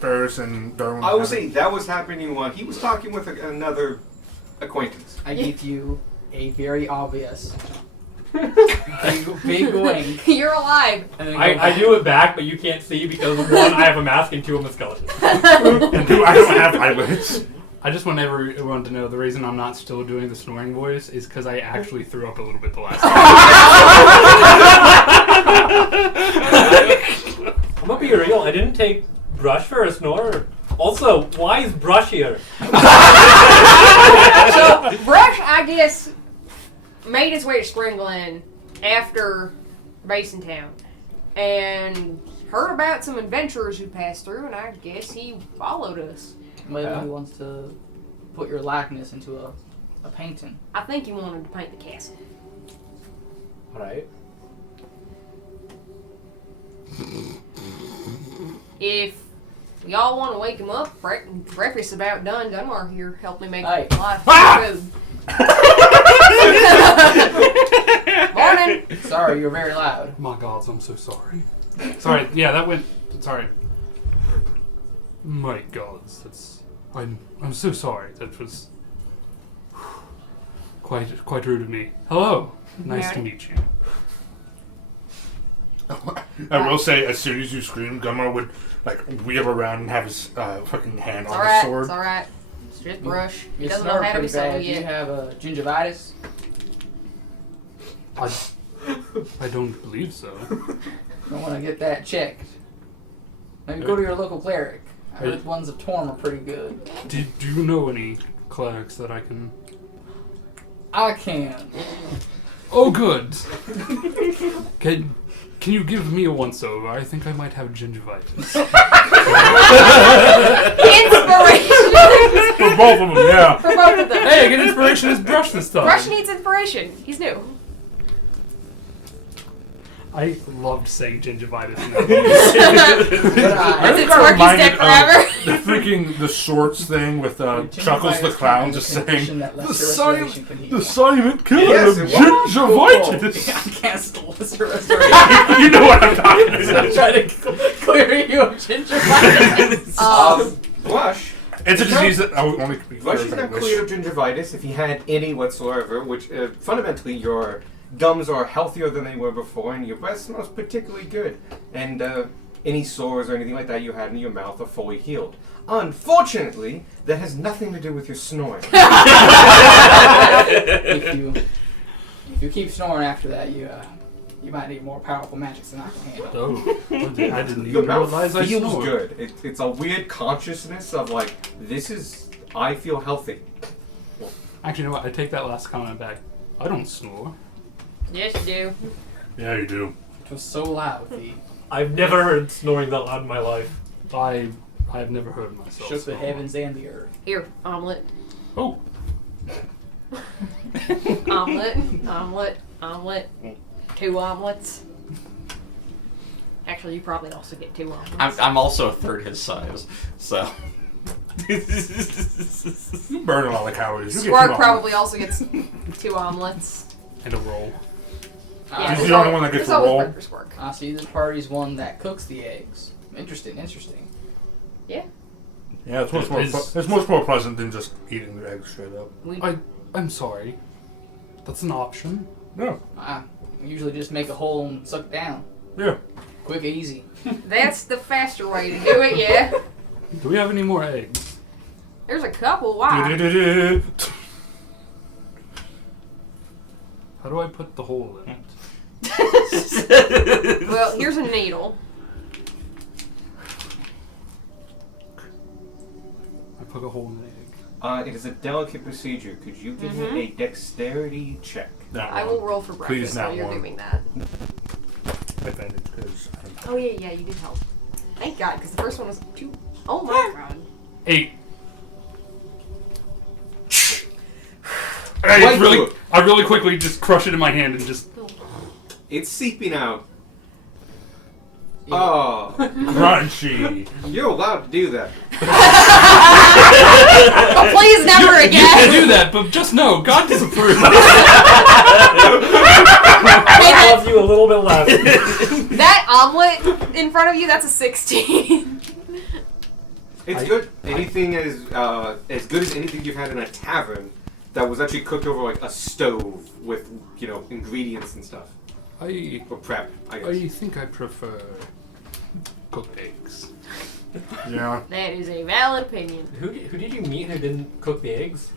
Ferris and Darwin? I will had? say that was happening while he was talking with another acquaintance. I give you a very obvious big wink. You're alive. And then I do it back, but you can't see because one, I have a mask, and two, I'm a skeleton. And I don't have eyelids. I just want everyone to know the reason I'm not still doing the snoring voice is because I actually threw up a little bit the last time. I'm gonna be real. I didn't take Brush for a snorer. Also, why is Brush here? So, Brush, I guess, made his way to Spring Glen after Basin Town and heard about some adventurers who passed through, and I guess he followed us. maybe he wants to put your likeness into a painting. I think he wanted to paint the castle. Alright. If y'all want to wake him up, breakfast's about done. Gunmar here helped me make Hey. life Ah! food. Morning. Sorry, you're very loud. My gods, I'm so sorry. Sorry, yeah, that went. Sorry. My gods, that's. I'm so sorry. That was quite rude of me. Hello, nice to meet you. I will say, as soon as you screamed, Gumar would like wheel around and have his fucking hand It's on alright. his sword. It's alright. It's just Brush. He You doesn't know snore how to be pretty bad. subtle Do you yet. have gingivitis? I don't believe so. I want to get that checked. Maybe go to your local cleric. I heard the ones of Torm are pretty good. Do you know any clerics that I can? I can. Oh, good. Can you give me a once over? I think I might have gingivitis. Inspiration For both of them, yeah. for both of them. Hey, I get inspiration as Brush this time. Brush needs inspiration. He's new. I loved saying gingivitis. But, That's its got Sparky's reminded dead of forever. The freaking the shorts thing with Chuckles the Clown just saying the silent killer Yes, of it was. gingivitis. I cancel this restoration. You know what I'm talking I'm about. trying to clear you of gingivitis. Blush. It's a disease that only could be Blush cured is by not wish. clear of gingivitis if he had any whatsoever, which fundamentally your gums are healthier than they were before, and your breath smells particularly good. And any sores or anything like that you had in your mouth are fully healed. Unfortunately, that has nothing to do with your snoring. If you keep snoring after that, you might need more powerful magics than I can handle. Oh, I didn't Your even mouth realize I feels snored. good. It's a weird consciousness of like, I feel healthy. Actually, you know what? I take that last comment back. I don't snore. Yes, you do. Yeah, you do. It was so loud, the I've never heard snoring that loud in my life. I've never heard myself. shook the snore. heavens and the earth. Here, omelet. Oh, Omelet. 2 omelets. Actually, you probably also get 2 omelets. I'm also a third his size, so. You burn a lot of calories. You get Squark too probably also gets 2 omelets. and a roll. Yeah, He's there's the only al- one that gets there's a always roll. bread for Squark. I see this party's one that cooks the eggs. Interesting. Yeah, it's much more. It's much more pleasant than just eating the eggs straight up. I'm sorry. That's an option. Yeah, I usually just make a hole and suck it down. yeah. Quick and easy. That's the faster way to do it, yeah. Do we have any more eggs? There's a couple. Why? Du-du-du-du. How do I put the hole in it? Well, here's a needle. I poke a hole in the egg. It is a delicate procedure. Could you give me a dexterity check? That I one. will roll for Please, breakfast while not you're one. doing that. Advantage, 'cause Oh, yeah, you did help. Thank God, because the first one was 2. Oh my God. 8. Right through it. I really quickly just crush it in my hand and just. It's seeping out. Oh, crunchy. you're allowed to do that. Oh, please never You can again. do that, but just know God disapproves. I love you a little bit less. That omelet in front of you, that's a 16. It's good. Anything as good as anything you've had in a tavern that was actually cooked over like a stove with ingredients and stuff I or prep. I guess. think I prefer cooked eggs. Yeah. That is a valid opinion. Who did you meet who didn't cook the eggs?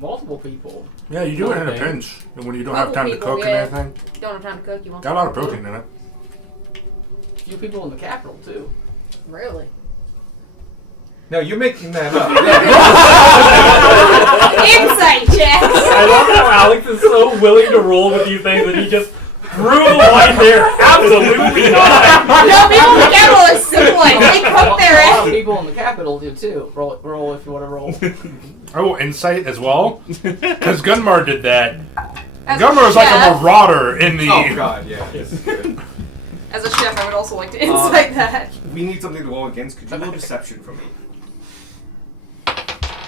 Multiple people. Yeah, you do it in a Okay. pinch. And when you don't have time to Couple cook people, and anything. Don't have time to cook, you want Got a lot of protein in it. A few people in the capital too. Really? No, you're making that up. Insight checks! I love how Alex is so willing to roll with you things that he just threw the line there. Absolutely not. No, people in the capital are simple. They cook their A lot of eggs. people in the capital do too. Roll if you want to roll. Oh, insight as well? Because Gunmar did that. As Gunmar was like a chef- marauder in the. Oh God, yeah. Yes. As a chef, I would also like to insight that. We need something to roll against. Could you roll deception for me?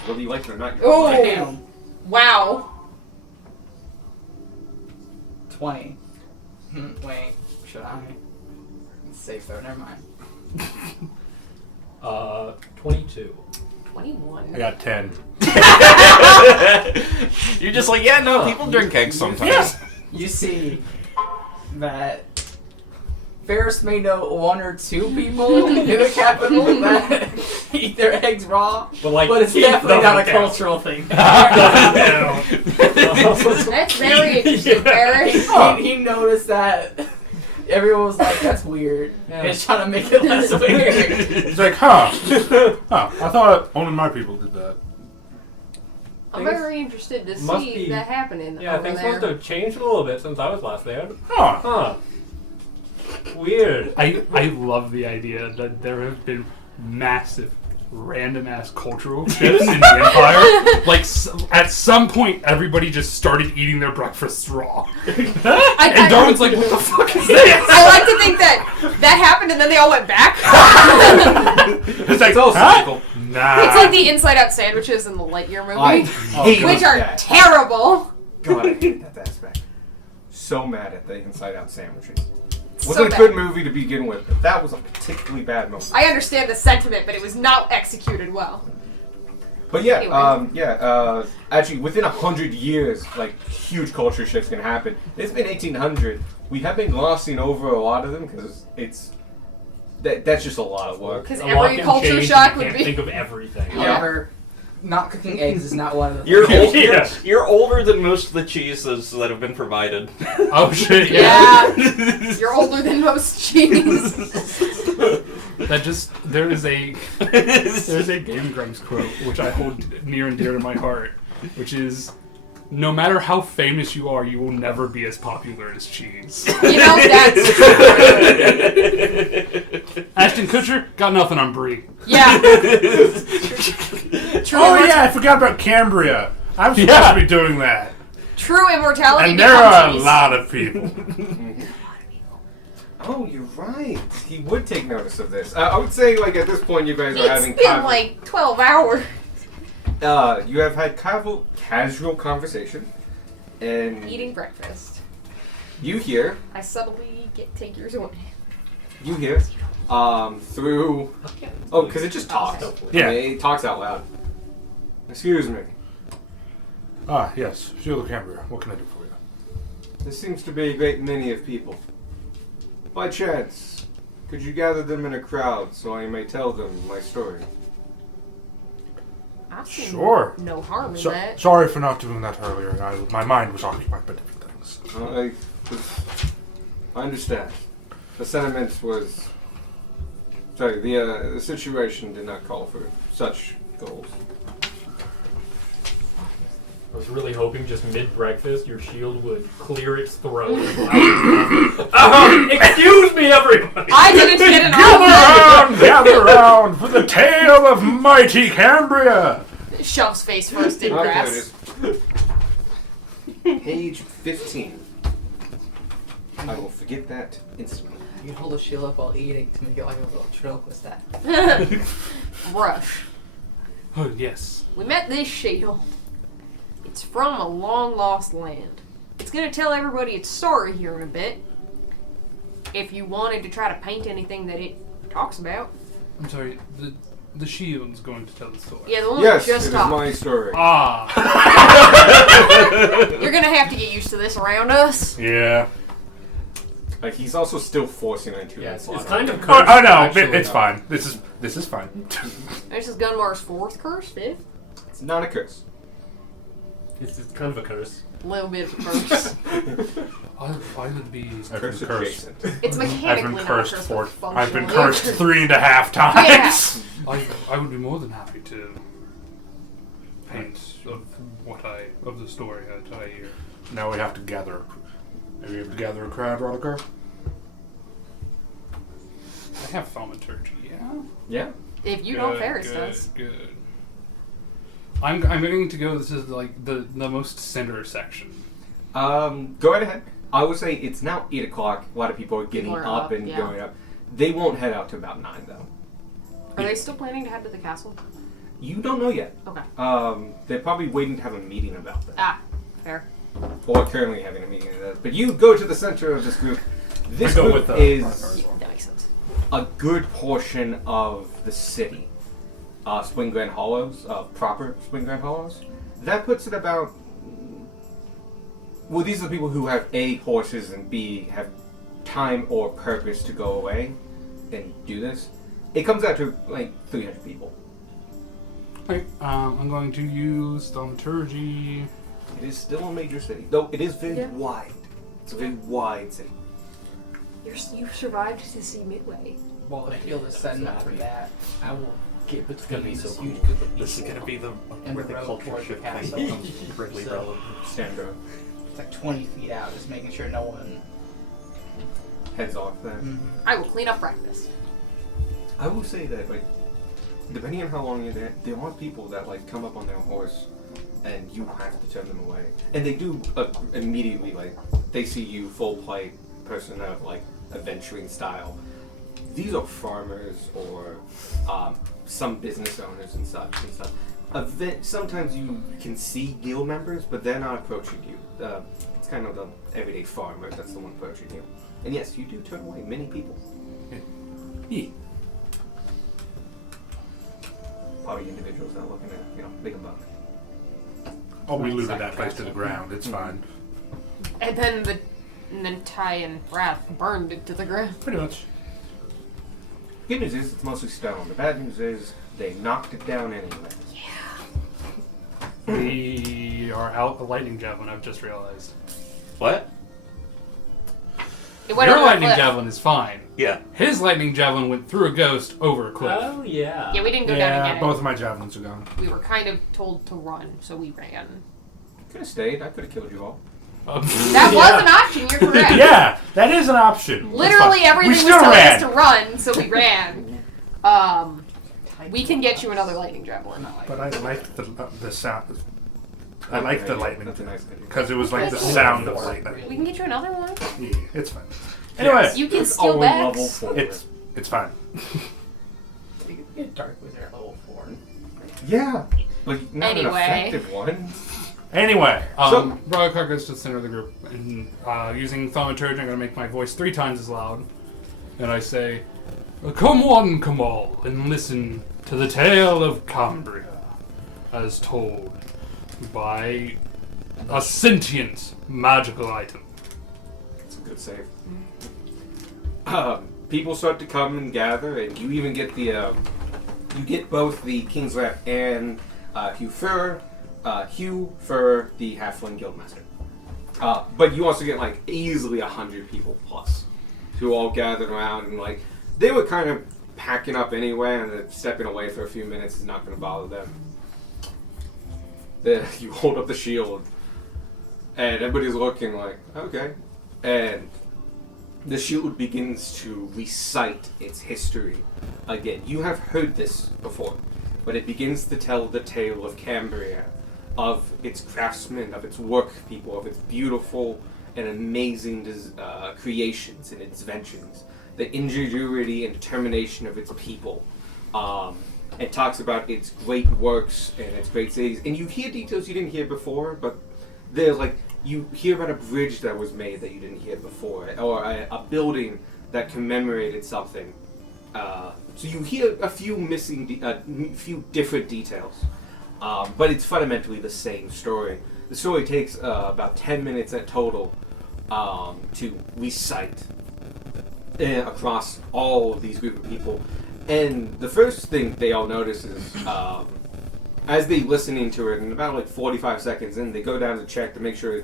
Whether you like it or not, you're Ooh. lying. Damn. Wow. 20. Wait, should I? It's safe though. Never mind. 22. 21. I got 10. You're just like, yeah, no, people drink eggs sometimes. You see that Ferris may know 1 or 2 people in the capital that eat their eggs raw, but it's he definitely not a doesn't count. cultural thing. That's very interesting, Ferris. He noticed that everyone was like, "That's weird," and he's trying to make it less weird. He's like, huh. I thought only my people did that. I'm very interested to Must see be- that happening. Yeah, over things there. must have changed a little bit since I was last there. Huh. Huh. Weird. I love the idea that there have been massive random ass cultural shifts in the Empire. Like at some point, everybody just started eating their breakfasts raw, and Darwin's like, "What the fuck is this?" I like to think that happened and then they all went back. It's like, also huh? people. Nah. It's like the Inside Out sandwiches in the Lightyear movie, I hate which are that. terrible. God, I hate that aspect. So mad at the Inside Out sandwiches. So Wasn't a bad. good movie to begin with, but that was a particularly bad movie. I understand the sentiment, but it was not executed well. But yeah, Anyway. actually, within 100 years, like, huge culture shifts can happen. It's been 1800. We have been glossing over a lot of them because that's just a lot of work. Because A lot every can culture change, shock you would can't be. think of everything. However, not cooking eggs is not one of the You're, things. you're older than most of the cheeses that have been provided. Oh shit! Yeah, you're older than most cheese. That just there's a Game Grumps quote which I hold near and dear to my heart, which is, "No matter how famous you are, you will never be as popular as cheese." You know, that's true. Ashton Kutcher got nothing on Brie. Yeah. Oh yeah, I forgot about Cambria. I'm supposed to be doing that. True immortality. And there are a becomes lot of people. Oh, you're right. He would take notice of this. I would say, like, at this point, you guys are having It's been like 12 hours. you have had casual conversation, and Eating breakfast. you hear, I subtly take yours away. through. Oh, because it just talks. Yeah. I mean, it talks out loud. Excuse me. Ah, yes. Shield of Cambria. What can I do for you? There seems to be a great many of people. By chance, could you gather them in a crowd so I may tell them my story? I've seen Sure. no harm in So, that. sorry for not doing that earlier. My mind was occupied by different things. I understand. The sentiment was. Sorry, the situation did not call for such goals. I was really hoping just mid-breakfast your shield would clear its throat. Excuse me, everybody! I didn't get an Gather round for the tale of mighty Cambria! Shoves face first in Okay, grass. Page 15. I will forget that instantly. You can hold the shield up while eating to make it like a little trope with that. Brush. Oh yes. We met this shield. It's from a long lost land. It's gonna tell everybody its story here in a bit. If you wanted to try to paint anything that it talks about. I'm sorry. The shield's going to tell the story. Yeah, the one Yes, that it just is talked. my story. Ah. You're gonna have to get used to this around us. Yeah. Like, he's also still forcing it to Yes, him. it's kind of Oh, cursed. no, actually, it's though. fine. This is fine. This is Gunmar's 4th curse, 5th? It's not a curse. It's kind of a curse. A little bit of a curse. I would be. I've Curse been cursed. adjacent. It's I've mechanically been not a cursed curse, for. but I've been functionally a cursed curse. 3.5 times. I would be more than happy to paint of the story I hear. Now we have to gather. Are you able to gather a crowd, Rodiker? I have thaumaturgy, yeah. Yeah? If you don't, Good, Ferris good, does. Good. I'm going to go. This is like the most center section. Go right ahead. I would say it's now 8 o'clock. A lot of people are getting People are up up, and yeah. going up. They won't head out to about 9, though. Are they still planning to head to the castle? You don't know yet. Okay. They're probably waiting to have a meeting about that. Ah, fair. Or currently having a meeting about that. But you go to the center of this group. This I go group with the is Yeah, that makes sense. a good portion of the city. Spring Grand Hollows, proper Spring Grand Hollows. That puts it about. Well, these are the people who have A, horses, and B, have time or purpose to go away and do this. It comes out to like 300 people. Okay, I'm going to use thaumaturgy. It is still a major city, though it is very Yeah. wide. It's a very wide city. You survived to see Midway. While the shield is setting up for that, I will get It's gonna between be so this cool. huge group of people. This is gonna be the And where the the road culture towards the shift castle. becomes really So- relevant. Sandra It's like 20 feet out, just making sure no one. heads off there. I will clean up breakfast. I will say that, like, depending on how long you're there are people that like come up on their horse, and you have to turn them away. And they do immediately, like they see you full plate person of like adventuring style. These are farmers or some business owners and such and stuff. Sometimes you can see guild members, but they're not approaching you. It's kind of the everyday farmer that's the one approaching you. And yes, you do turn away many people. Yeah. Probably individuals that are looking at, make a buck. Oh, we looted that place to the ground. It's fine. And then Ty and Wrath burned it to the ground. Pretty much. Good news is it's mostly stone. The bad news is they knocked it down anyway. We are out a lightning javelin, I've just realized. What? It went Your over a lightning cliff. javelin is fine. Yeah. His lightning javelin went through a ghost over a cliff. Oh, yeah. Yeah, we didn't go down and Yeah, get both of my javelins are gone. it. We were kind of told to run, so we ran. Could have stayed. I could have killed you all. That was an option, you're correct. Yeah, that is an option. Literally That's fine. everything We was still telling ran. us to run, so we ran. We can get you another lightning javelin. But I like the sound. I like the lightning That's a nice idea. because it was like the sound of lightning. We can get you another one. Yeah, it's fine. Anyway, You can It's steal always back. level 4. it's fine. You can get Dark Wizard at level 4. Yeah, but not Anyway. an effective one. Anyway, Royal Car goes to the center of the group, and using thaumaturgy, I'm going to make my voice 3 times as loud. And I say, "Come one, come all, and listen to the tale of Cambria, as told by a sentient magical item." It's a good save. People start to come and gather, and you even get the you get both the King's Rep and Hugh Fur, the Halfling Guildmaster. But you also get like easily 100 people plus, who all gathered around, and like they were kind of packing up anyway, and stepping away for a few minutes is not going to bother them. You hold up the shield, and everybody's looking like, okay. And the shield begins to recite its history again. You have heard this before, but it begins to tell the tale of Cambria, of its craftsmen, of its work people, of its beautiful and amazing creations and its inventions, the ingenuity and determination of its people. It talks about its great works and its great cities. And you hear details you didn't hear before, but there's like, you hear about a bridge that was made that you didn't hear before, or a building that commemorated something. So you hear a few few different details, but it's fundamentally the same story. The story takes about 10 minutes at total to recite across all of these group of people. And the first thing they all notice is, as they listening to it, and about like 45 seconds in, they go down to check to make sure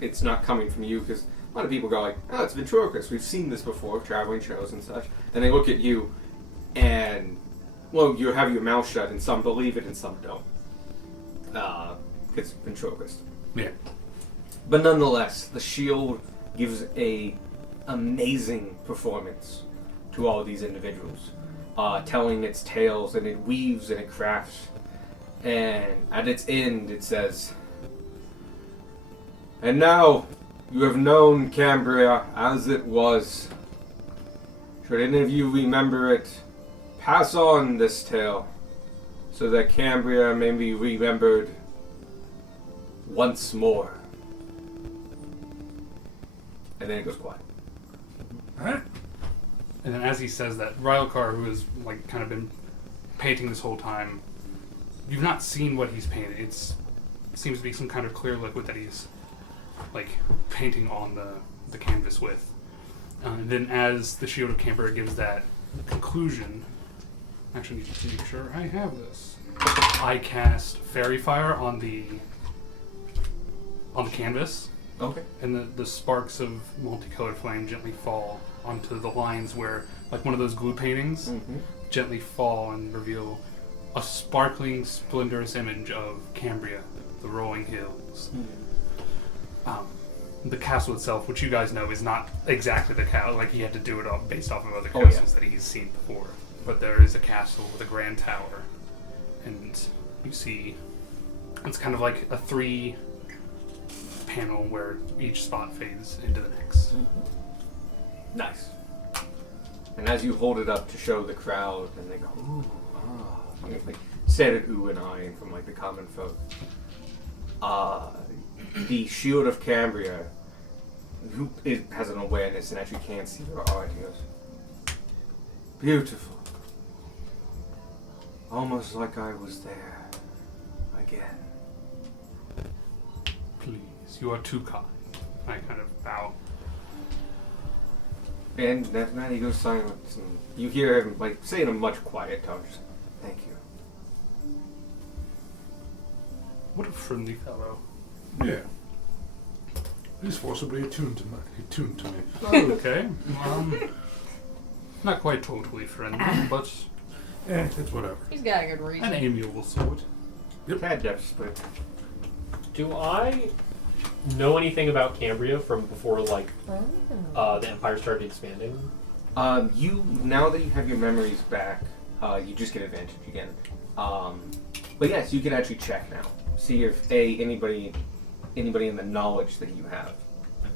it's not coming from you, because a lot of people go like, oh, it's ventriloquist. We've seen this before, traveling shows and such. And they look at you, and well, you have your mouth shut, and some believe it and some don't. It's ventriloquist. yeah. But nonetheless, the shield gives a amazing performance to all of these individuals, telling its tales, and it weaves and it crafts. And at its end, it says, "And now you have known Cambria as it was. Should any of you remember it, pass on this tale, so that Cambria may be remembered once more." And then it goes quiet. Alright. And then as he says that, Rylkar, who has like kind of been painting this whole time, you've not seen what he's painted. It seems to be some kind of clear liquid that he's like painting on the canvas with. And then as the Shield of Cambria gives that conclusion, actually need to make sure I have this. I cast Fairy Fire on the canvas. Okay. And the sparks of multicolored flame gently fall onto the lines where, like one of those glue paintings, gently fall and reveal a sparkling, splendorous image of Cambria, the rolling hills. The castle itself, which you guys know is not exactly the castle, like he had to do it all based off of other castles that he's seen before. but there is a castle with a grand tower, and you see it's kind of like a 3-panel where each spot fades into the next. Nice. And as you hold it up to show the crowd, and they go, ooh, ah, and it's like standard ooh and ahhing from like the common folk. The Shield of Cambria, who has an awareness and actually can't see their art, he goes, beautiful. Almost like I was there again. Please, you are too kind. I kind of bow. And that man, he goes silent, and you hear him like say in a much quiet tone, just, thank you. What a friendly fellow. Yeah. He's forcibly attuned to me. Okay. Not quite totally friendly, but It's whatever. He's got a good reason. an amiable sort. Tad desperate. Do I know anything about Cambria from before, like, the Empire started expanding? You now that you have your memories back, you just get advantage again. But yes, you can actually check now. See if anybody in the knowledge that you have.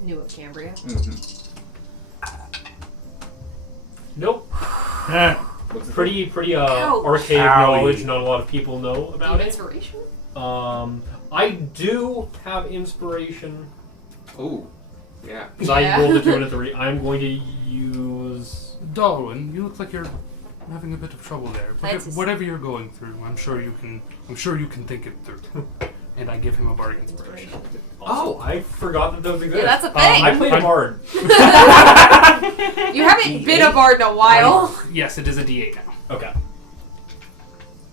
Knew of Cambria. Mm-hmm. Nope. What's the Pretty Ouch. archaic Owie. knowledge. Not a lot of people know Do you about have it. inspiration? I do have inspiration. Oh, yeah. Because Yeah. I rolled a 2 and a 3. I'm going to use. Darwin, you look like you're having a bit of trouble there. That's his- Whatever you're going through, I'm sure you can think it through. And I give him a bardic inspiration. Oh, I forgot that those exist. Yeah, that's a thing. I played a bard. You haven't been a bard in a while. Yes, it is a D8 now. Okay.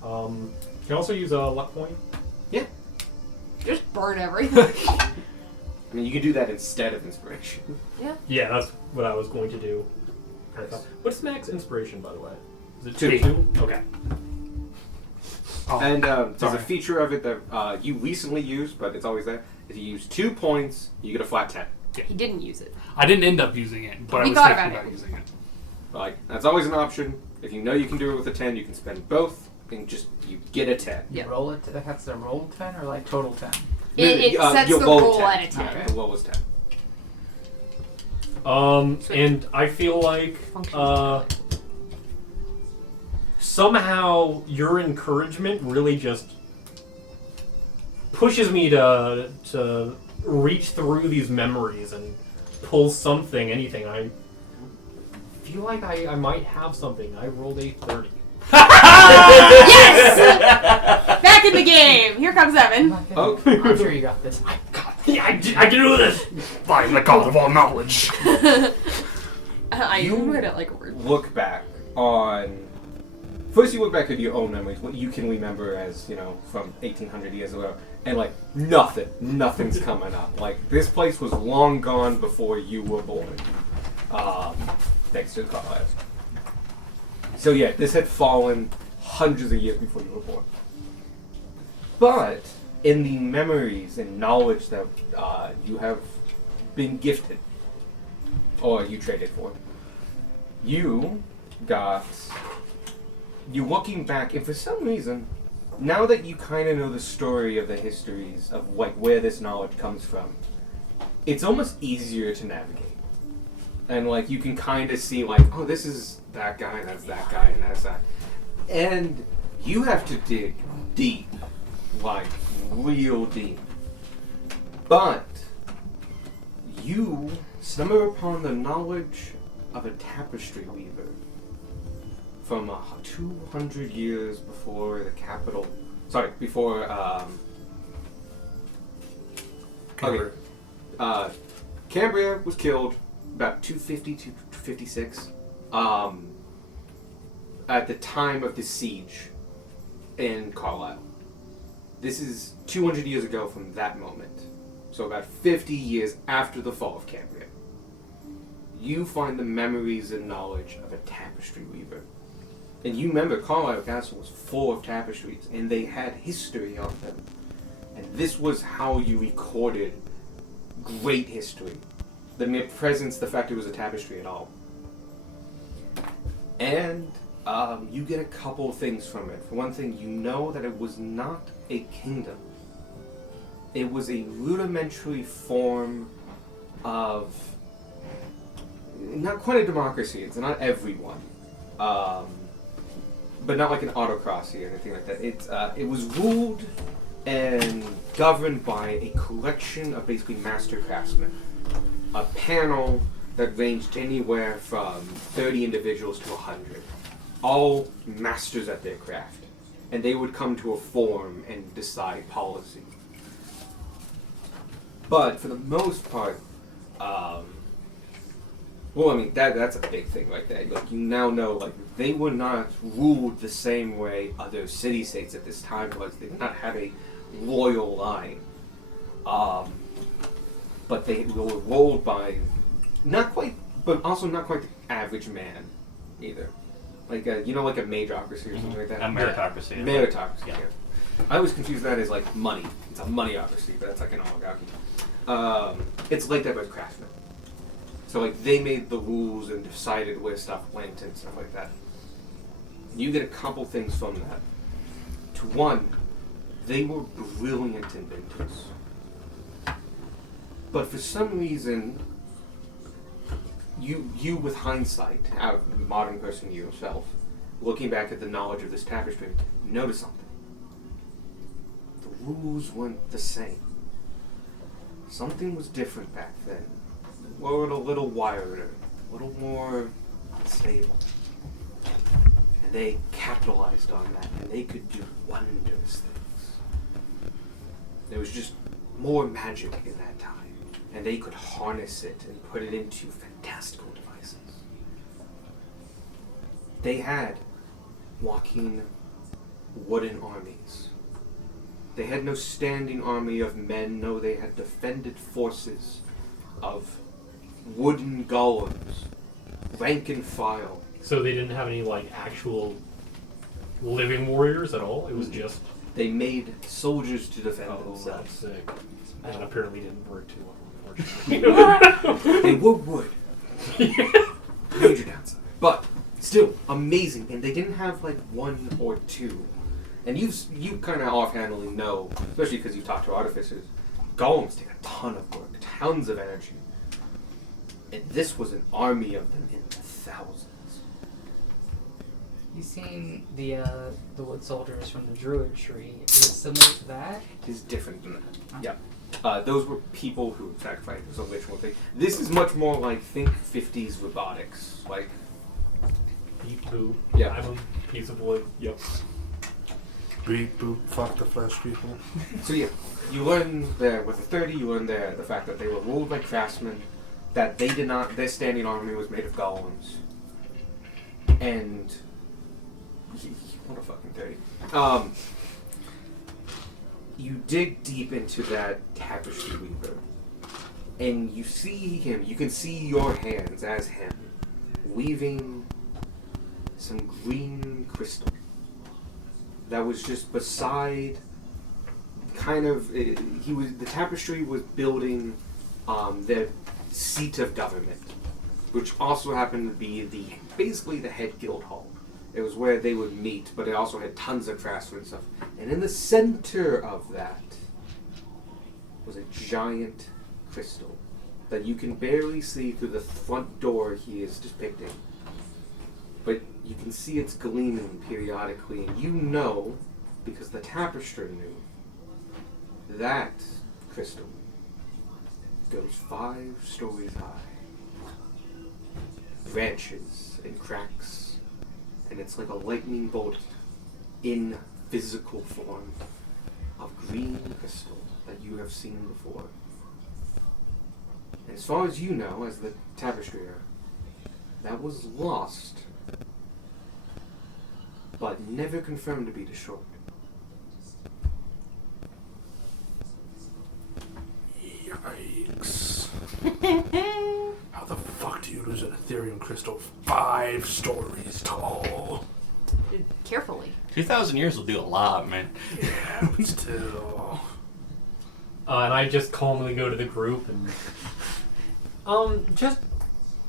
Can you also use a luck point? Just burn everything. I mean, you can do that instead of inspiration. Yeah, that's what I was going to do. What's max inspiration, by the way? Is it 2. 2? Okay. Oh, And there's sorry. a feature of it that you recently used, but it's always there. If you use 2 points, you get a flat 10. He didn't use it. I didn't end up using it, but I We was thought thinking about about it. using it. Like, that's always an option. If you know you can do it with a 10, you can spend both, and just, you get a 10. Yeah. Roll it. That's the roll 10 or like total 10. It sets your the low roll 10. at a 10. Okay. The low is 10. And I feel like somehow your encouragement really just pushes me to reach through these memories and pull anything. I feel like I might have something. I rolled a 30. Yes! Back in the game. Here comes Evan. Okay. I'm sure you got this. Yeah, I can do this! I am the god of all knowledge. I You- read it like a word. Look back on... First you look back at your own memories, what you can remember as, from 1800 years ago, and like, nothing's coming up. Like, this place was long gone before you were born. Thanks to Carlisle. So yeah, this had fallen hundreds of years before you were born. But, in the memories and knowledge that you have been gifted, or you traded for, you're looking back, and for some reason, now that you kind of know the story of the histories of like where this knowledge comes from, it's almost easier to navigate. And like you can kind of see like, oh, this is that guy, that's that guy, and that's that. And you have to dig deep, like real deep. But you stumble upon the knowledge of a tapestry weaver from 200 years before the capital. Sorry, before. Okay. Cambria was killed about 250 to 256. At the time of the siege in Carlisle. This is 200 years ago from that moment. So about 50 years after the fall of Cambria. You find the memories and knowledge of a tapestry weaver. And you remember Carlisle Castle was full of tapestries, and they had history of them. And this was how you recorded great history. The mere presence, the fact it was a tapestry at all. And you get a couple things from it. For one thing, you know that it was not a kingdom. It was a rudimentary form of, not quite a democracy. It's not everyone, but not like an autocracy or anything like that. It was ruled and governed by a collection of basically master craftsmen. A panel that ranged anywhere from 30 individuals to 100. All masters at their craft. And they would come to a forum and decide policy. But for the most part, well, I mean, that's a big thing right there. Like, you now know, like, they were not ruled the same way other city-states at this time was. They did not have a royal line. But they were ruled by, not quite, but also not quite the average man, either. Like, like a mageocracy or something like that? A meritocracy. Yeah. Meritocracy, Yeah. yeah. I always confuse that as, like, money. It's a moneyocracy, but that's like an oligarchy. It's like that with craftsmen. So, like, they made the rules and decided where stuff went and stuff like that. You get a couple things from that. To one, they were brilliant inventors. But for some reason, you with hindsight, a modern person yourself, looking back at the knowledge of this tapestry, you notice something. The rules weren't the same. Something was different back then. They were a little wilder, a little more stable. And they capitalized on that, and they could do wondrous things. There was just more magic in that time. And they could harness it and put it into fantastical devices. They had walking wooden armies. They had no standing army of men. No, they had defended forces of wooden golems, rank and file. So they didn't have any like actual living warriors at all. It was just They made soldiers to defend that's themselves. sick. And apparently didn't work too well, unfortunately. They were wood. Major downside. But still amazing. And they didn't have like one or two. And you kind of offhandedly know, especially because you talk to artificers, golems take a ton of work, tons of energy. And this was an army of them in the thousands. You seen the wood soldiers from the druid tree? Is it similar to that? It is different than that. Yeah. Those were people who sacrificed. It was a ritual thing. This is much more like, think 50s robotics. Like, Beep boop. Yeah. I'm a piece of wood. Yep. Beep, boop, fuck the flesh people. so yeah, you learn there with the 30. You learn there the fact that they were ruled by craftsmen. That they did not. Their standing army was made of golems. And what a fucking 30. You dig deep into that tapestry weaver, and you see him. You can see your hands as him, weaving some green crystal that was just beside. Kind of, the tapestry was building their seat of government, which also happened to be basically the head guild hall. It was where they would meet, but it also had tons of craftsmen and stuff. And in the center of that was a giant crystal that you can barely see through the front door he is depicting. But you can see it's gleaming periodically, and you know, because the tapestry knew, that crystal goes 5 stories high. Branches and cracks. And it's like a lightning bolt in physical form of green crystal that you have seen before. And as far as you know, as the tapestrier, that was lost, but never confirmed to be destroyed. Yikes. How the fuck do you lose an Ethereum crystal 5 stories tall? Carefully. 2,000 years will do a lot, man. Yeah, but still. And I just calmly go to the group and just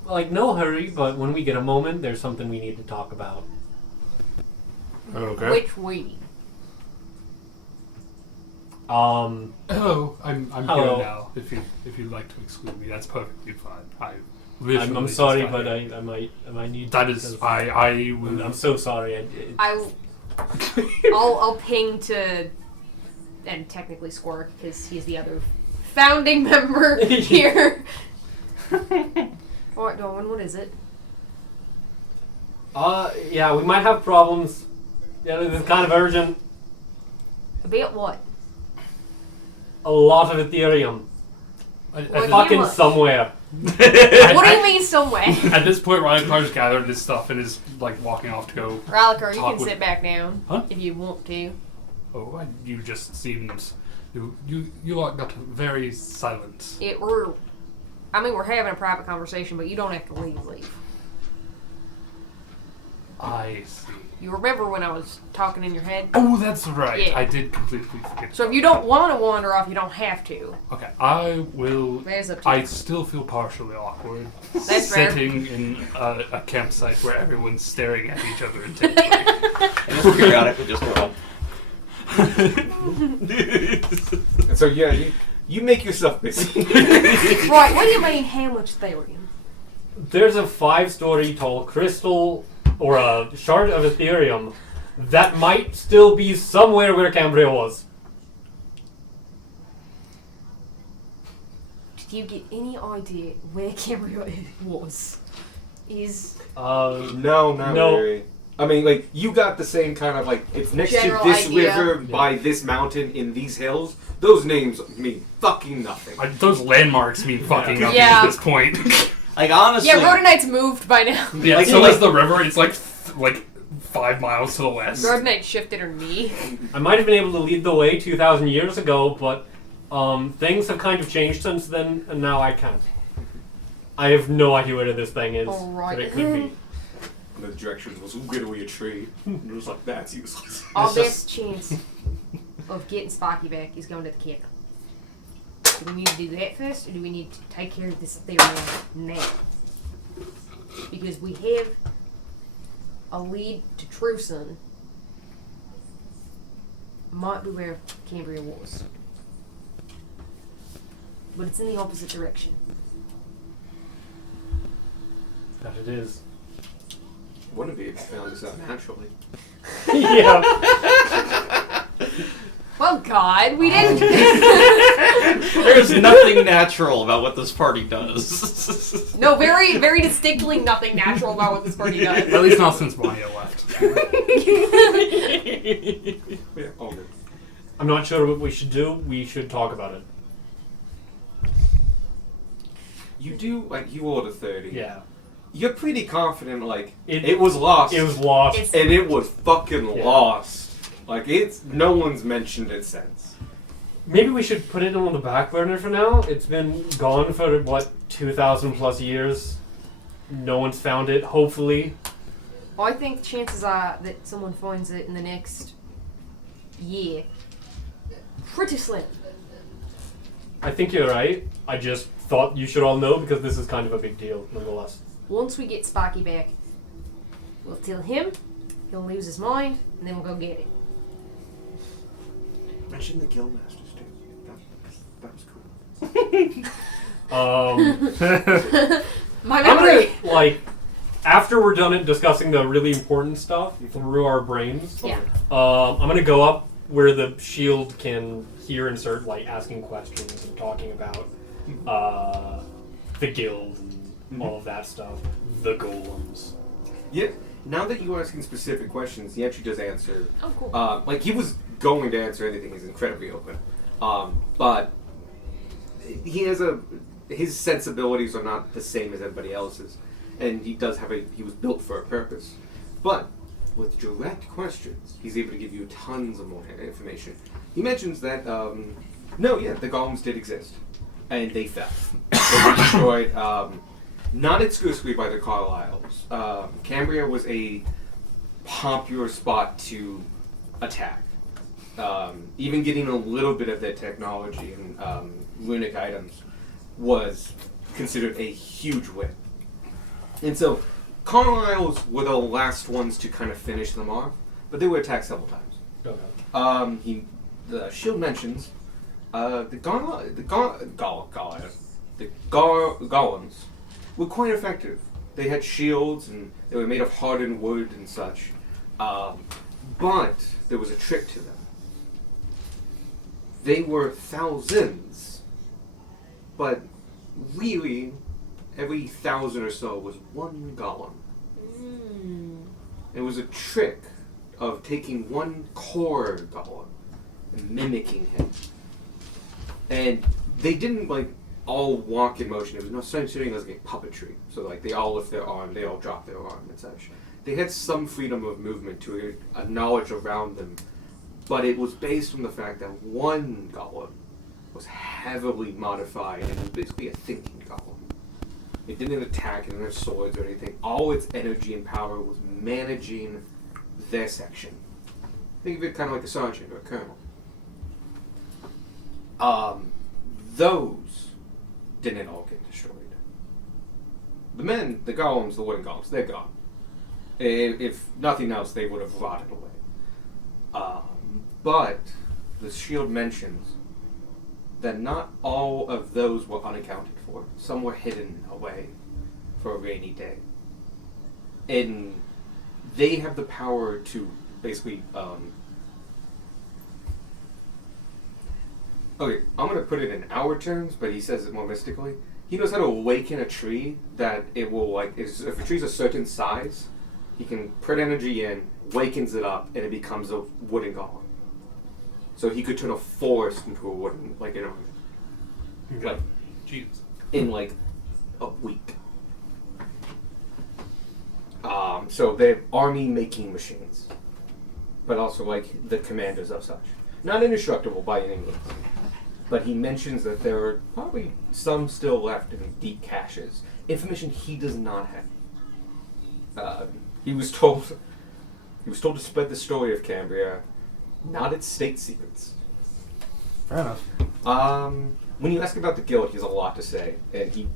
like no hurry, but when we get a moment, there's something we need to talk about. Okay. Which we? Hello, I'm Hello. here now. If you'd like to exclude me, that's perfectly fine. Literally I'm just sorry, got but here. I might need. That is, I will. I'm so sorry. I'll ping to, and technically Squirt because he's the other founding member here. Alright, Dawn, what is it? Yeah, we might have problems. Yeah, this is kind of urgent. About what? A lot of Ethereum. What Fucking you- somewhere. What do you mean somewhere? At this point, Ryan Clark's gathered his stuff and is like walking off to go. Ralicar, you Talk can with- sit back down Huh? if you want to. Oh, you just seemed you lot got very silent. We're having a private conversation, but you don't have to leave. I see. You remember when I was talking in your head? Oh, that's right. Yeah. I did completely forget. So if you don't want to wander off, you don't have to. Okay, I will. There's up to I you. still feel partially awkward That's fair. sitting in a campsite where everyone's staring at each other intently. And just periodically just go up. And so yeah, you make yourself busy. Right, what do you mean, how much thorium? There's a 5-story tall crystal or a shard of Ethereum that might still be somewhere where Cambria was. Did you get any idea where Cambria was? No, not No. really. I mean, like, you got the same kind of, like, it's next General to this idea. river, by this mountain, in these hills. Those names mean fucking nothing. Those landmarks mean fucking nothing Yeah. at this point. Like, honestly. Yeah, Rhodonite's moved by now. Yeah, Like- so like- is the river. It's like 5 miles to the west. Rhodonite shifted her knee. I might have been able to lead the way 2,000 years ago, but things have kind of changed since then, and now I can't. I have no idea where this thing is, Alright. but it could be. And the directions was, we'll get away a tree. And it was like, that's useless. Our It's best chance of getting Sparky back is going to the cabin. Do we need to do that first, or do we need to take care of this Ethereum now? Because we have a lead to Truson. Might be where Cambria was. But it's in the opposite direction. That it is. Wouldn't it be if you found this out naturally? Yeah. Well, God, we didn't. There's nothing natural about what this party does. No, very, very distinctly nothing natural about what this party At does. least not since Maya left. Yeah, all good. I'm not sure what we should do. We should talk about it. You do, like, you order 30. Yeah. You're pretty confident, like, It- it was lost. It was lost. It's- And it was fucking Yeah. lost. Like, no one's mentioned it since. Maybe we should put it on the back burner for now. It's been gone for, 2,000 plus years. No one's found it, hopefully. I think chances are that someone finds it in the next year. Pretty slim. I think you're right. I just thought you should all know because this is kind of a big deal, nonetheless. Once we get Sparky back, we'll tell him, he'll lose his mind, and then we'll go get it. Mention the Guildmasters, too. That was cool. My I'm memory. gonna, after we're done discussing the really important stuff through our brains, Yeah. I'm gonna go up where the shield can hear and start, asking questions and talking about the guild and all of that stuff. The golems. Yeah, now that you are asking specific questions, he actually does answer. Oh, cool. He was going to answer anything. He's incredibly open. But he has his sensibilities are not the same as everybody else's. And he does have he was built for a purpose. But with direct questions, he's able to give you tons of more information. He mentions that, the golems did exist. And they fell. They were destroyed, not exclusively by the Carlyles. Cambria was a popular spot to attack. Even getting a little bit of their technology and runic items was considered a huge win. And so, Carlyles were the last ones to kind of finish them off, but they were attacked several times. Okay. The shield mentions the golems were quite effective. They had shields and they were made of hardened wood and such. But there was a trick to them. They were thousands, but really, every 1,000 or so was one golem. It was a trick of taking one core golem and mimicking him. And they didn't all walk in motion. It was no same thing as like puppetry. So they all lift their arm, they all drop their arm and such. They had some freedom of movement to a knowledge around them, but it was based on the fact that one golem was heavily modified and was basically a thinking golem. It didn't attack, it didn't have swords or anything. All its energy and power was managing their section. Think of it kind of like a sergeant or a colonel. Those didn't all get destroyed. The men, the golems, the wooden golems, they're gone. If nothing else, they would have rotted away. But the shield mentions that not all of those were unaccounted for. Some were hidden away for a rainy day. And they have the power to basically okay, I'm going to put it in our terms, but he says it more mystically. He knows how to awaken a tree that it will, if a tree's a certain size, he can put energy in, wakens it up, and it becomes a wooden golem. So he could turn a forest into a wooden, Jesus. in a week. So they're army-making machines, but also the commanders of such. Not indestructible by any means. But he mentions that there are probably some still left in deep caches. Information he does not have. He was told to spread the story of Cambria, not its state secrets. Fair enough. When you ask about the guild, he has a lot to say, and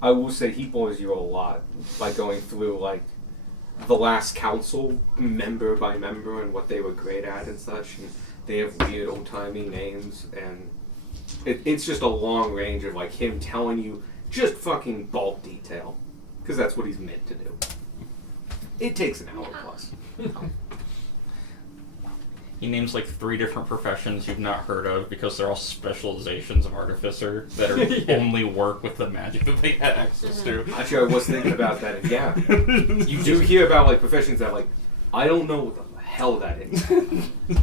I will say he bores you a lot by going through the last council, member by member, and what they were great at and such. And they have weird old-timey names, and it's just a long range of him telling you just fucking bulk detail, because that's what he's meant to do. It takes an hour plus. He names 3 different professions you've not heard of because they're all specializations of artificer that are only work with the magic that they had access to. Actually, I was thinking about that. Yeah, you do hear about professions that I don't know what the hell that is.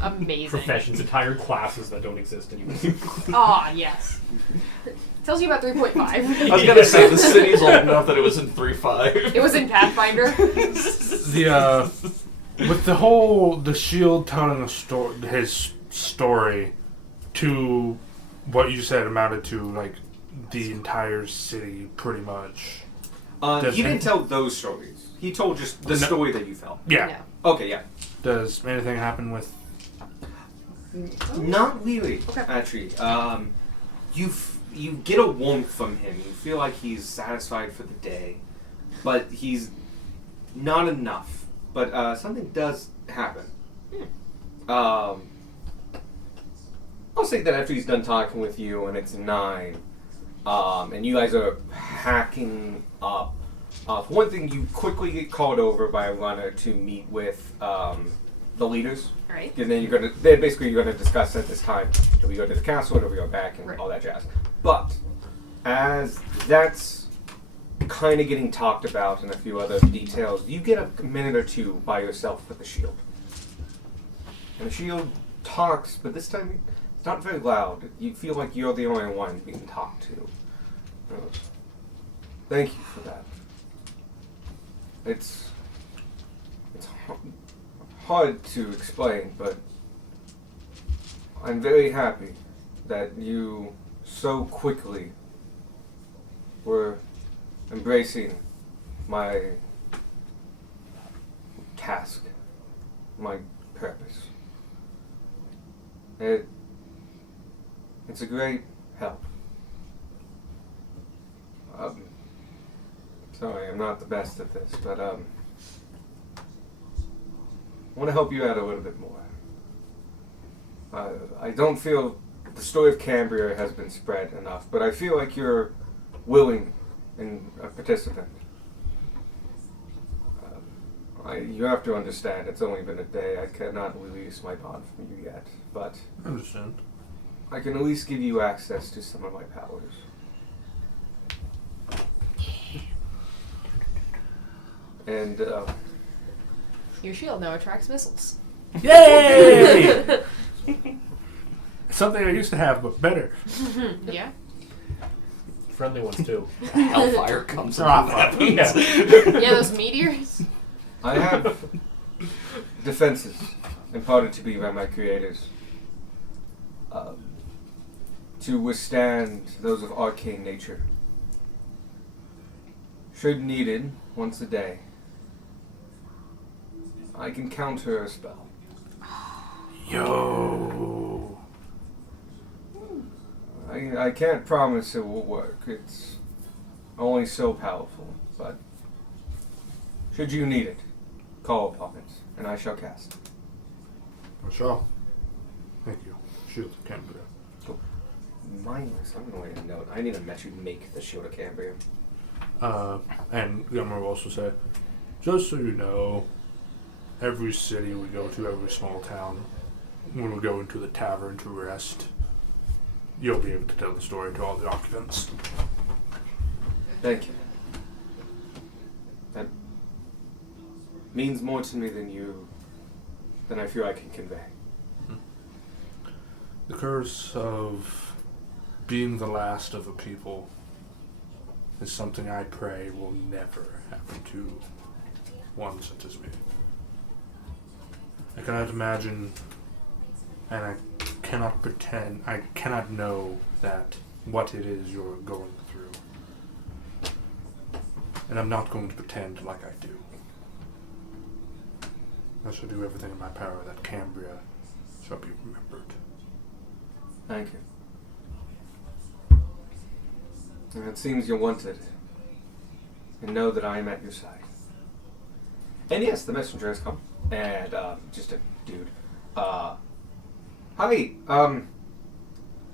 Amazing. Professions, entire classes that don't exist anymore. Ah, yes. Tells you about 3.5. I was gonna say the city's old enough that it was in 3.5. It was in Pathfinder. With the shield telling his story to what you said amounted to the entire city pretty much. He didn't tell those stories. He told just the story that you felt. Yeah. No. Okay, yeah. Does anything happen with? Not really, Okay. actually. You get a warmth from him. You feel like he's satisfied for the day, but he's not enough. But something does happen. I'll say that after he's done talking with you and it's 9, and you guys are packing up, one thing you quickly get called over by a runner to meet with the leaders. Right. And then you're gonna discuss at this time, do we go to the castle or do we go back and Right. all that jazz. But as that's kind of getting talked about and a few other details, you get a minute or two by yourself with the shield. And the shield talks, but this time it's not very loud. You feel like you're the only one being talked to. Thank you for that. It's hard to explain, but I'm very happy that you so quickly were embracing my task, my purpose. It's a great help. Sorry, I'm not the best at this, but want to help you out a little bit more. I don't feel the story of Cambria has been spread enough, but I feel like you're willing and a participant. You have to understand, it's only been a day. I cannot release my bond from you yet, but I understand. I can at least give you access to some of my powers. And, Your shield now attracts missiles. Yay! Something I used to have, but better. Yeah. Friendly ones too. Hellfire comes Ah, up. fuck. Yeah, those meteors. I have defenses imparted to me by my creators to withstand those of arcane nature. Should needed, once a day, I can counter a spell. Yo. I can't promise it will work. It's only so powerful, but should you need it, call upon it, and I shall cast. I shall. Thank you. Shield of Cambria. Mindless, I'm going to note. I need to let you make the Shield of Cambria. And Gilmer will also say, just so you know, every city we go to, every small town, when we go into the tavern to rest, you'll be able to tell the story to all the occupants. Thank you. That means more to me than I feel I can convey. The curse of being the last of a people is something I pray will never happen to one such as me. I cannot imagine, and I cannot pretend, I cannot know that what it is you're going through. And I'm not going to pretend like I do. I shall do everything in my power that Cambria shall be remembered. Thank you. And it seems you're wanted. And know that I am at your side. And yes, the messenger has come. And, just a dude. Hi, I'm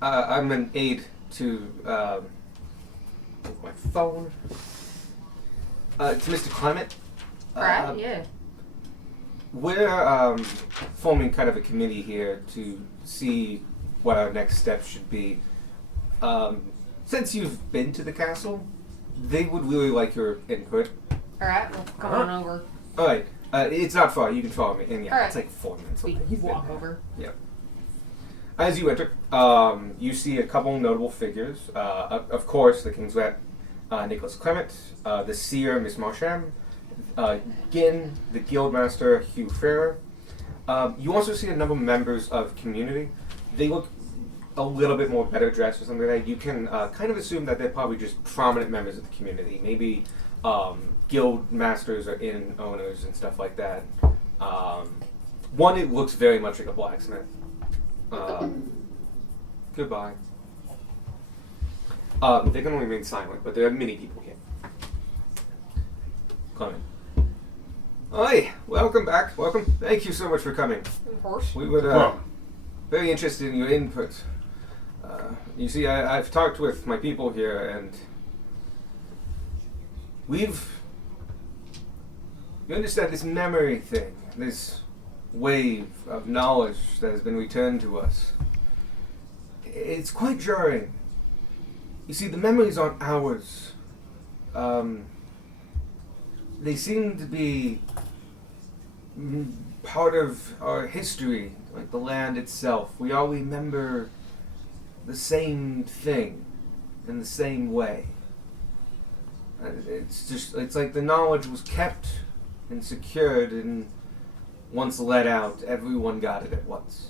an aide to, my phone. To Mr. Clement. Right, yeah. We're, forming kind of a committee here to see what our next steps should be. Since you've been to the castle, they would really like your input. Alright, well, come on over. Alright, it's not far. You can follow me. And yeah, Alright. it's like 4 minutes. We away. You've been walk there. over. Yeah. As you enter, you see a couple notable figures. Of course, the King's Vet, Nicholas Clement, the Seer, Miss Marcham, Gin, the Guildmaster, Hugh Ferrer. You also see a number of members of community. They look a little bit more better dressed or something like that. You can kind of assume that they're probably just prominent members of the community. Maybe guild masters or inn owners and stuff like that. One, it looks very much like a blacksmith. Goodbye. They're going to remain silent, but there are many people here. Clement. Hi, welcome back. Welcome. Thank you so much for coming. Of course. We were very interested in your input. You see, I've talked with my people here, and you understand this memory thing, this wave of knowledge that has been returned to us. It's quite jarring. You see, the memories aren't ours. They seem to be part of our history, like the land itself. We all remember the same thing in the same way. It's like the knowledge was kept and secured, and once let out, everyone got it at once.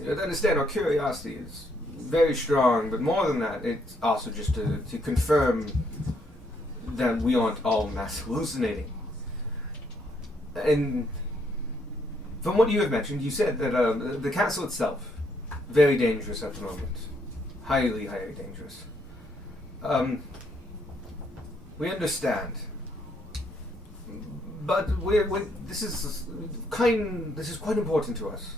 You have to understand, our curiosity is very strong, but more than that, it's also just to confirm that we aren't all mass hallucinating. And from what you have mentioned, you said that the castle itself, very dangerous at the moment. Highly, highly dangerous. We understand. But this is quite important to us.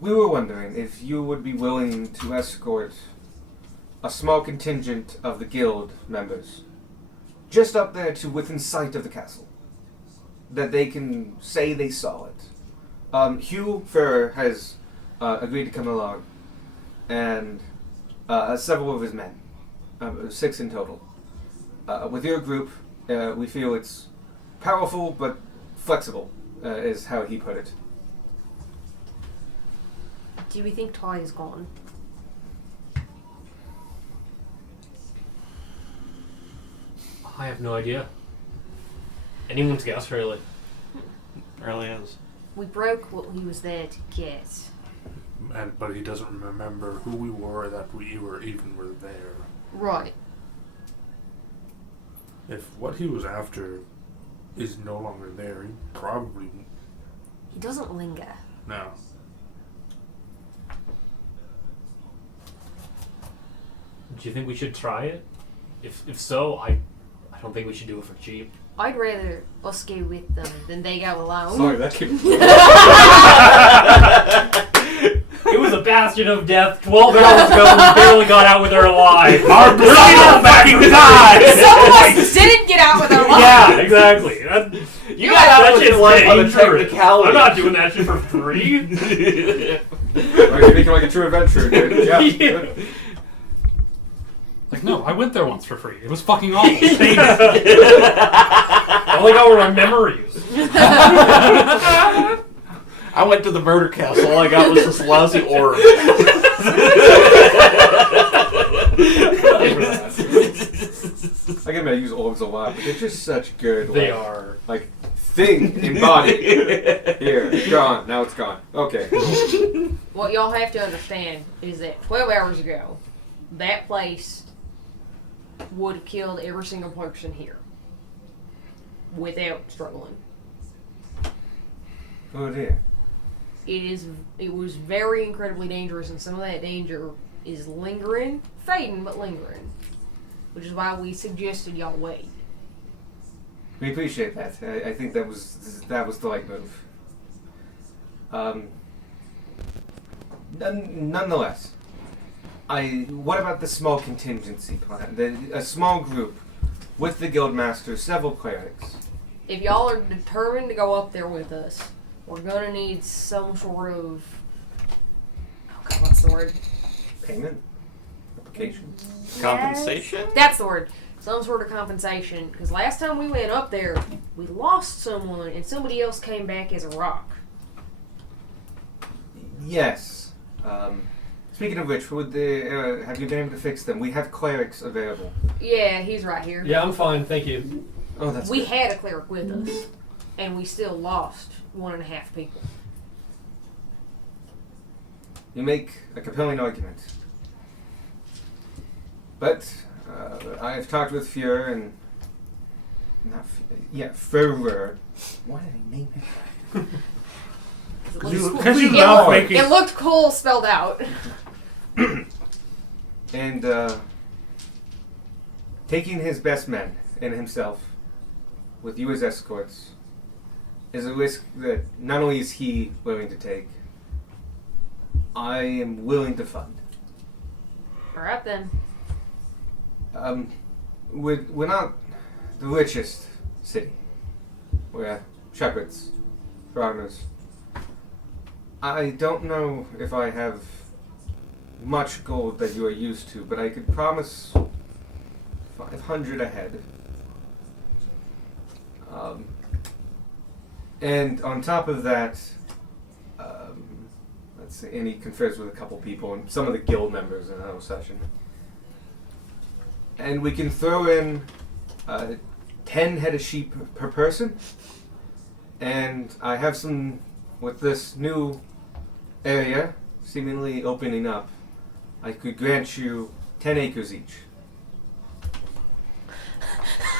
We were wondering if you would be willing to escort a small contingent of the guild members just up there to within sight of the castle, that they can say they saw it. Hugh Ferrer has agreed to come along, and several of his men, 6 in total. With your group, we feel it's powerful but flexible, is how he put it. Do we think Ty is gone? I have no idea. Anyone's guess, really. Really is. We broke what he was there to get. But he doesn't remember who we were, that we were there. Right. If what he was after is no longer there, he probably He doesn't linger. no. Do you think we should try it? If so, I don't think we should do it for cheap. I'd rather us go with them than they go alone. Sorry, that came. It was a bastion of death 12 hours ago. We barely got out with our lives. Our brother fucking died! Some of us didn't get out with our lives. Yeah, exactly. You got out that with shit's your life on a dangerous. technicality. I'm not doing that shit for free. You're making like a true adventurer, dude. Yeah. Yeah. Like, no, I went there once for free. It was fucking awful. I like how our memories. I went to the murder castle. All I got was this lousy orb. I get to use orbs a lot, but they're just such good. They like, are. like thing embodied. Here, gone. Now it's gone. Okay. What y'all have to understand is that 12 hours ago, that place would have killed every single person here without struggling. Oh dear. It was very incredibly dangerous, and some of that danger is lingering, fading, but lingering. Which is why we suggested y'all wait. We appreciate that. I think that was the right move. Nonetheless, what about the small contingency plan? A small group with the guildmaster, several clerics. If y'all are determined to go up there with us, we're gonna need some sort of, oh God, what's the word? Payment? Application? Compensation? That's the word. Some sort of compensation. Because last time we went up there, we lost someone, and somebody else came back as a rock. Yes. Speaking of which, have you been able to fix them? We have clerics available. Yeah, he's right here. Yeah, I'm fine, thank you. Oh, that's We good. had a cleric with us, and we still lost 1.5 people. You make a compelling argument. But I've talked with Fuhrer and Führer. Why did I name him? Because you love making. It looked cool spelled out. And taking his best men and himself with you as escorts is a risk that not only is he willing to take, I am willing to fund. Alright then. We're not the richest city. We're shepherds, farmers. I don't know if I have much gold that you are used to, but I could promise 500 ahead. And on top of that, let's see, and he confers with a couple people and some of the guild members in our session. And we can throw in 10 head of sheep per person. And I have some, with this new area seemingly opening up, I could grant you 10 acres each.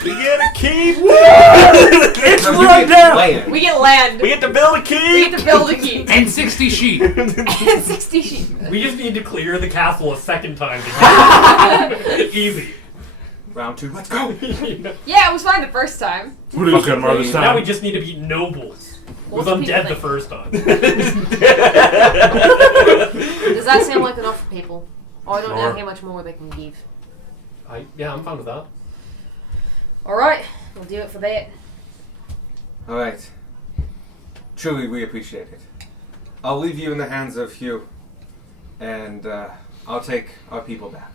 We get a keep! It's run down! Land. We get land. We get to build a keep! We get to build a keep. And 60 sheep. And 60 sheep. We just need to clear the castle a second time to get it. Easy. round 2, let's go! Yeah, it was fine the first time. What are you going to this time? Now we just need to beat nobles. What's With people undead the think? first time. Does that sound like enough for people? Oh, I don't know Sure. how much more they can give. Yeah, I'm fine with that. Alright, we'll do it for that. Alright. Truly, we appreciate it. I'll leave you in the hands of Hugh, and I'll take our people back.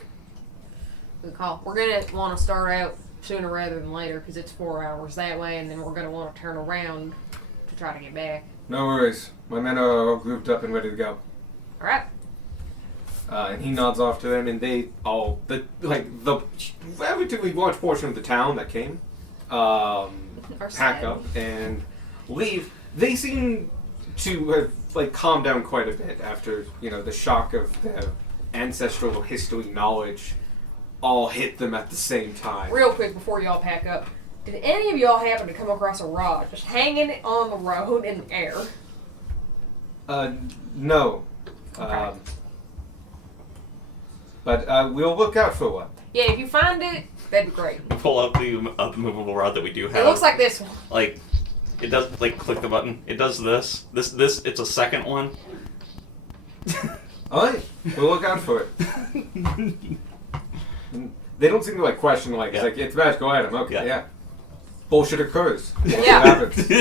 Good call. We're gonna want to start out sooner rather than later because it's 4 hours that way, and then we're gonna want to turn around to try to get back. No worries. My men are all grouped up and ready to go. Alright. And he nods off to them, and they all, the relatively large portion of the town that came, Are pack sad. up and leave. They seem to have calmed down quite a bit after the shock of their ancestral history knowledge all hit them at the same time. Real quick before y'all pack up, did any of y'all happen to come across a rod just hanging on the road in the air? No. Okay. But we'll look out for one. Yeah, if you find it, that'd be great. Pull out the movable rod that we do have. It looks like this one. Like, it does, click the button. It does this. This, it's a second one. Alright, we'll look out for it. They don't seem to question Yeah. it's magical item. Okay, Yeah. yeah. Bullshit occurs. Yeah. It happens.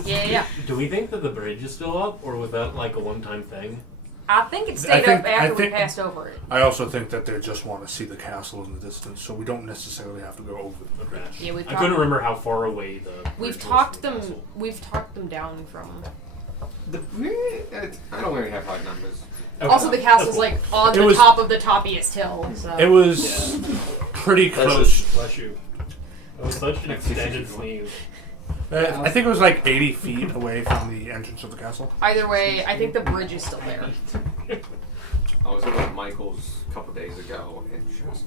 Okay. Yeah. Do we think that the bridge is still up, or was that a one-time thing? I think it I stayed think- up after I we think- passed over it. I also think that they just want to see the castle in the distance, so we don't necessarily have to go over the bridge. Yeah, we've I couldn't talked, remember how far away the. we've bridge was talked from the them. castle. We've talked them down from. I don't really have high numbers. Okay. Also, the castle's on It the was- top of the toppiest hill. So. It was pretty close. Bless you. That was such an extended sleeve. I think it was 80 feet away from the entrance of the castle. Either way, I think the bridge is still there. I was over at Michael's a couple days ago and just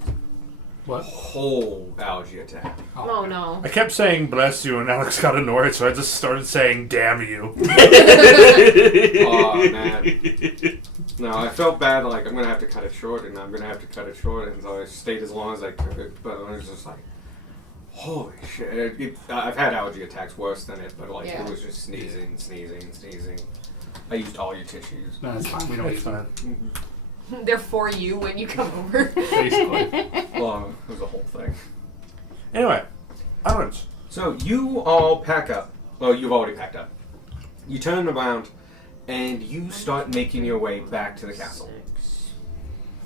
What? whole allergy attack. Oh no. I kept saying bless you, and Alex got annoyed, so I just started saying damn you. Oh man. No, I felt bad. I'm gonna have to cut it short, and I'm gonna have to cut it short, and so I stayed as long as I could. But I was just holy shit! I've had allergy attacks worse than it, but Yeah. it was just sneezing. I used all your tissues. No, it's fine. We don't use that. They're for you when you come over. Basically. Well, it was a whole thing. Anyway, onwards. So you all pack up. Well, you've already packed up. You turn around, and you start making your way back to the castle.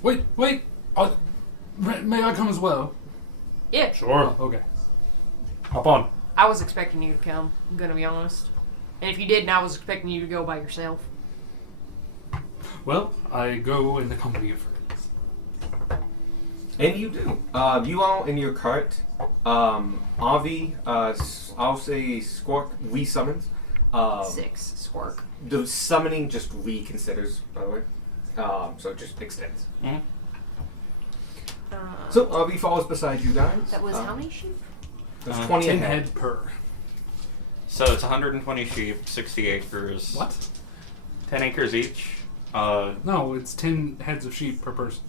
Wait. May I come as well? Yeah. Sure. Oh, okay. Hop on. I was expecting you to come. I'm gonna be honest. And if you didn't, I was expecting you to go by yourself. Well, I go in the company of friends. And you do. You all in your cart. Avi, I'll say Squawk resummons. 6 squark. The summoning just reconsiders, by the way. So it just extends. So Avi falls beside you guys. That was how many sheep? There's 20 10 ahead. head per. So it's 120 sheep, 60 acres. What? 10 acres each. No, it's 10 heads of sheep per person.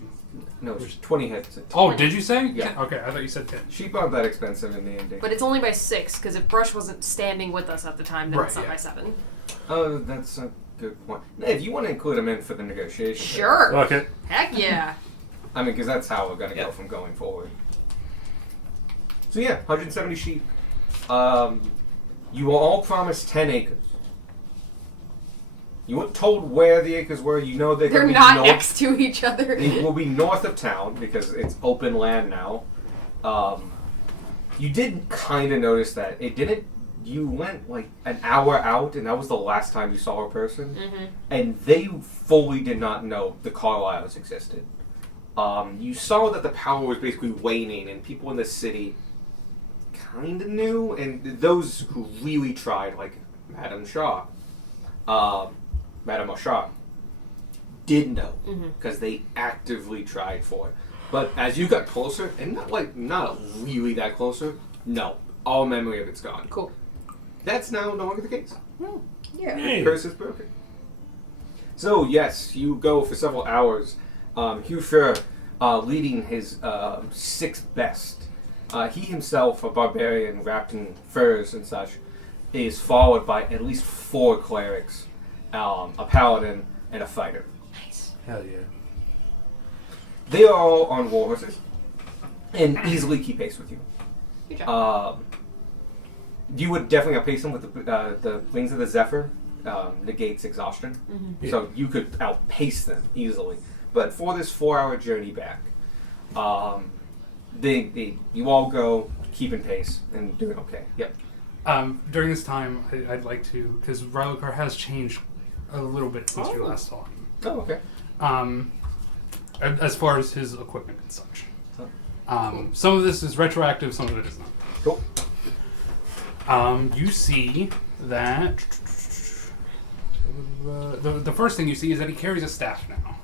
No, there's 20 heads. Oh, did you say? Yeah. Okay, I thought you said 10. Sheep aren't that expensive in the ending. But it's only by 6, because if Brush wasn't standing with us at the time, then Right, it's not yeah. by 7. Oh, that's a good point. If you want to include them in for the negotiation. Sure. Look it. Heck yeah. I mean, because that's how we're going to go Yep. from going forward. So yeah, 170 sheep. You were all promised 10 acres. You weren't told where the acres were. You know they're They're going to be not north. next to each other. They will be north of town because it's open land now. You did kind of notice that it didn't. You went an hour out, and that was the last time you saw a person. Mm-hmm. And they fully did not know the Carlisles existed. You saw that the power was basically waning, and people in the city kind of knew, and those who really tried, like Madame Shaw, Madame Shaw, did know because they actively tried for it. But as you got closer, and not really that closer, no, all memory of it's gone. Cool. That's now no longer the case. Yeah. The curse is broken. So yes, you go for several hours. Hugh Fuhrer, leading his 6th best, He himself, a barbarian wrapped in furs and such, is followed by at least 4 clerics, a paladin, and a fighter. Nice. Hell yeah. They are all on war horses and easily keep pace with you. Good job. You would definitely outpace them with the Wings of the Zephyr, negates exhaustion. Mm-hmm. Yeah. So you could outpace them easily. But for this 4-hour journey back, you all go keeping pace and doing okay. Yep. During this time, I'd like to, because Rylakar has changed a little bit since we Oh. last saw him. Oh, okay. As far as his equipment and such. Oh. Some of this is retroactive, some of it is not. Cool. You see that the first thing you see is that he carries a staff now.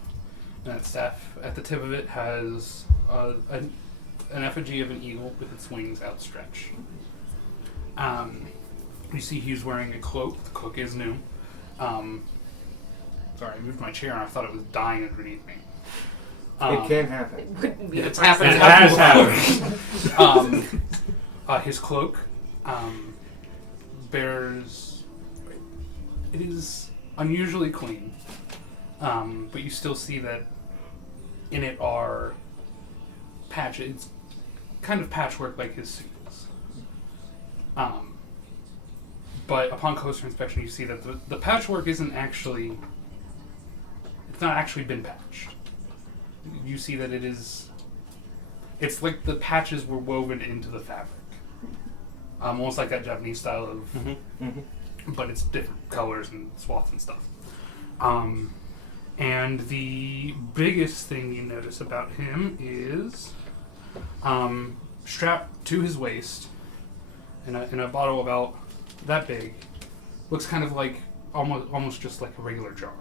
And that staff, at the tip of it, has an effigy of an eagle with its wings outstretched. You see he's wearing a cloak. The cloak is new. Sorry, I moved my chair and I thought it was dying underneath me. It can happen. Wouldn't be It's the first happened. time. It has happened. His cloak bears. It is unusually clean, but you still see that in it are patches. It's kind of patchwork like his suit is. But upon closer inspection, you see that the patchwork isn't actually. It's not actually been patched. You see that it is. It's like the patches were woven into the fabric. Almost like that Japanese style of. Mm-hmm. But it's different colors and swaths and stuff. And the biggest thing you notice about him is strapped to his waist in a bottle about that big. Looks kind of like almost just like a regular jar.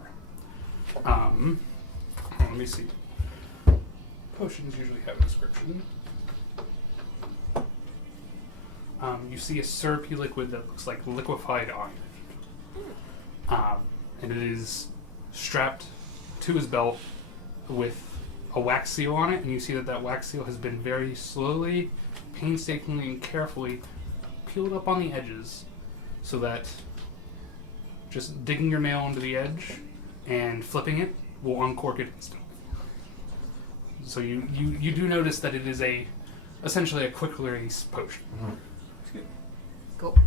Let me see. Potions usually have a description. You see a syrupy liquid that looks like liquefied iron. And it is strapped to his belt with a wax seal on it, and you see that wax seal has been very slowly, painstakingly, and carefully peeled up on the edges so that just digging your nail into the edge and flipping it will uncork it instantly. So you do notice that it is essentially a quick release potion. Cool.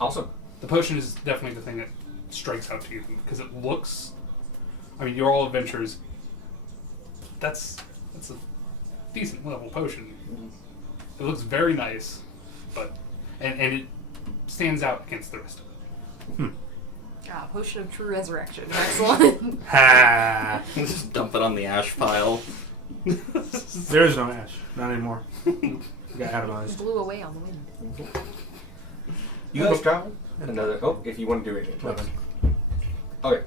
Awesome. The potion is definitely the thing that strikes out to you because it looks. I mean, you're all adventurers. That's a decent level potion. It looks very nice, but and it stands out against the rest of it. Ah, potion of true resurrection. Excellent. Ha! Just dump it on the ash pile. There is no ash. Not anymore. Got atomized. Blew away on the wind. You guys travel? Another. Oh, if you want to do it. Nothing. Okay.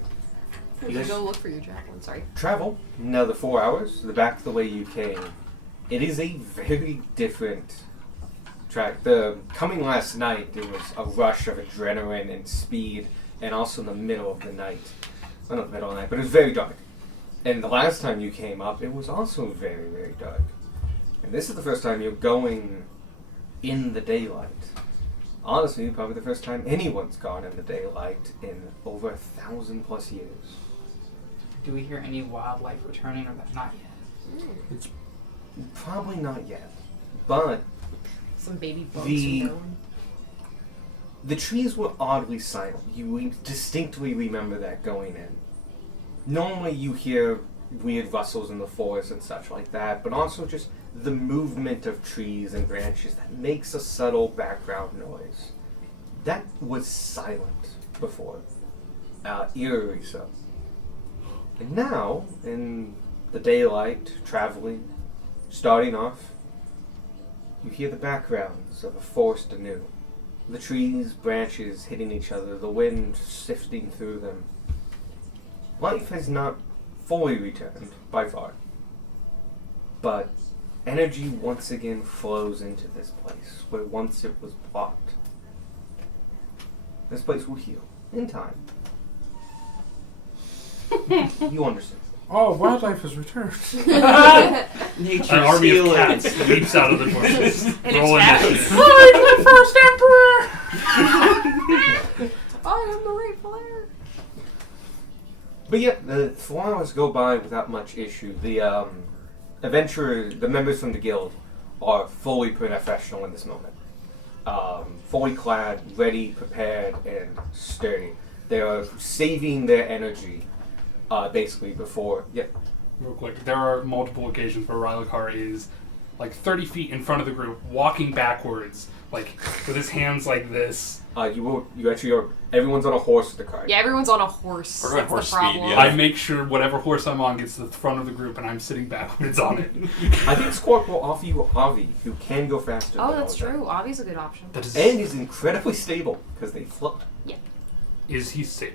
You guys- go look for your javelin. Sorry. Travel another 4 hours. Back the way you came. It is a very different track. Coming last night, there was a rush of adrenaline and speed, and also in the middle of the night. Well, not the middle of the night, but it was very dark. And the last time you came up, it was also very, very dark. And this is the first time you're going in the daylight. Honestly, probably the first time anyone's gone in the daylight in over 1,000+ years. Do we hear any wildlife returning or not yet? Probably not yet. But Some baby bugs. The- from Darwin. the trees were oddly silent. You distinctly remember that going in. Normally you hear weird rustles in the forest and such like that, but also just the movement of trees and branches that makes a subtle background noise. That was silent before. Eerily so. And now, in the daylight, traveling, starting off, you hear the backgrounds of a forest anew. The trees, branches hitting each other, the wind sifting through them. Life has not fully returned, by far. But energy once again flows into this place, where once it was blocked. This place will heal, in time. You understand. Oh, wildlife has returned. Nature An army of stealing. cats leaps out of the bushes. And it's Roll fast. initiative. I am the rightful heir. But yeah, the 4 hours go by without much issue. The adventurers, the members from the guild, are fully professional in this moment. Fully clad, ready, prepared, and sturdy. They are saving their energy, basically, before... Yeah. Real quick, there are multiple occasions where Rylakar is like 30 feet in front of the group, walking backwards, like with his hands like this. You actually are... Everyone's on a horse with the cart. Yeah, everyone's on a horse. Or at That's horse the problem. speed, yeah. I make sure whatever horse I'm on gets to the front of the group, and I'm sitting backwards on it. I think Squawk will offer you Avi, who can go faster Oh, than that's all of them. true. Avi's a good option. That is, And is incredibly stable, because they float. is he safe?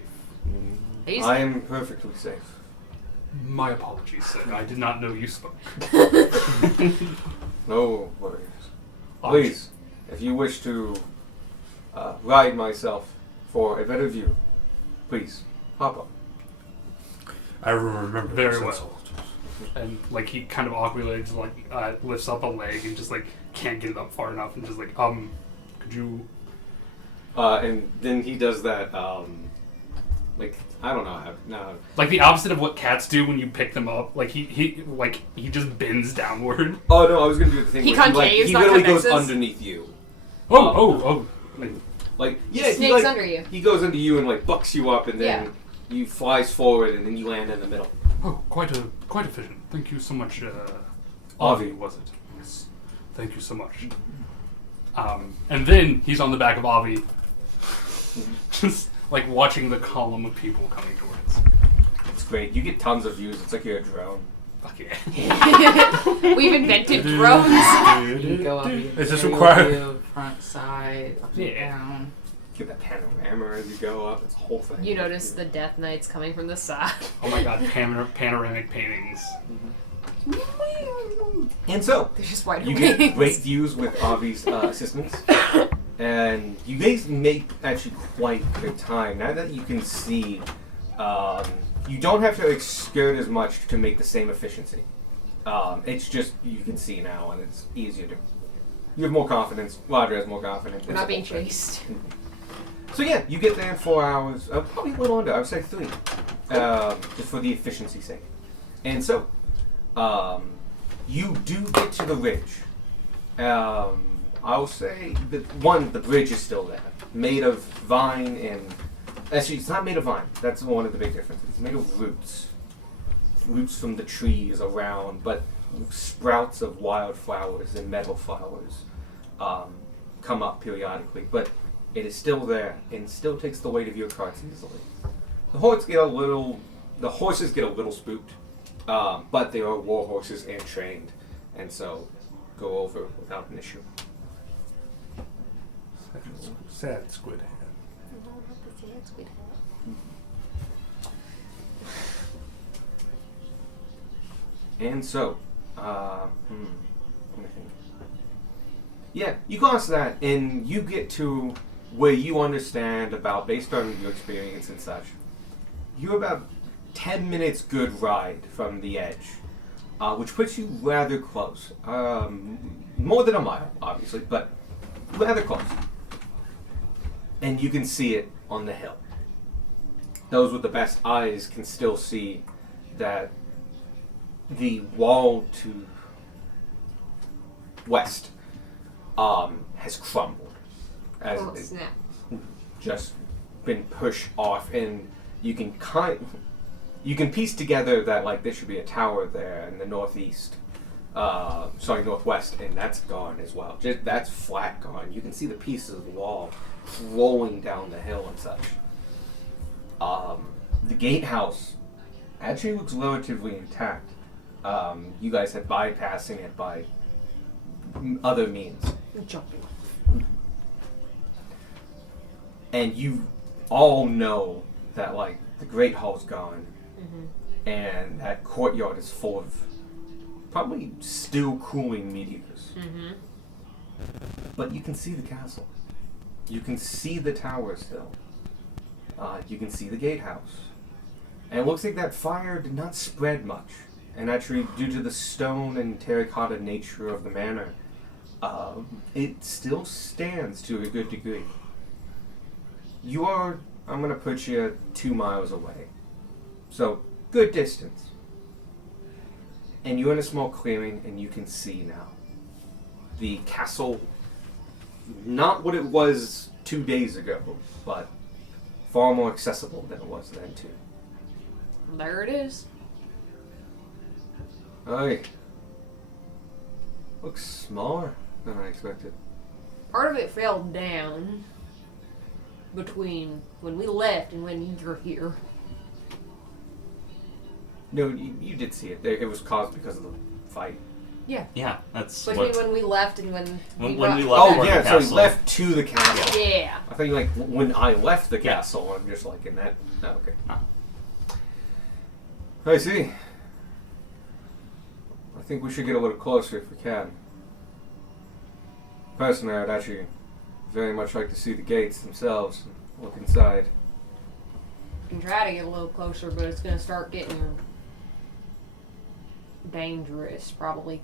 He's- I am perfectly safe. My apologies, sir. I did not know you spoke. No worries. Please, if you wish to ride myself for a better view, please, hop up. I remember Very this well. insult. And like he kind of awkwardly just like lifts up a leg and just like can't get it up far enough and just like could you And then he does that, like, I don't know how, no. like the opposite of what cats do when you pick them up, like he just bends downward. Oh no, I was gonna do the thing He where concaves, he not literally goes convexes? underneath you. Oh Like, yeah, he, Snakes like, under you. he goes under you and like bucks you up and then Yeah. you flies forward and then you land in the middle. quite efficient. Thank you so much. Avi. Was it? Yes. Thank you so much. And then he's on the back of Avi, just like watching the column of people coming towards. It's great. You get tons of views. It's like you're a drone. Fuck yeah. We've invented drones. You go up. Is this aerial required? view, front, side, up and Yeah. down. Get that panorama as you go up. It's a whole thing. You notice the Death Knights coming from the side. Oh my god, panoramic paintings. And so, They're just white you get wings. great views with Avi's assistance. And you guys make actually quite good time. Now that you can see, you don't have to skirt as much to make the same efficiency. It's just, you can see now and it's easier to... You have more confidence. Roger has more confidence. We're It's a not being whole thing. chased. So yeah, you get there in 4 hours, probably a little under, I would say 3, just for the efficiency's sake. And so, you do get to the ridge. I'll say that the bridge is still there, made of vine and actually it's not made of vine. That's one of the big differences. It's made of roots from the trees around, but sprouts of wildflowers and meadow flowers come up periodically. But it is still there and still takes the weight of your carts easily. The horses get a little spooked, but they are war horses and trained, and so go over without an issue. Sad squid head. And so, let me think. Yeah, you cross that, and you get to where you understand about, based on your experience and such, you're about 10 minutes good ride from the edge, which puts you rather close. More than a mile, obviously, but rather close. And you can see it on the hill. Those with the best eyes can still see that the wall to west has crumbled, as Oh, it's snap. just been pushed off, and you can piece together that like there should be a tower there in the northwest, and that's gone as well. Just that's flat gone. You can see the pieces of the wall rolling down the hill and such. The gatehouse actually looks relatively intact. You guys had bypassing it by other means. Jumping. And you all know that like the Great Hall's gone, and that courtyard is full of probably still cooling meteors. But you can see the castle. You can see the tower still. You can see the gatehouse. And it looks like that fire did not spread much. And actually, due to the stone and terracotta nature of the manor, it still stands to a good degree. You are, I'm going to put you 2 miles away. So, good distance. And you're in a small clearing, and you can see now. The castle, not what it was 2 days ago, but far more accessible than it was then, too. There it is. Aye. Looks smaller than I expected. Part of it fell down between when we left and when you're here. No, you did see it. It was caused because of the fight. Yeah, that's Between what. when we left and when When got we left Oh, for the yeah, so he castle. left to the castle. Yeah. I thought you like when I left the castle. I'm just like in that. Oh, okay. Ah. I see. I think we should get a little closer if we can. Personally, I'd actually very much like to see the gates themselves and look inside. We can try to get a little closer, but it's going to start getting dangerous, probably.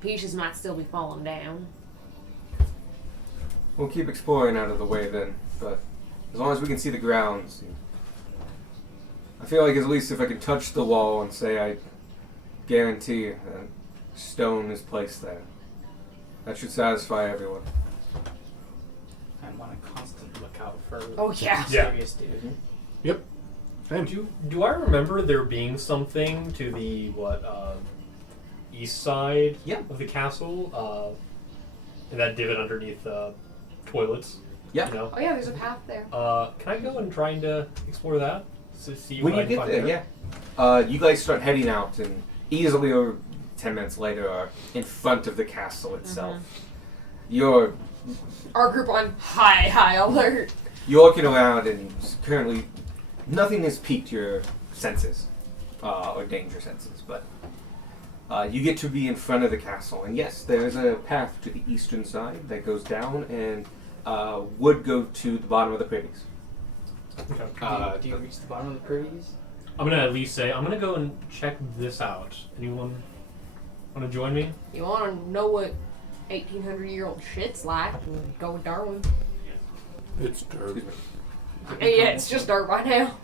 Pieces might still be falling down. We'll keep exploring out of the way then, but as long as we can see the grounds. I feel like at least if I can touch the wall and say I guarantee that stone is placed there, that should satisfy everyone. I want a constant lookout for Oh, yeah. serious dude. Same. Do I remember there being something to the east side Yeah. of the castle? In that divot underneath the toilets. Yeah. You know? Oh, yeah, there's a path there. Can I go and try to explore that? To see When what you I can get find there, yeah. You guys start heading out, and easily over 10 minutes later are in front of the castle itself. You're Our group on high alert. You're looking around, and currently nothing has piqued your senses, or danger senses, but you get to be in front of the castle. And yes, there's a path to the eastern side that goes down and would go to the bottom of the privies. Okay. Do you reach the bottom of the privies? I'm gonna at least say I'm gonna go and check this out. Anyone want to join me? You want to know what 1800-year-old shit's like? Go with Darwin. It's dirt. Excuse me. Yeah, it's just dirt by now.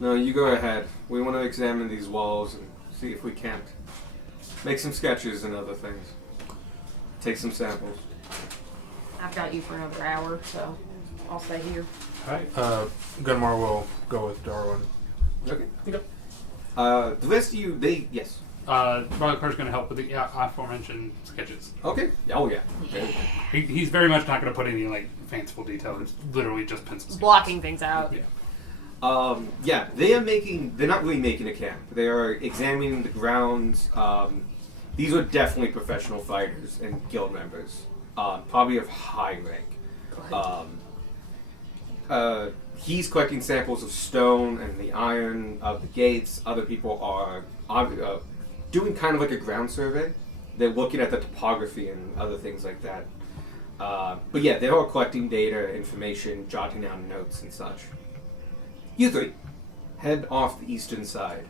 No, you go ahead. We want to examine these walls and see if we can't make some sketches and other things. Take some samples. I've got you for another hour, so I'll stay here. Alright. Gunmar will go with Darwin. Okay. Okay. The rest of you, yes. Barleycorn's going to help with the aforementioned sketches. Okay. Oh, yeah. Okay. He's very much not going to put any like fanciful detail. It's literally just pencils. Blocking things out. Yeah. Yeah, they're not really making a camp. They are examining the grounds. These are definitely professional fighters and guild members. Probably of high rank. He's collecting samples of stone and the iron of the gates. Other people are doing kind of like a ground survey. They're looking at the topography and other things like that. But yeah, they're all collecting data, information, jotting down notes and such. You three head off the eastern side.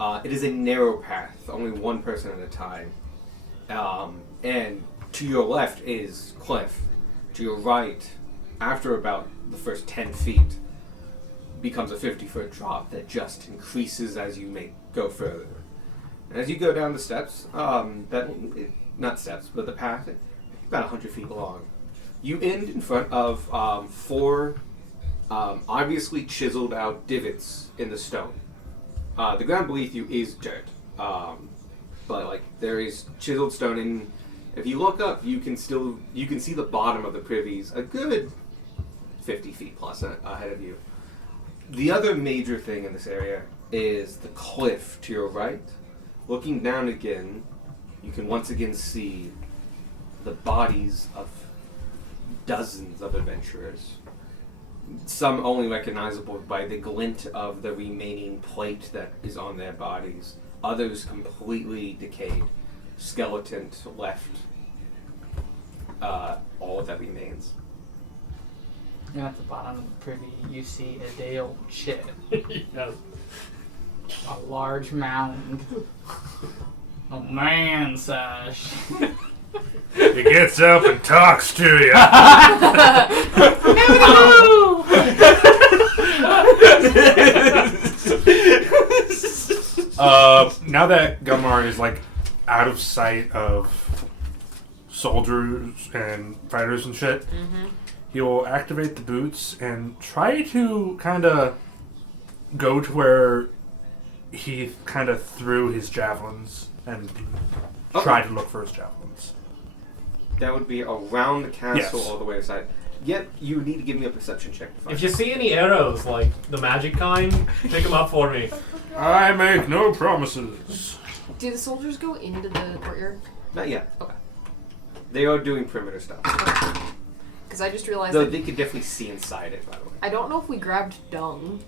It is a narrow path, only one person at a time. And to your left is cliff. To your right, after about the first 10 feet, becomes a 50-foot drop that just increases as you may go further. And as you go down the steps, not steps, but the path, about 100 feet long, you end in front of 4 obviously chiseled out divots in the stone. The ground beneath you is dirt, but like there is chiseled stone, and if you look up, you can see the bottom of the privies a good 50 feet plus ahead of you. The other major thing in this area is the cliff to your right. Looking down again, you can once again see the bodies of dozens of adventurers. Some only recognizable by the glint of the remaining plate that is on their bodies. Others completely decayed. Skeleton left. All that remains. You're at the bottom of the privy. You see a day old shit. Yes. A large mound. A man size. He gets up and talks to you. Now that Gumar is like out of sight of soldiers and fighters and shit, he will activate the boots and try to kind of go to where he kind of threw his javelins and try to look for his javelins. That would be around the castle Yes. all the way aside. Yet, you need to give me a perception check to find If you see any arrows, like the magic kind, pick them up for me. I make no promises. Do the soldiers go into the courtyard? Not yet. Okay. They are doing perimeter stuff. Because I just realized Though that they could definitely see inside it, by the way. I don't know if we grabbed dung.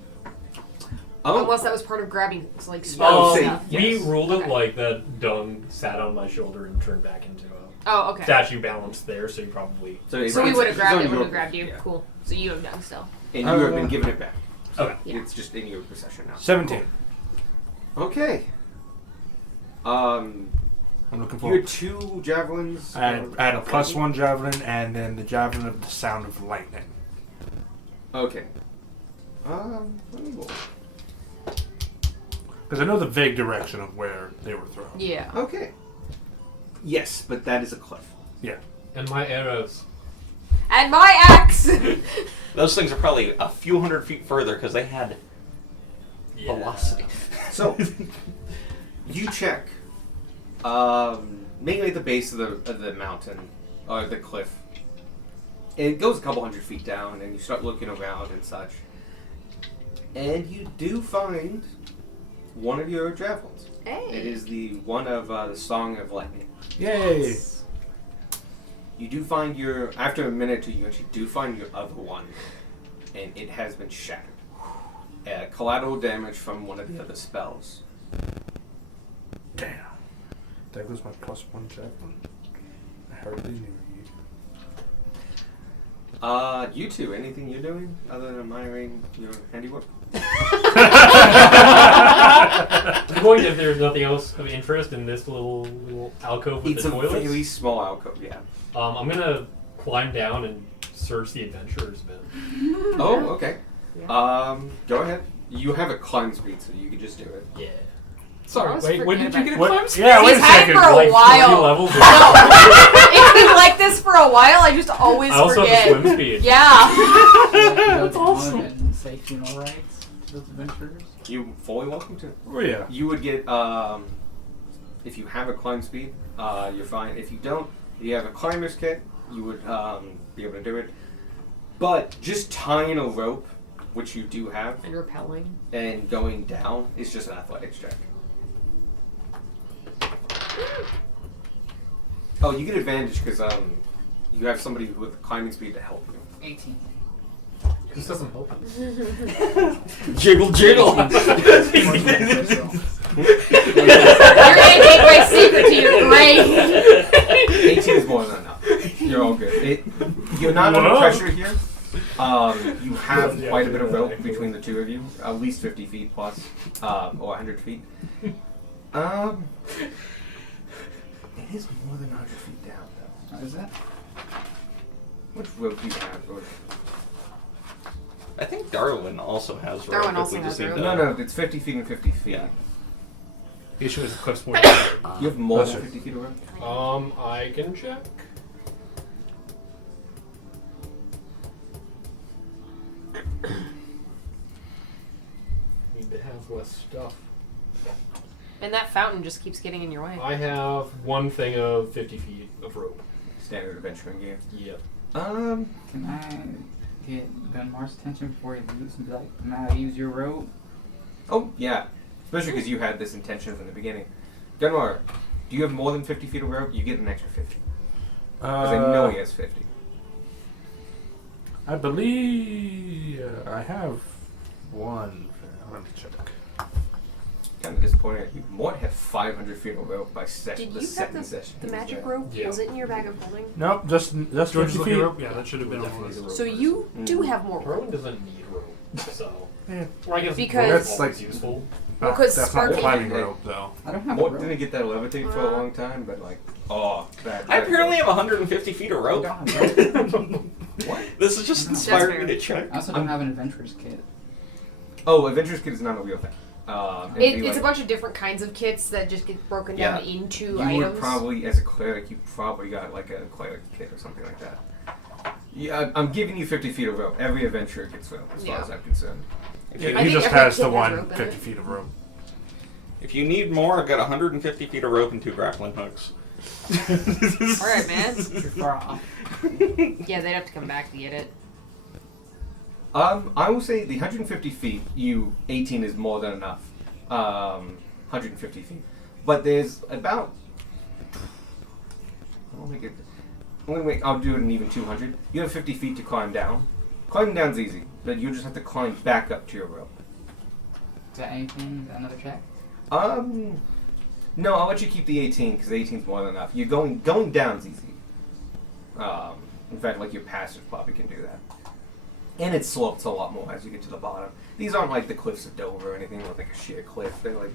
Oh, Unless that was part of grabbing, like, Oh, spell say- stuff. yes. We ruled it Okay. like that dung sat on my shoulder and turned back into a Oh, okay. statue balanced there, so you probably... So we it's- would have it's grabbed on it when your- we grabbed you. yeah. Cool. So you have dung still. And you have been given it back. Okay. Yeah. It's just in your possession now. 17. Okay. I'm looking You for. had 2 javelins. I had a +1 javelin and then the javelin of the sound of lightning. Okay. Let me roll. Because I know the vague direction of where they were thrown. Yeah. Okay. Yes, but that is a cliff. And my arrows. And my axe! Those things are probably a few hundred feet further because they had velocity. So, you check. Mainly at the base of the mountain, or the cliff. It goes a couple hundred feet down, and you start looking around and such. And you do find one of your javelins. Hey. It is the one of the Song of Lightning. Yay! You do find your, after a minute or two, you actually do find your other one, and it has been shattered. Collateral damage from one of the other spells. Damn. There goes my +1 javelin. I hardly knew you. You two, anything you're doing other than admiring your handiwork? I'm going if there's nothing else of interest in this little alcove with It's the a toilets. very small alcove, yeah. I'm gonna climb down and search the adventurers bit. Oh, okay. Yeah. Go ahead. You have a climb speed, so you can just do it. Yeah. Sorry, I was wait, when did you forgetting get a What? climb speed? Yeah, wait He's a had it second. for a Like 3 while. levels. It's been like this for a while. I just always I also forget. have a swim speed. Yeah. That's awesome. And say funeral rites to those adventurers. You fully welcome to. Oh, yeah. You would get, if you have a climb speed, you're fine. If you don't, if you have a climber's kit, you would be able to do it. But just tying a rope, which you do have, And repelling. and going down is just an athletics check. Oh, you get advantage because you have somebody with climbing speed to help you. 18. This doesn't help. Jiggle, jiggle. You're gonna take my secret to your grave. 18 is more than enough. You're all good. You're not under Whoa. pressure here. You have quite a bit of rope between the two of you, at least 50 feet plus, or 100 feet. It is more than 100 feet down, though. What is that? Which rope do you have? Or... I think Darwin also has rope. Darwin if also we just has need rope. to- No, it's 50 feet and 50 feet. Yeah. The issue is the cliff's more than You have more That's than right. 50 feet of rope? I can check. Need to have less stuff. And that fountain just keeps getting in your way. I have one thing of 50 feet of rope. Standard adventuring gear. Yep. Can I get Gunmar's attention before he leaves and be like, now use your rope? Oh, yeah. Especially because you had this intention from the beginning. Gunmar, do you have more than 50 feet of rope? You get an extra 50. Because I know he has 50. I believe I have one. Let me check. kind of disappointed. You might have 500 feet of rope by Did the you have second session. the magic Yeah. rope? Yeah. Was it in your bag of holding? Nope, just George's 50 looking feet. rope? Yeah, that should have been on the list. So you do have more rope. Darwin doesn't need rope, so. Yeah. Or I guess Because- rope's That's always like- useful. Well, 'cause That's not Sparky- climbing rope, though. I don't have a Mort rope. didn't get that levitate for a long time, but like, that. I apparently have 150 feet of rope. I don't have rope. What? This is just That's inspired fair. me to check. I also don't have an adventurer's kit. Oh, Adventurous Kit is not a real thing. It'd be It's a like- bunch of different kinds of kits that just get broken down Yeah. into You items. would probably, as a cleric, you probably got like a cleric kit or something like that. Yeah, I'm giving you 50 feet of rope. Every adventurer gets rope, as far Yeah. as I'm concerned. If Yeah, you, I he think just every has kid the has one rope in 50 it. feet of rope. if you need more, I've got 150 feet of rope and 2 grappling hooks. All right, man. You're far off. Yeah, they'd have to come back to get it. I will say the 150 feet, 18 is more than enough. 150 feet. But there's about. I'll do it in even 200. You have 50 feet to climb down. Climbing down's easy, but you just have to climb back up to your rope. Is that anything? Is that another check? No, I'll let you keep the 18 because the 18 is more than enough. You're going down's easy. In fact, like your passive probably can do that. And it slopes a lot more as you get to the bottom. These aren't like the cliffs of Dover or anything like a sheer cliff. They're like.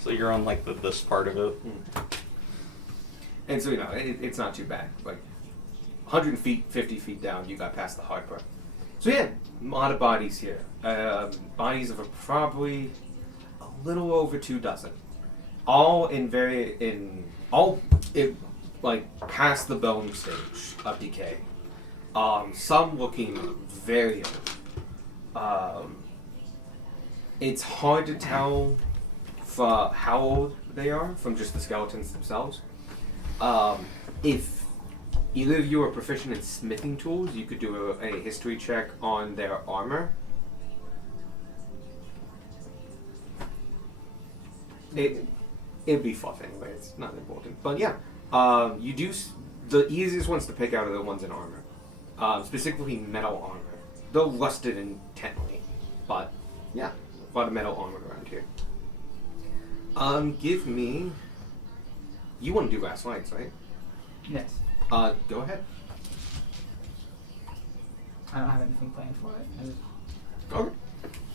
So you're on like this part of it. And so, it's not too bad. Like 100 feet, 50 feet down, you got past the hard part. So yeah, a lot of bodies here. Bodies of probably a little over 2 dozen. All like past the bone stage of decay. Some looking very old. It's hard to tell for how old they are from just the skeletons themselves. If either of you are proficient in smithing tools, you could do a history check on their armor. It'd be fluff anyway. It's not important. But yeah, you do. The easiest ones to pick out are the ones in armor, specifically metal armor. They're rusted intently, but yeah, a lot of metal armor around here. Give me. You want to do last lights, right? Yes. Go ahead. I don't have anything planned for it. Okay.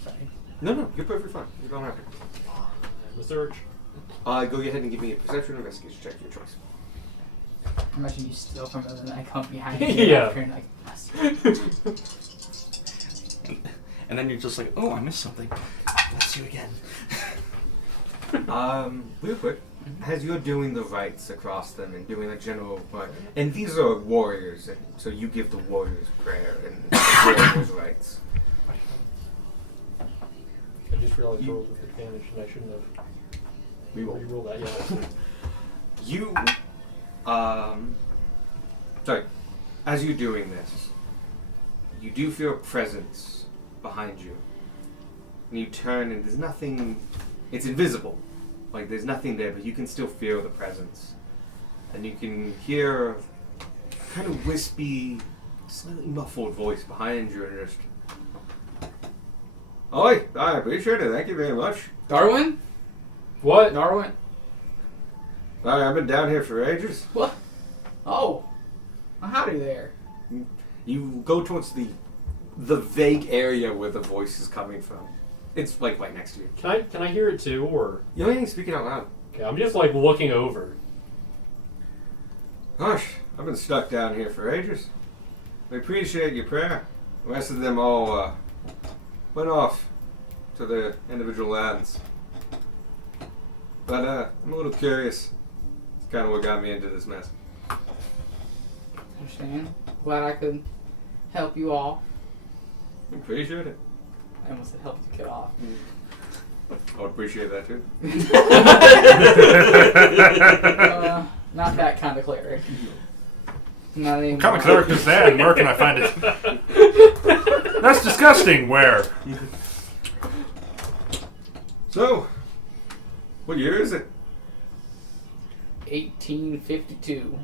Sorry. No, you're perfectly fine. You don't have to. Research. Go ahead and give me a perception or investigation check, your choice. I imagine you steal from them and then I come behind you. Yeah. After and like, And then you're just like, oh, I missed something. Let's do it again. Real quick, as you're doing the rites across them and doing a general, and these are warriors, and so you give the warriors prayer and the warriors rites. I just realized I rolled with advantage and I shouldn't have re-rolled that. Yeah. You, sorry, as you're doing this, you do feel a presence behind you. And you turn and there's nothing, it's invisible. Like there's nothing there, but you can still feel the presence. And you can hear a kind of wispy, slightly muffled voice behind you and just, "Oi, I appreciate it, thank you very much. Darwin? What? Darwin? I've been down here for ages." What? Oh. Well, howdy there. You go towards the vague area where the voice is coming from. It's like right next to you. Can I hear it too, or You don't even speak it out loud. okay? I'm just like looking over. Gosh, I've been stuck down here for ages. I appreciate your prayer. The rest of them all went off to their individual lands. But I'm a little curious. It's kind of what got me into this mess. Understand. Glad I could help you all. Appreciate it. I almost said help you get off. I would appreciate that too. Not that kind of cleric. Not anymore. What kind of cleric is that, and where can I find it? That's disgusting. Where? So, what year is it? 1852.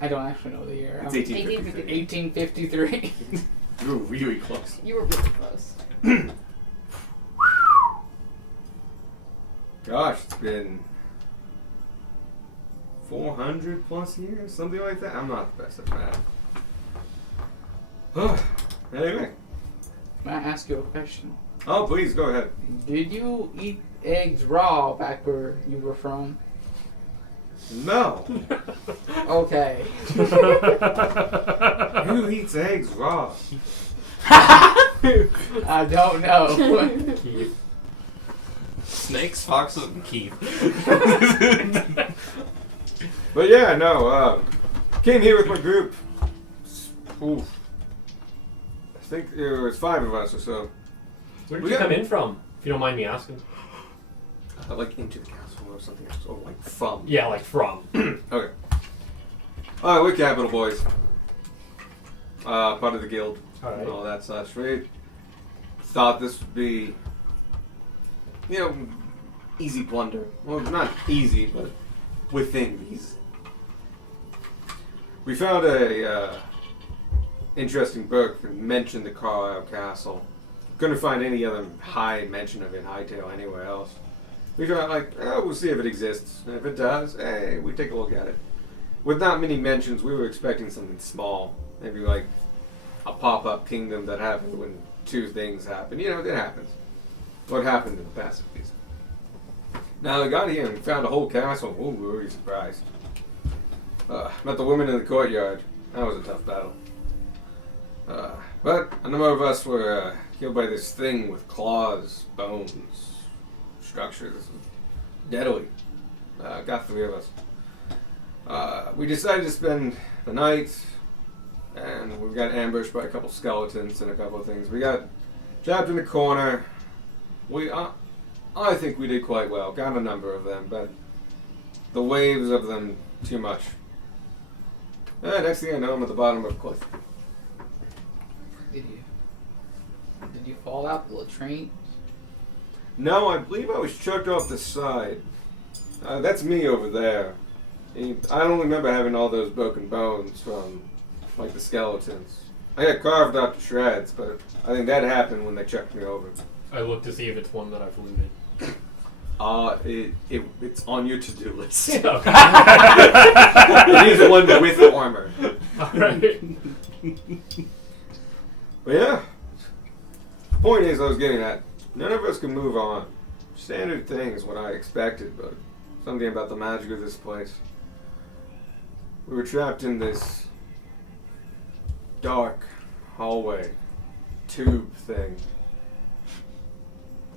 I don't actually know the year. It's 1853. 1853. You were really close. You were really close. Gosh, it's been 400 plus years, something like that. I'm not the best at math. Anyway. May I ask you a question? Oh, please go ahead. Did you eat eggs raw back where you were from? No. Okay. Who eats eggs raw? I don't know. Keith. Snakes, foxes, and Keith. But yeah, no. Came here with my group. Oof. I think there was 5 of us or so. Where did We you got- come in from? If you don't mind me asking. Like into the castle or something else, or like from. Yeah, like from. Okay. Alright, we're Capital Boys. Part of the guild. Alright. And all that such. We thought this would be, you know, easy plunder. Well, not easy, but within easy. We found a interesting book that mentioned the Carlisle Castle. Couldn't find any other high mention of it in Hightail anywhere else. We thought, like, oh, we'll see if it exists. And if it does, hey, we take a look at it. With not many mentions, we were expecting something small. Maybe like a pop-up kingdom that happened when 2 things happen. You know, it happens. What happened in the past, at least. Now, we got here and found a whole castle. Ooh, we were really surprised. Met the women in the courtyard. That was a tough battle. But a number of us were killed by this thing with claws, bones, structure. This was deadly. Got 3 of us. We decided to spend the night, and we got ambushed by a couple skeletons and a couple of things. We got trapped in a corner. I think we did quite well. Got a number of them, but the waves of them, too much. Next thing I know, I'm at the bottom of a cliff. Did you fall out the latrine? No, I believe I was chucked off the side. That's me over there. I don't remember having all those broken bones from, like, the skeletons. I got carved out to shreds, but I think that happened when they chucked me over. I look to see if it's one that I've looted. It's on your to-do list. Okay. It is one with armor. Alright. But yeah, the point is, I was getting at, none of us can move on. Standard thing is what I expected, but something about the magic of this place. We were trapped in this dark hallway, tube thing.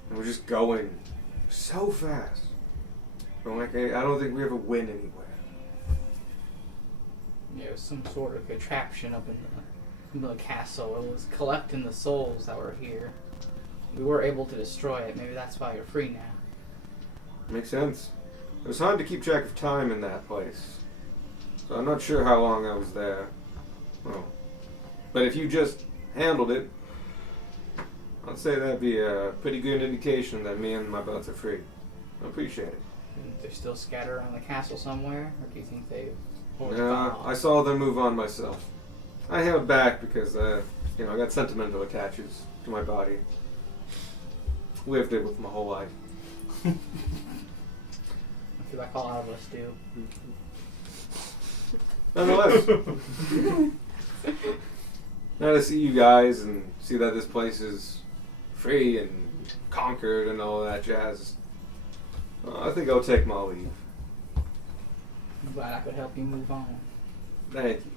And we're just going so fast. I'm like, hey, I don't think we ever win anywhere. Yeah, it was some sort of contraption up in the castle. It was collecting the souls that were here. We were able to destroy it. Maybe that's why you're free now. Makes sense. It was hard to keep track of time in that place. So I'm not sure how long I was there. Oh. But if you just handled it, I'd say that'd be a pretty good indication that me and my buds are free. I appreciate it. They're still scattered around the castle somewhere, or do you think they've Yeah, I saw them move on myself. I held back because, I got sentimental attaches to my body. Lived it with my whole life. I feel like a lot of us do. Nonetheless, now to see you guys and see that this place is free and conquered and all that jazz, I think I'll take my leave. I'm glad I could help you move on. Thank you.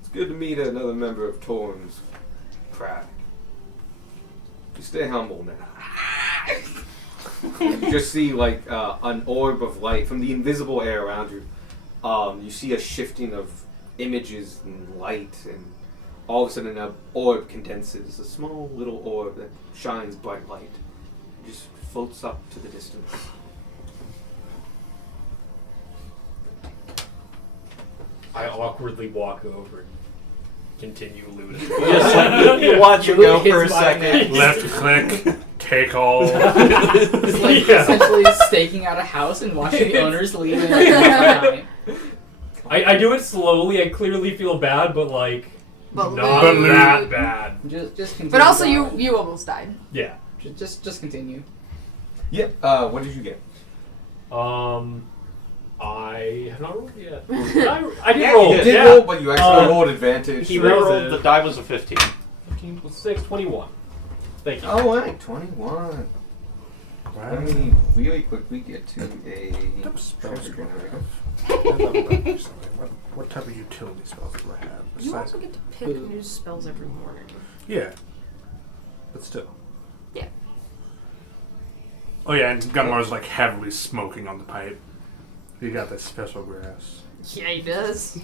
It's good to meet another member of Torn's pride. You stay humble now. You just see like an orb of light from the invisible air around you. You see a shifting of images and light, and all of a sudden an orb condenses. A small little orb that shines bright light. It just floats up to the distance. I awkwardly walk over and continue looting. Just like, you watch it go for a second. Left click, take all. It's like Yeah. essentially staking out a house and watching the owners leave and like, I do it slowly. I clearly feel bad, but like, But Not But that bad. Just continue. But also, going. you almost died. Yeah. Just continue. Yeah. What did you get? I have not rolled yet. I did Yeah, roll. you did yeah. roll, but you actually Um, rolled advantage. he He so- rolled- rolled, the die was a 15. 15 plus 6, 21. Thank you. Oh, right, 21. Wow. Let me really quickly get to a What spells treasure do I generator. have? What type of utility spells do I have? You Besides, also get to pick new spells every morning. yeah, but still. Yeah. Oh yeah, and Gunmar's like heavily smoking on the pipe. He got that special grass. Yeah, he does.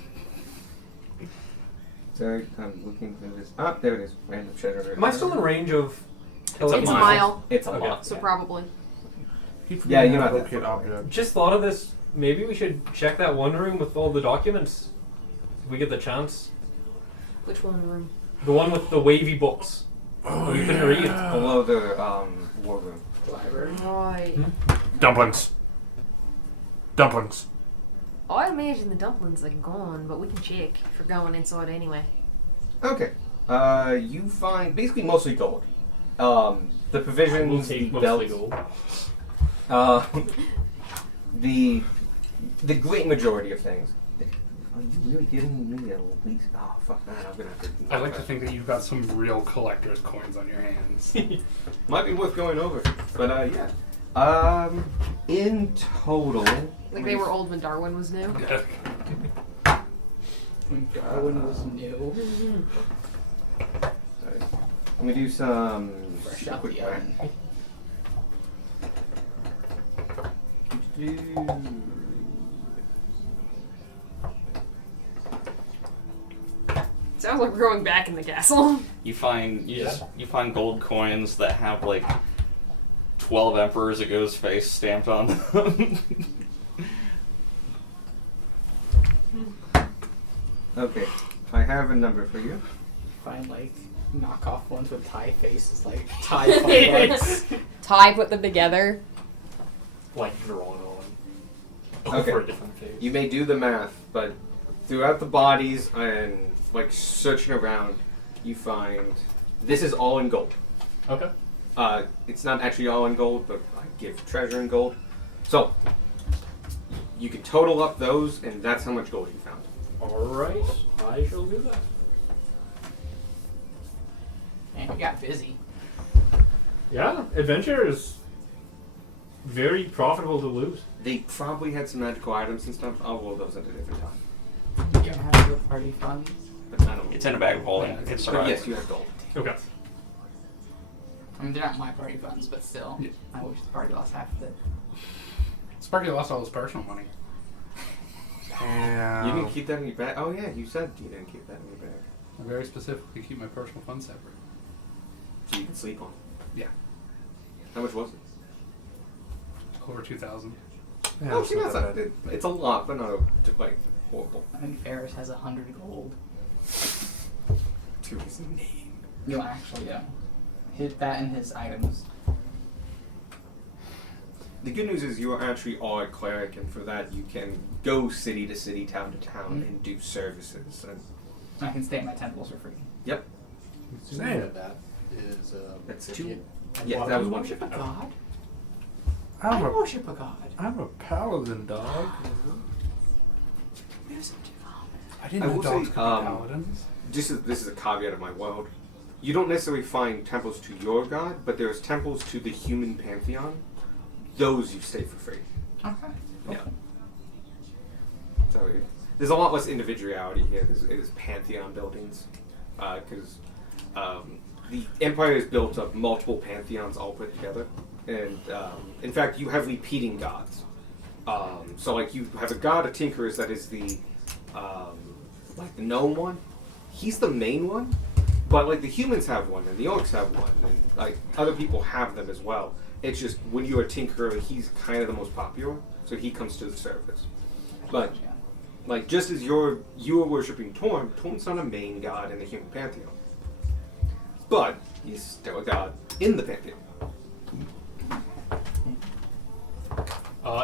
Sorry, I'm looking for this. Ah, there it is. Random generator. Am I still in range of It's a telekinesis? mile, It's a Okay. lot. so probably. Keep Yeah, forgetting you're how not to that locate far away. objects. Just thought of this. Maybe we should check that one room with all the documents. If we get the chance. Which one room? The one with the wavy books. Oh, You couldn't read. Below the war room. Library. Right. Dumplings. Dumplings. I imagine the dumplings are gone, but we can check if we're going inside anyway. Okay. You find basically mostly gold. The We'll provisions, take the mostly belts, gold. the great majority of things. Are you really giving me a least? Oh fuck that! I'm gonna have to. I like to think that you've got some real collector's coins on your hands. Might be worth going over, but yeah. In total, Like they were old when Darwin was new. When Darwin was new. Sorry. Let me do some Fresh out quick the math. oven. Sounds like we're going back in the castle. You find Yeah. you find gold coins that have like 12 emperors ago's face stamped on them. Okay, I have a number for you. Find like knockoff ones with Thai faces, like Thai fights. Ty put them together. Like drawn on. Okay. For a different face. You may do the math, but throughout the bodies and like searching around, you find this is all in gold. Okay. It's not actually all in gold, but I give treasure in gold. So you can total up those, and that's how much gold you found. Alright. I shall do that. Man, we got busy. Yeah. Adventure is very profitable to lose. They probably had some magical items and stuff. I'll roll those at a different time. You have the party funds. But I don't. It's in a bag of holding. Yeah, It's But alright. yes, you have gold. Okay. I mean, they're not my party funds, but still. Yeah. I wish the party lost half of it. Sparky lost all his personal money. And You didn't keep that in your bag. Oh yeah, you said you didn't keep that in your bag, I very specifically keep my personal funds separate. so you can sleep on it. Yeah. How much was it? Over 2,000. Yeah, Oh, it's see, not that's that not, bad. it's a lot, but not like horrible. I think Ferris has 100 gold. To his name. No, actually, yeah. Hit that in his items. The good news is you actually are a cleric, and for that you can go city to city, town to town, and do services. And I can stay at my temples for free. yep, Saying That is that's if two. you- Yeah, that was You one worship ship. a god? I I'm a worship a god. paladin, dog. I didn't I know will dogs say, could be paladins. This is a caveat of my world. You don't necessarily find temples to your god, but there's temples to the human pantheon. Those you stay for free. Okay. Yeah. So there's a lot less individuality here. There's pantheon buildings, because the empire is built of multiple pantheons all put together, and in fact you have repeating gods. So like you have a god of tinkerers that is the like the gnome one. He's the main one, but like the humans have one and the orcs have one, and like other people have them as well. It's just when you're a tinkerer, he's kind of the most popular, so he comes to the surface. But like just as you are worshiping Torm, Torm's not a main god in the human pantheon, but he's still a god in the pantheon.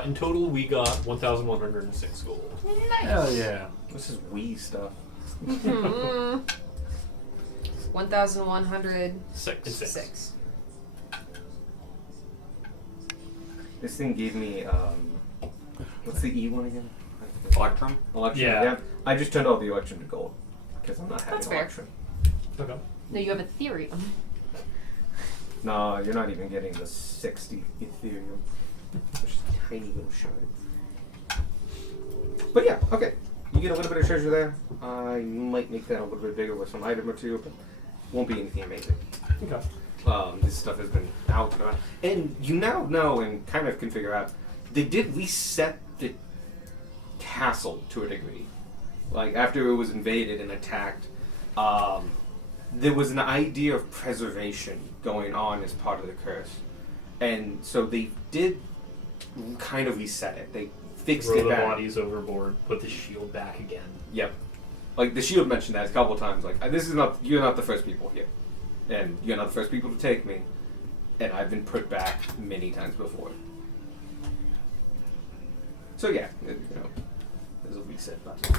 In total, we got 1,106 gold. Hell yeah. This is wee stuff. Hmm. 1,106. Six. This thing gave me, what's the E one again? Electrum? Election. Yeah. I just turned all the election to gold because I'm not having That's fair. election. Okay. No, you have Ethereum. No, you're not even getting the 60 Ethereum. Which is a tiny little shard. But yeah, okay. You get a little bit of treasure there. I might make that a little bit bigger with some item or two, but won't be anything amazing. Okay. This stuff has been out and about. And you now know and kind of can figure out, they did reset the castle to a degree. Like, after it was invaded and attacked, there was an idea of preservation going on as part of the curse. And so they did kind of reset it. They fixed Throw it the back. bodies overboard. Put the shield back again. Yep. Like, the shield mentioned that a couple of times. Like, you're not the first people here. And you're not the first people to take me. And I've been put back many times before. So yeah, there's a reset button.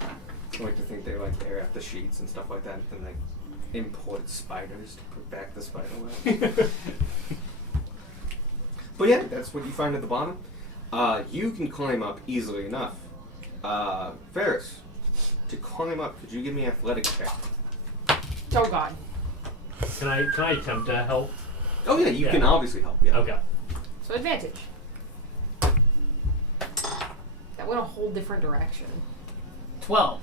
I like to think they air out the sheets and stuff like that, and they import spiders to put back the spider web. But yeah, that's what you find at the bottom. You can climb up easily enough. Ferris, to climb up, could you give me an athletic check? Oh god. Can I attempt to help? Oh yeah, you can obviously help. Yeah. Okay. So advantage. That went a whole different direction. 12.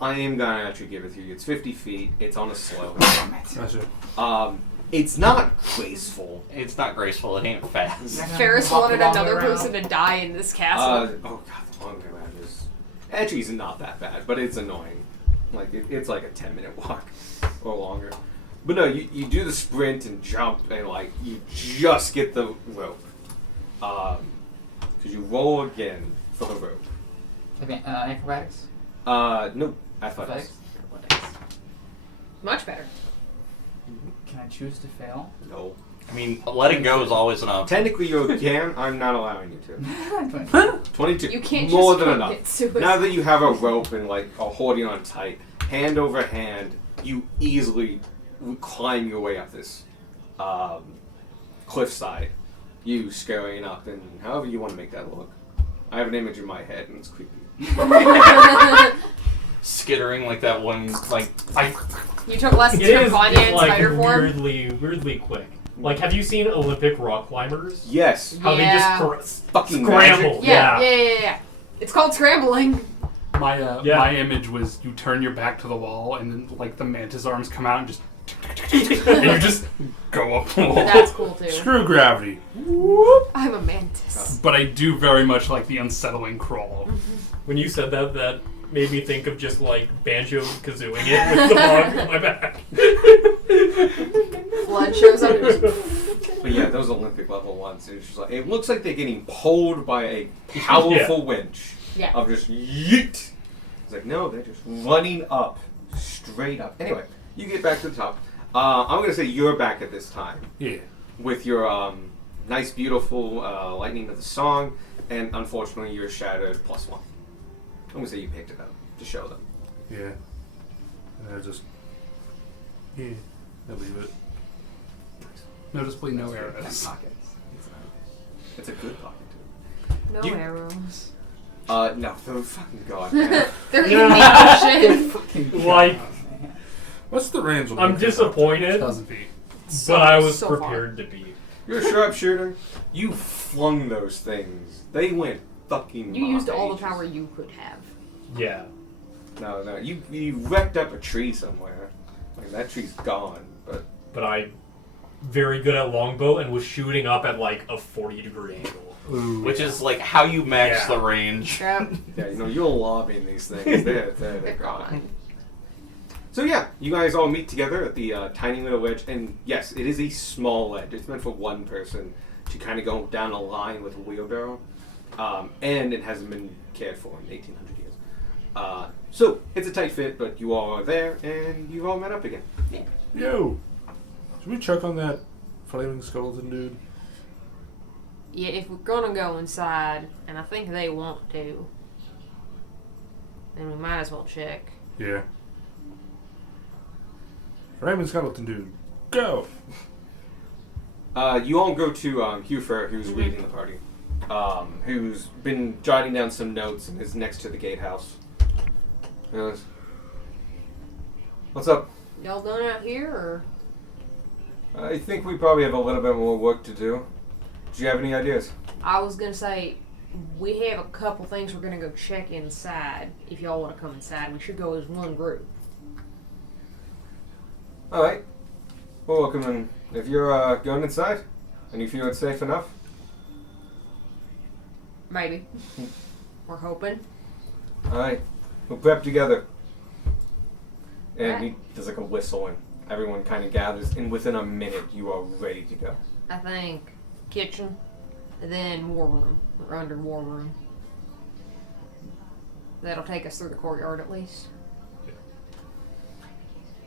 I am gonna actually give it to you. It's 50 feet. It's on a slope. Gotcha. It's not graceful. It's not graceful. It ain't fast. Ferris Walk wanted the long way another around. person to die in this castle. Oh god, the long way around is actually it's not that bad, but it's annoying. Like it's like a 10-minute walk or longer. But no, you do the sprint and jump and like you just get the rope. Because you roll again for the rope. Acrobatics? No, athletics. Athletics? Much better. Can I choose to fail? No. I mean, letting go is always an option. Technically you can. I'm not allowing you to. 22. You can't More just than commit enough. suicide. Now that you have a rope and like are holding on tight, hand over hand, you easily climb your way up this cliffside. You scurrying up, and however you want to make that look. I have an image in my head, and it's creepy. Skittering like that one, like You took lessons It from is Vanya in like spider form? weirdly quick. Like, have you seen Olympic rock climbers? Yes. How Yeah. they just Fucking scramble. magic. Yeah. It's called scrambling. My Yeah. my image was you turn your back to the wall and then like the mantis arms come out and just and you just go up the wall. That's cool too. Screw gravity. I'm a mantis. But I do very much like the unsettling crawl. When you said that, that made me think of just like banjo kazooing it with the log on my back. Blood shows up and just But yeah, those Olympic level ones, it's just like it looks like they're getting pulled by a powerful winch. Yeah. Of just yeet. It's like no, they're just running up, straight up. Anyway, you get back to the top. I'm gonna say you're back at this time Yeah. with your nice, beautiful lightning of the song, and unfortunately you're shattered +1. I'm gonna say you picked it up to show them. Yeah. And I just. Yeah. I leave it. Noticeably no arrows. Pockets. It's a good pocket too. no You- arrows. No, oh, fucking god, man. They're in the ocean. Like, What's the range? I'm disappointed, 1,000 feet. but I was So far. prepared to be. You're a sharpshooter. You flung those things. They went fucking. You used all the ages. power you could have. Yeah. No, you wrecked up a tree somewhere. Like that tree's gone, but But I'm very good at longbow and was shooting up at like a 40-degree angle. Ooh. which is like how you match Yeah. the range. Yep. yeah, you're lobbing these things. They're gone. So yeah, you guys all meet together at the tiny little ledge, and yes, it is a small ledge. It's meant for one person to kind of go down a line with a wheelbarrow, and it hasn't been cared for in 1,800 years. So it's a tight fit, but you all are there, and you all met up again. Yo! Should we check on that flaming skeleton dude? Yeah, if we're gonna go inside, and I think they want to, then we might as well check. Yeah. Raymond Skeleton Dude, go! You all go to Hugh Fair, who's leading the party, who's been jotting down some notes and is next to the gatehouse. He goes, "What's up? Y'all done out here, or I think we probably have a little bit more work to do. Do you have any ideas?" I was gonna say we have a couple things we're gonna go check inside. If y'all want to come inside, we should go as one group. All right. Well, welcome in. If you're going inside and you feel it's safe enough, Maybe. We're hoping. all right. We'll prep together. And Right. he does like a whistle, and everyone kind of gathers. And within a minute, you are ready to go. I think kitchen, and then war room. We're under war room. That'll take us through the courtyard at least.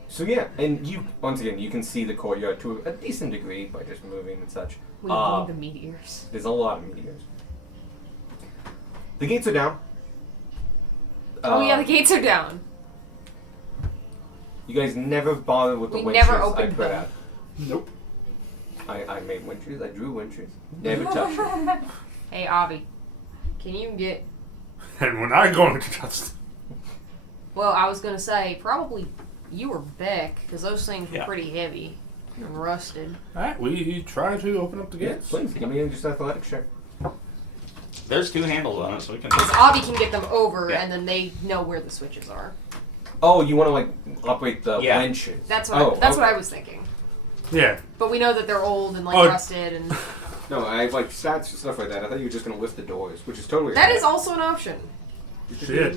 So yeah, and you once again you can see the courtyard to a decent degree by just moving and such. We avoid the meteors. There's a lot of meteors. The gates are down. Oh yeah, the gates are down. You guys never bothered with the We winches never I opened put them. out. Nope. I made winches. I drew winches. Never touched them. Hey Avi, can you get? And when I'm going to touch them. Well, I was gonna say probably you or Beck, because those things were Yeah. pretty heavy and rusted. Alright, we try to open up the Yeah, gates. please give me just athletic check. There's 2 handles on it, so we can. Because Avi can get them over, Yeah. and then they know where the switches are. Oh, you want to like operate the Yeah. winches? That's what. Oh, That's okay. what I was thinking. Yeah. But we know that they're old and like Oh. rusted, and No, I have like stats and stuff like that. I thought you were just gonna lift the doors, which is totally. that fine. is also an option. Shit.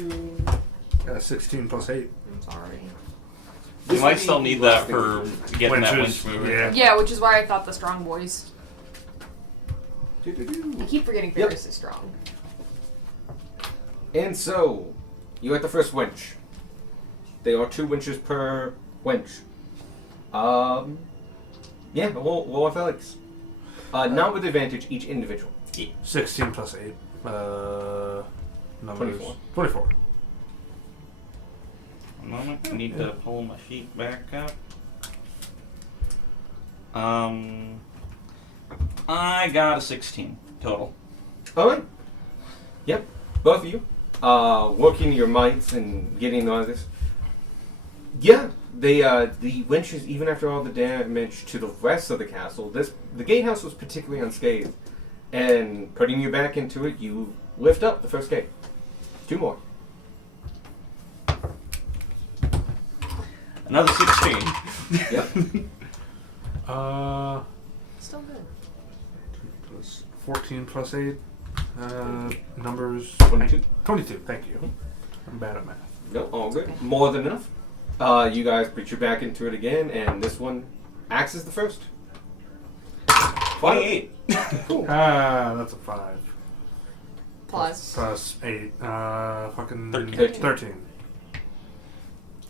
16 plus 8. I'm sorry. You This might would still be need less that for getting that winch moving. Yeah. Yeah, which is why I thought the strong boys. I Do-do-do. keep forgetting Yep. Ferris is strong. And so, you at the first winch. There are 2 winches per winch. Yeah, roll athletics. Not with advantage, each individual. 16 plus 8. Numbers. 24. 24. One moment, I need to pull my sheet back up. I got a 16 total. Alright. Yep, both of you. Working your mights and getting all this. Yeah, the winches, even after all the damage to the rest of the castle, the gatehouse was particularly unscathed. And putting you back into it, you lift up the first gate. 2 more. Another 16. Yep. Still good. Plus 14 plus 8. Numbers. 22. 22, thank you. I'm bad at math. No, all good. More than enough. You guys put you back into it again, and this one acts as the first. 28. Cool. That's a 5. Plus, Plus 8. Fucking 13. 13.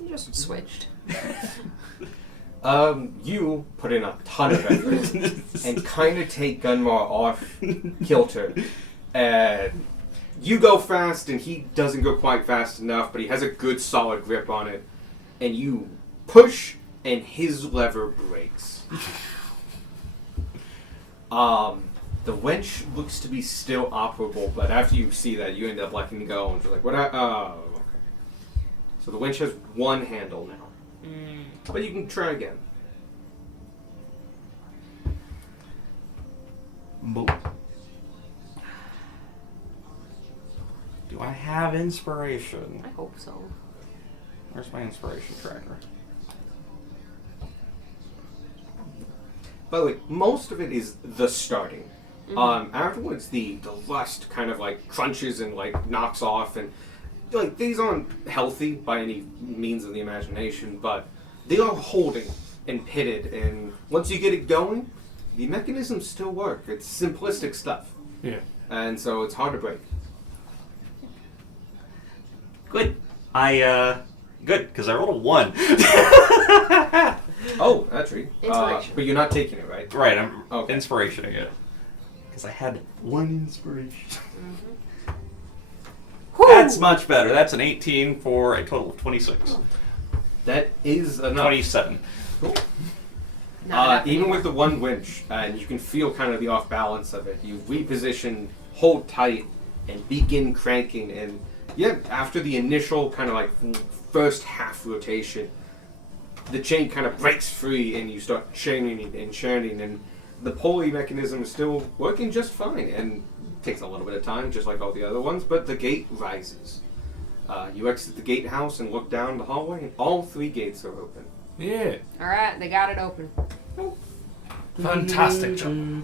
you just switched. You put in a ton of effort and kind of take Gunmar off kilter. And you go fast, and he doesn't go quite fast enough, but he has a good solid grip on it. And you push, and his lever breaks. The winch looks to be still operable, but after you see that, you end up letting go, and you're like, okay. So the winch has 1 handle now. But you can try again. Boop. Do I have inspiration? I hope so. Where's my inspiration tracker? By the way, most of it is the starting. Afterwards, the lust kind of like crunches and like knocks off, and like these aren't healthy by any means of the imagination, but they are holding and pitted, and once you get it going, the mechanisms still work. It's simplistic stuff, Yeah. and so it's hard to break. Good. Good, because I rolled a 1. Oh, that's right. Inspiration. But you're not taking it, right? Right, I'm Okay. inspiration again. Because I had 1 inspiration. That's much better. That's an 18 for a total of 26. That is enough. 27. Cool. Not enough Even anymore. with the one winch, and you can feel kind of the off balance of it. You reposition, hold tight, and begin cranking. And yeah, after the initial kind of like first half rotation, the chain kind of breaks free, and you start chaining and churning. And the pulley mechanism is still working just fine, and takes a little bit of time, just like all the other ones. But the gate rises. You exit the gatehouse and look down the hallway, and all 3 gates are open. Yeah. All right, they got it open. Fantastic job.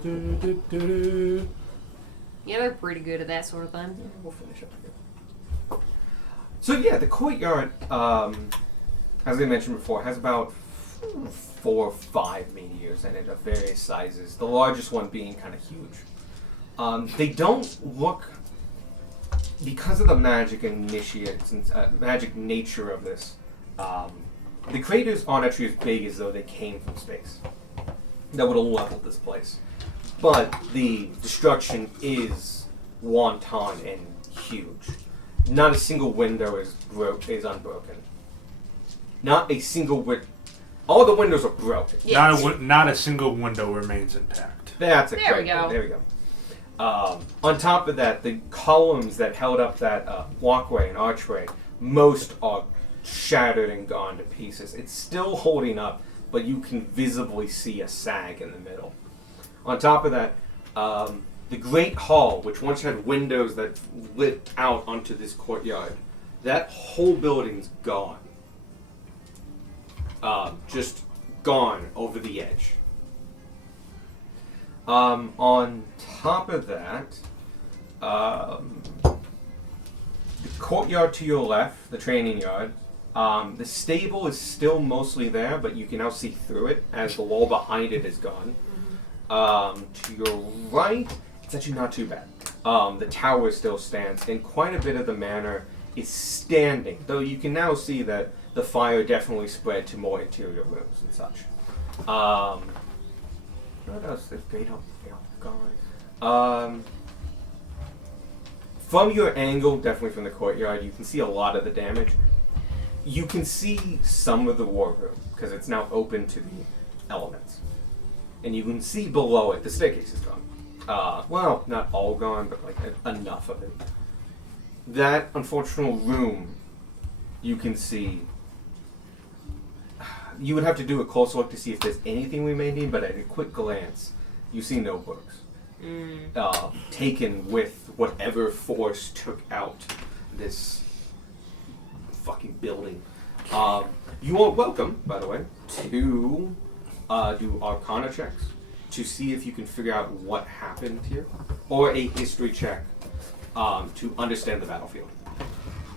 Yeah, they're pretty good at that sort of thing. We'll finish up here. So yeah, the courtyard, as I mentioned before, has about 4 or 5 meteors in it of various sizes. The largest one being kind of huge. They don't look, because of the magic initiates and magic nature of this. The craters aren't actually as big as though they came from space. That would have leveled this place. But the destruction is wanton and huge. Not a single window is unbroken. Not a single all the windows are broken. Yes. Not a single window remains intact. That's a There we great go. point. There we go. On top of that, the columns that held up that walkway and archway, most are shattered and gone to pieces. It's still holding up, but you can visibly see a sag in the middle. On top of that, the Great Hall, which once had windows that lit out onto this courtyard, that whole building's gone. Just gone over the edge. On top of that, the courtyard to your left, the training yard, the stable is still mostly there, but you can now see through it as the wall behind it is gone. To your right, it's actually not too bad. The tower still stands, and quite a bit of the manor is standing, though you can now see that the fire definitely spread to more interior rooms and such. What else? The gate up, gone. From your angle, definitely from the courtyard, you can see a lot of the damage. You can see some of the war room, because it's now open to the elements. And you can see below it, the staircase is gone. Well, not all gone, but like enough of it. That unfortunate room, you can see. You would have to do a close look to see if there's anything remaining, but at a quick glance, you see no books. Taken with whatever force took out this fucking building. You are welcome, by the way, to do Arcana checks to see if you can figure out what happened here, or a history check to understand the battlefield,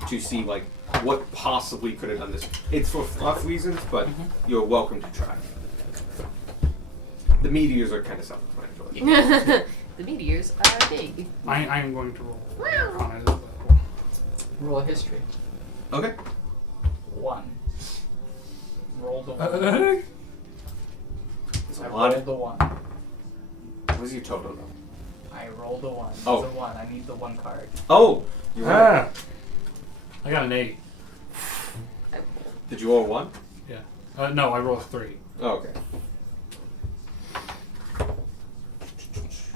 to see like what possibly could have done this. It's for fluff reasons, but you're welcome to try. The meteors are kind of self-explanatory. The meteors are big. I am going to roll Arcana as well. Roll a history. Okay. 1. Roll the 1. It's I a lot. rolled the 1. What was your total though? I rolled a 1. It's Oh. a 1. I need the 1 card. Oh, you're right. I got an 8. Did you roll 1? Yeah. No, I rolled a 3. Oh, okay.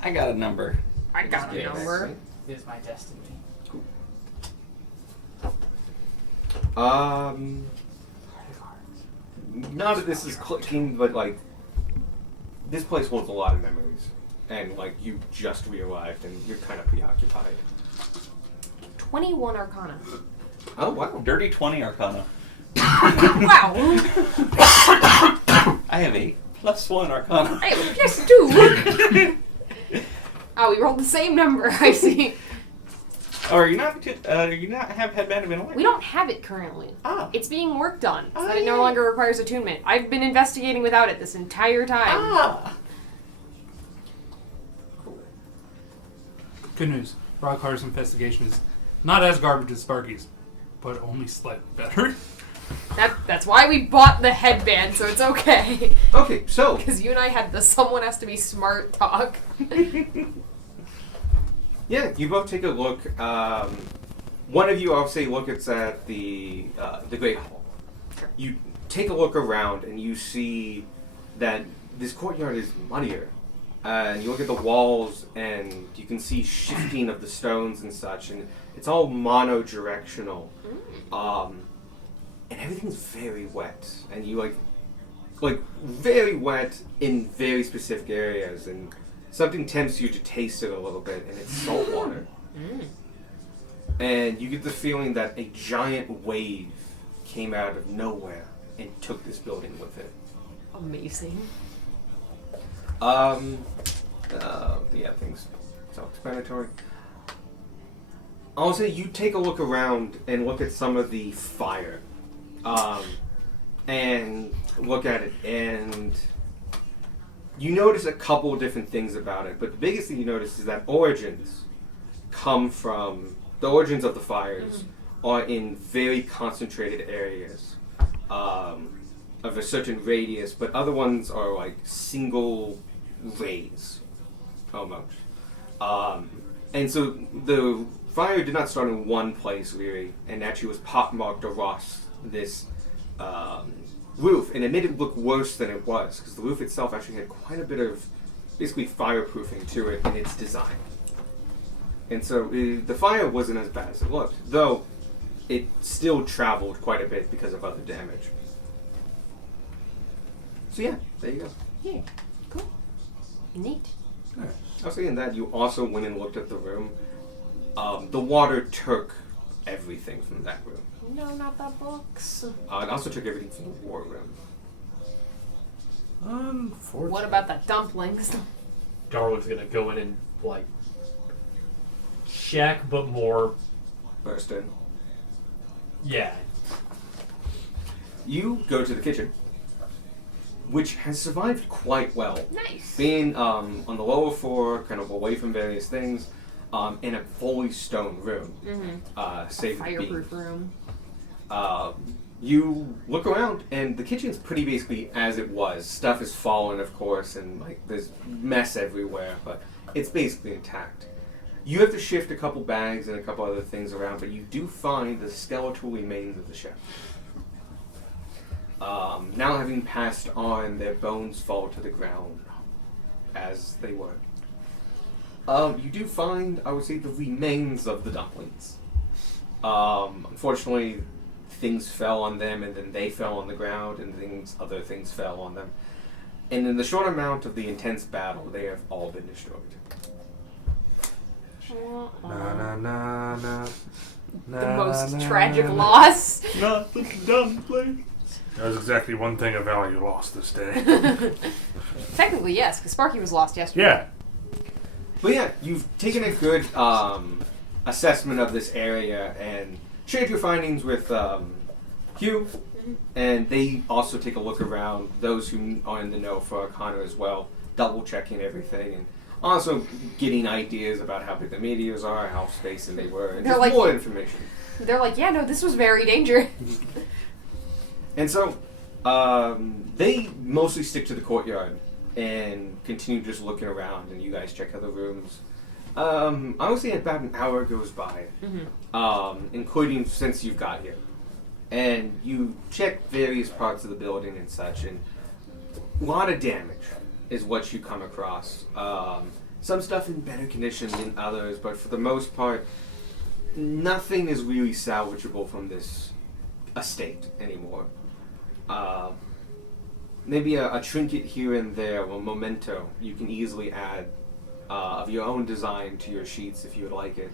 I got a number. I got a Yes. number. It is my destiny. Now that this is clicking, but like, this place holds a lot of memories, and like you just realized, and you're kind of preoccupied. 21 Arcana. Oh wow! Dirty 20 Arcana. Wow. I have a +1 Arcana. I have a +2. Oh, we rolled the same number. I see. Oh, are you not have Headband of Intellect? We don't have it currently. Ah. It's being worked on, so Oh, that it no yeah. longer requires attunement. I've been investigating without it this entire time. Ah. Good news. Rockhar's investigation is not as garbage as Sparky's, but only slightly better. That's why we bought the headband, so it's okay. Okay, so Because you and I had the someone has to be smart talk. yeah, you both take a look. One of you, obviously, looks at the Great Hall. Sure. You take a look around and you see that this courtyard is muddier. And you look at the walls and you can see shifting of the stones and such, and it's all mono-directional. And everything's very wet. And you like very wet in very specific areas, and something tempts you to taste it a little bit, and it's salt water. And you get the feeling that a giant wave came out of nowhere and took this building with it. Amazing. Yeah, things self-explanatory. I'll say you take a look around and look at some of the fire. And look at it, and you notice a couple of different things about it, but the biggest thing you notice is that the origins of the fires are in very concentrated areas of a certain radius, but other ones are like single rays, almost. And so the fire did not start in one place, really, and actually was pockmarked across this roof, and it made it look worse than it was, because the roof itself actually had quite a bit of basically fireproofing to it in its design. And so the fire wasn't as bad as it looked, though it still traveled quite a bit because of other damage. So yeah, there you go. Yeah. Cool. Neat. Also in that, you also went and looked at the room. The water took everything from that room. No, not the books. It also took everything from the war room. Unfortunately. What about the dumplings? Darwin's gonna go in and check, but more. Burst in. Yeah. You go to the kitchen, which has survived quite well. Nice. Being on the lower floor, kind of away from various things, in a fully stone room. Save for being. Fireproof room. You look around, and the kitchen's pretty basically as it was. Stuff has fallen, of course, and like there's mess everywhere, but it's basically intact. You have to shift a couple bags and a couple other things around, but you do find the skeletal remains of the chef. Now having passed on, their bones fall to the ground as they were. You do find, I would say, the remains of the dumplings. Unfortunately, things fell on them, and then they fell on the ground, and other things fell on them. And in the short amount of the intense battle, they have all been destroyed. Na na na na. The most tragic loss. Not the dumpling. That was exactly one thing of value lost this day. Technically, yes, because Sparky was lost yesterday. Yeah. But yeah, you've taken a good assessment of this area and shared your findings with Hugh, and they also take a look around, those who are in the know for Arcana as well, double checking everything, and also getting ideas about how big the meteors are, how spacey they were, and They're just like- more information. They're like, yeah, no, this was very dangerous. And so, they mostly stick to the courtyard and continue just looking around, and you guys check other rooms. I would say about an hour goes by, including since you've got here. And you check various parts of the building and such, and a lot of damage is what you come across. Some stuff in better condition than others, but for the most part, nothing is really salvageable from this estate anymore. Maybe a trinket here and there, or a memento you can easily add of your own design to your sheets if you would like it.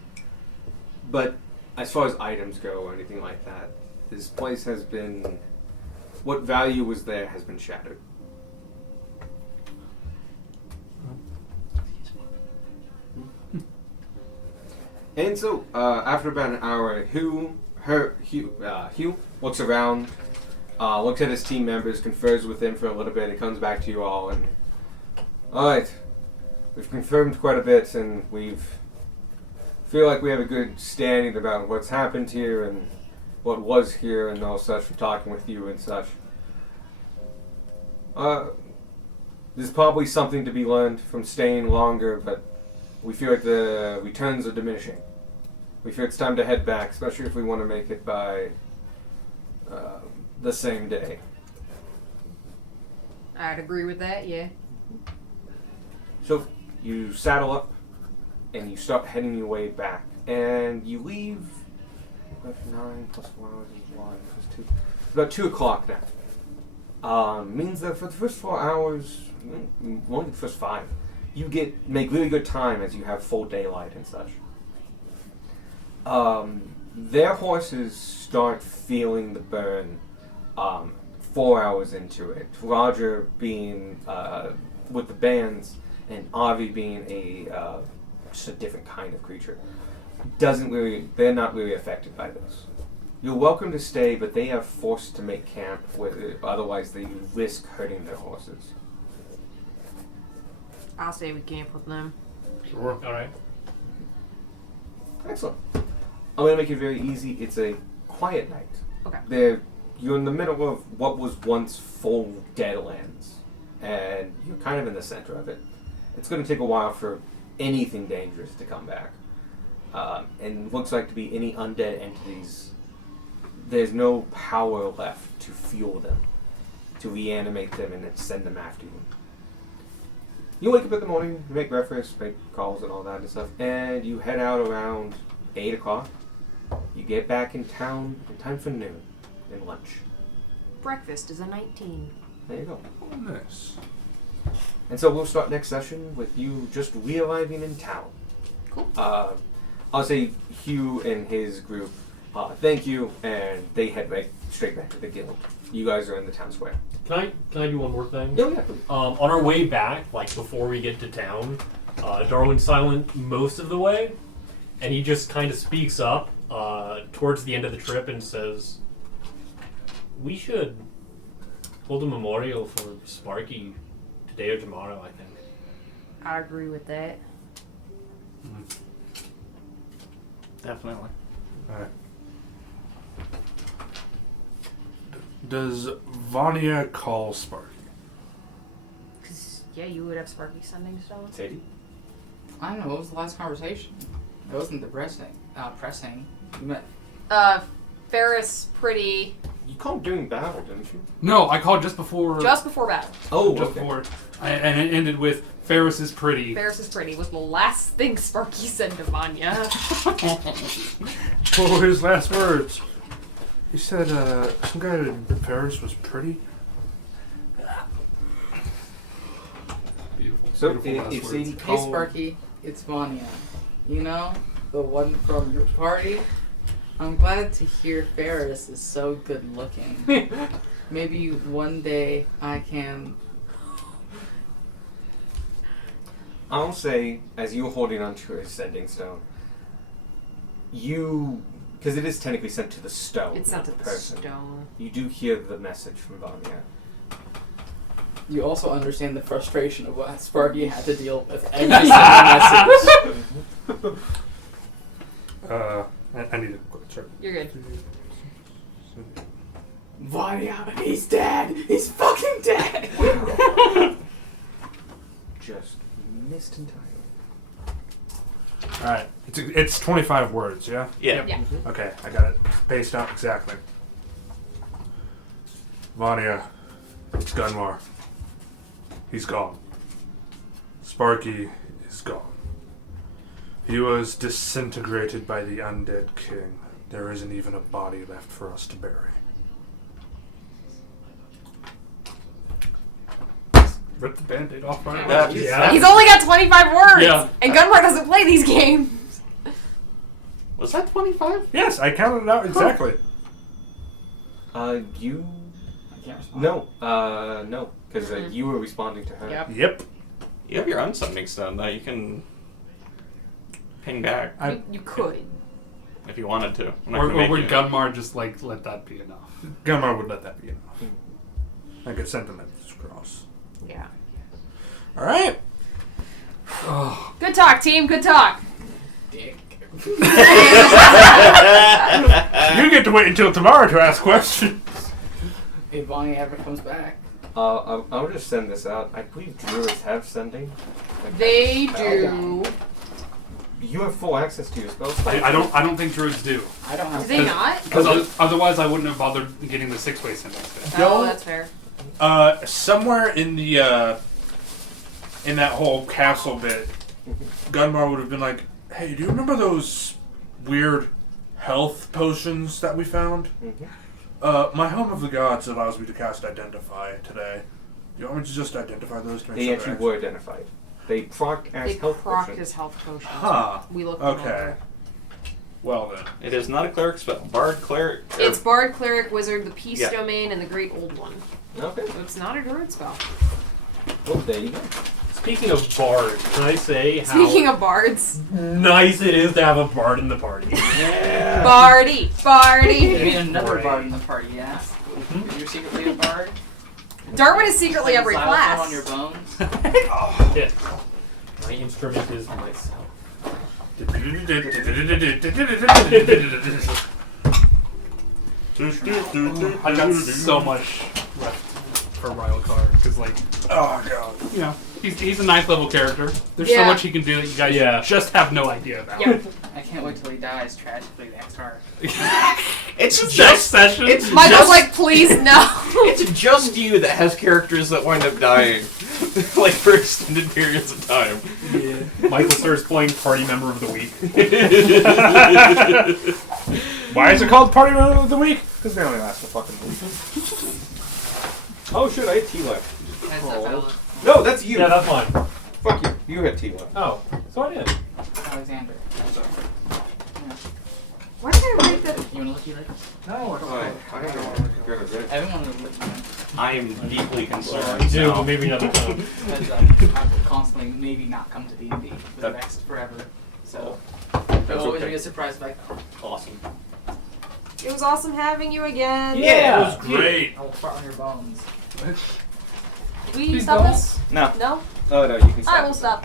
But as far as items go or anything like that, this place has been, what value was there has been shattered. And so, after about an hour, Hugh looks around, looks at his team members, confers with them for a little bit, and comes back to you all. And alright, we've confirmed quite a bit, and feel like we have a good standing about what's happened here and what was here and all such from talking with you and such. There's probably something to be learned from staying longer, but we feel like the returns are diminishing. We feel it's time to head back, especially if we want to make it by the same day. I'd agree with that. Yeah. So you saddle up and you start heading your way back, and you leave. 9 plus 4 hours is 1 plus 2. It's about 2 o'clock now. Means that for the first 4 hours, only the first 5, you make really good time as you have full daylight and such. Their horses start feeling the burn 4 hours into it. Roger being with the bands, and Avi being just a different kind of creature. They're not really affected by this. You're welcome to stay, but they are forced to make camp, otherwise they risk hurting their horses. I'll stay with camp with them. Sure. All right. Excellent. I'm going to make it very easy. It's a quiet night. Okay. You're in the middle of what was once full Deadlands, and you're kind of in the center of it. It's going to take a while for anything dangerous to come back. And looks like to be any undead entities, there's no power left to fuel them, to reanimate them and then send them after you. You wake up in the morning, you make breakfast, make calls and all that and stuff, and you head out around 8 o'clock. You get back in town in time for noon and lunch. Breakfast is a 19. There you go. Oh, nice. And so we'll start next session with you just re-arriving in town. Cool. I'll say Hugh and his group, thank you, and they head straight back to the guild. You guys are in the town square. Can I do one more thing? Oh, yeah, please. On our way back, like before we get to town, Darwin's silent most of the way, and he just kind of speaks up towards the end of the trip and says, "We should hold a memorial for Sparky today or tomorrow, I think." I agree with that. Definitely. Alright. Does Vanya call Sparky? Because, yeah, you would have Sparky Sending Stone. Sadie? I don't know. What was the last conversation? It wasn't the pressing. You met. Ferris Pretty. You called during battle, didn't you? No, I called just before. Just before battle. Oh, just okay. before, and it ended with Ferris is pretty. Ferris is Pretty was the last thing Sparky said to Vanya. What were his last words? He said, some guy named Ferris was pretty. Beautiful. So, beautiful last if words. Sadie Hey, called... Sparky. It's Vanya. You know, the one from your party. I'm glad to hear Ferris is so good looking. Maybe one day I can. I'll say, as you're holding onto a sending stone, because it is technically sent to the stone, It's not sent to the person. stone. You do hear the message from Vanya. You also understand the frustration of what Sparky had to deal with every single message. I need a quick check. You're good. Vanya, he's dead! He's fucking dead! Just missed entirely. Alright, it's 25 words, yeah? Yeah. Yeah. Okay, I got it spaced out exactly. Vanya, it's Gunmar. He's gone. Sparky is gone. He was disintegrated by the undead king. There isn't even a body left for us to bury. Rip the band-aid off right Yeah. away. Yeah. He's only got 25 words! Yeah. And Gunmar doesn't play these games! Was that 25? Yes, I counted it out exactly. You... I can't respond. No, because you were responding to her. Yep. Yep. You have your own sending stone that you can ping back You could. if you wanted to. I'm not Or gonna make would you. Gunmar just like let that be enough? Gunmar would let that be enough. I could send the message across. Yeah. Alright. Good talk, team. Good talk. Dick. You get to wait until tomorrow to ask questions. If Vanya ever comes back. I'll just send this out. I believe druids have sending. Like, They spell. do. You have full access to your spells. I don't think druids do. I don't have. Do they not? Because otherwise I wouldn't have bothered getting the 6-way sentence. Oh, that's fair. Somewhere in the in that whole castle bit, Gunmar would have been like, "Hey, do you remember those weird health potions that we found? My Home of the Gods allows me to cast Identify today. Do you want me to just identify those to make They sure actually they're were identified. They proc as They health proc potions. his health potions. Huh. We looked Okay. them over. Well then. It is not a cleric spell. Bard, cleric. It's Bard, Cleric, Wizard, the Peace Yeah. Domain, and the Great Old One. Okay. So it's not a druid spell. Well, there you go. Speaking of bard, can I say how Speaking of bards, nice it is to have a bard in the party? Yeah. Bardy, You Bardy. mean another Great. bard in the party, yeah? You're secretly a bard? Darwin is secretly every Xylophone on class. your bones? Yeah. My instrument is myself. I got so much left for Rylcar because, like, Oh god. you know, he's a ninth level character. There's so Yeah. much he can do that you guys Yeah. just have no idea about. Yeah. I can't wait till he dies tragically next arc. It's Just just session. it's Michael's just, like, please no. it's just you that has characters that wind up dying, like for extended periods of time. Michael starts playing Party Member of the Week. Why is it called Party Member of the Week? Because they only last a fucking week. Oh shit, I had tea left. That's that fella. No, that's you. Yeah, that's mine. Fuck you. You had tea left. Oh, so I did. Alexander. Why did I write that? You wanna look you like? I Evan wanted to look you like. I am deeply concerned. I do, now. but maybe another time. Because I will constantly maybe not come to D&D for the That- next forever. So, That's it'll always okay. be a surprise if I come. Awesome. It was awesome having you again. Yeah. It was great. I will fart on your bones. Can we stop this? No. No? Oh no, you can Alright, stop. we'll stop.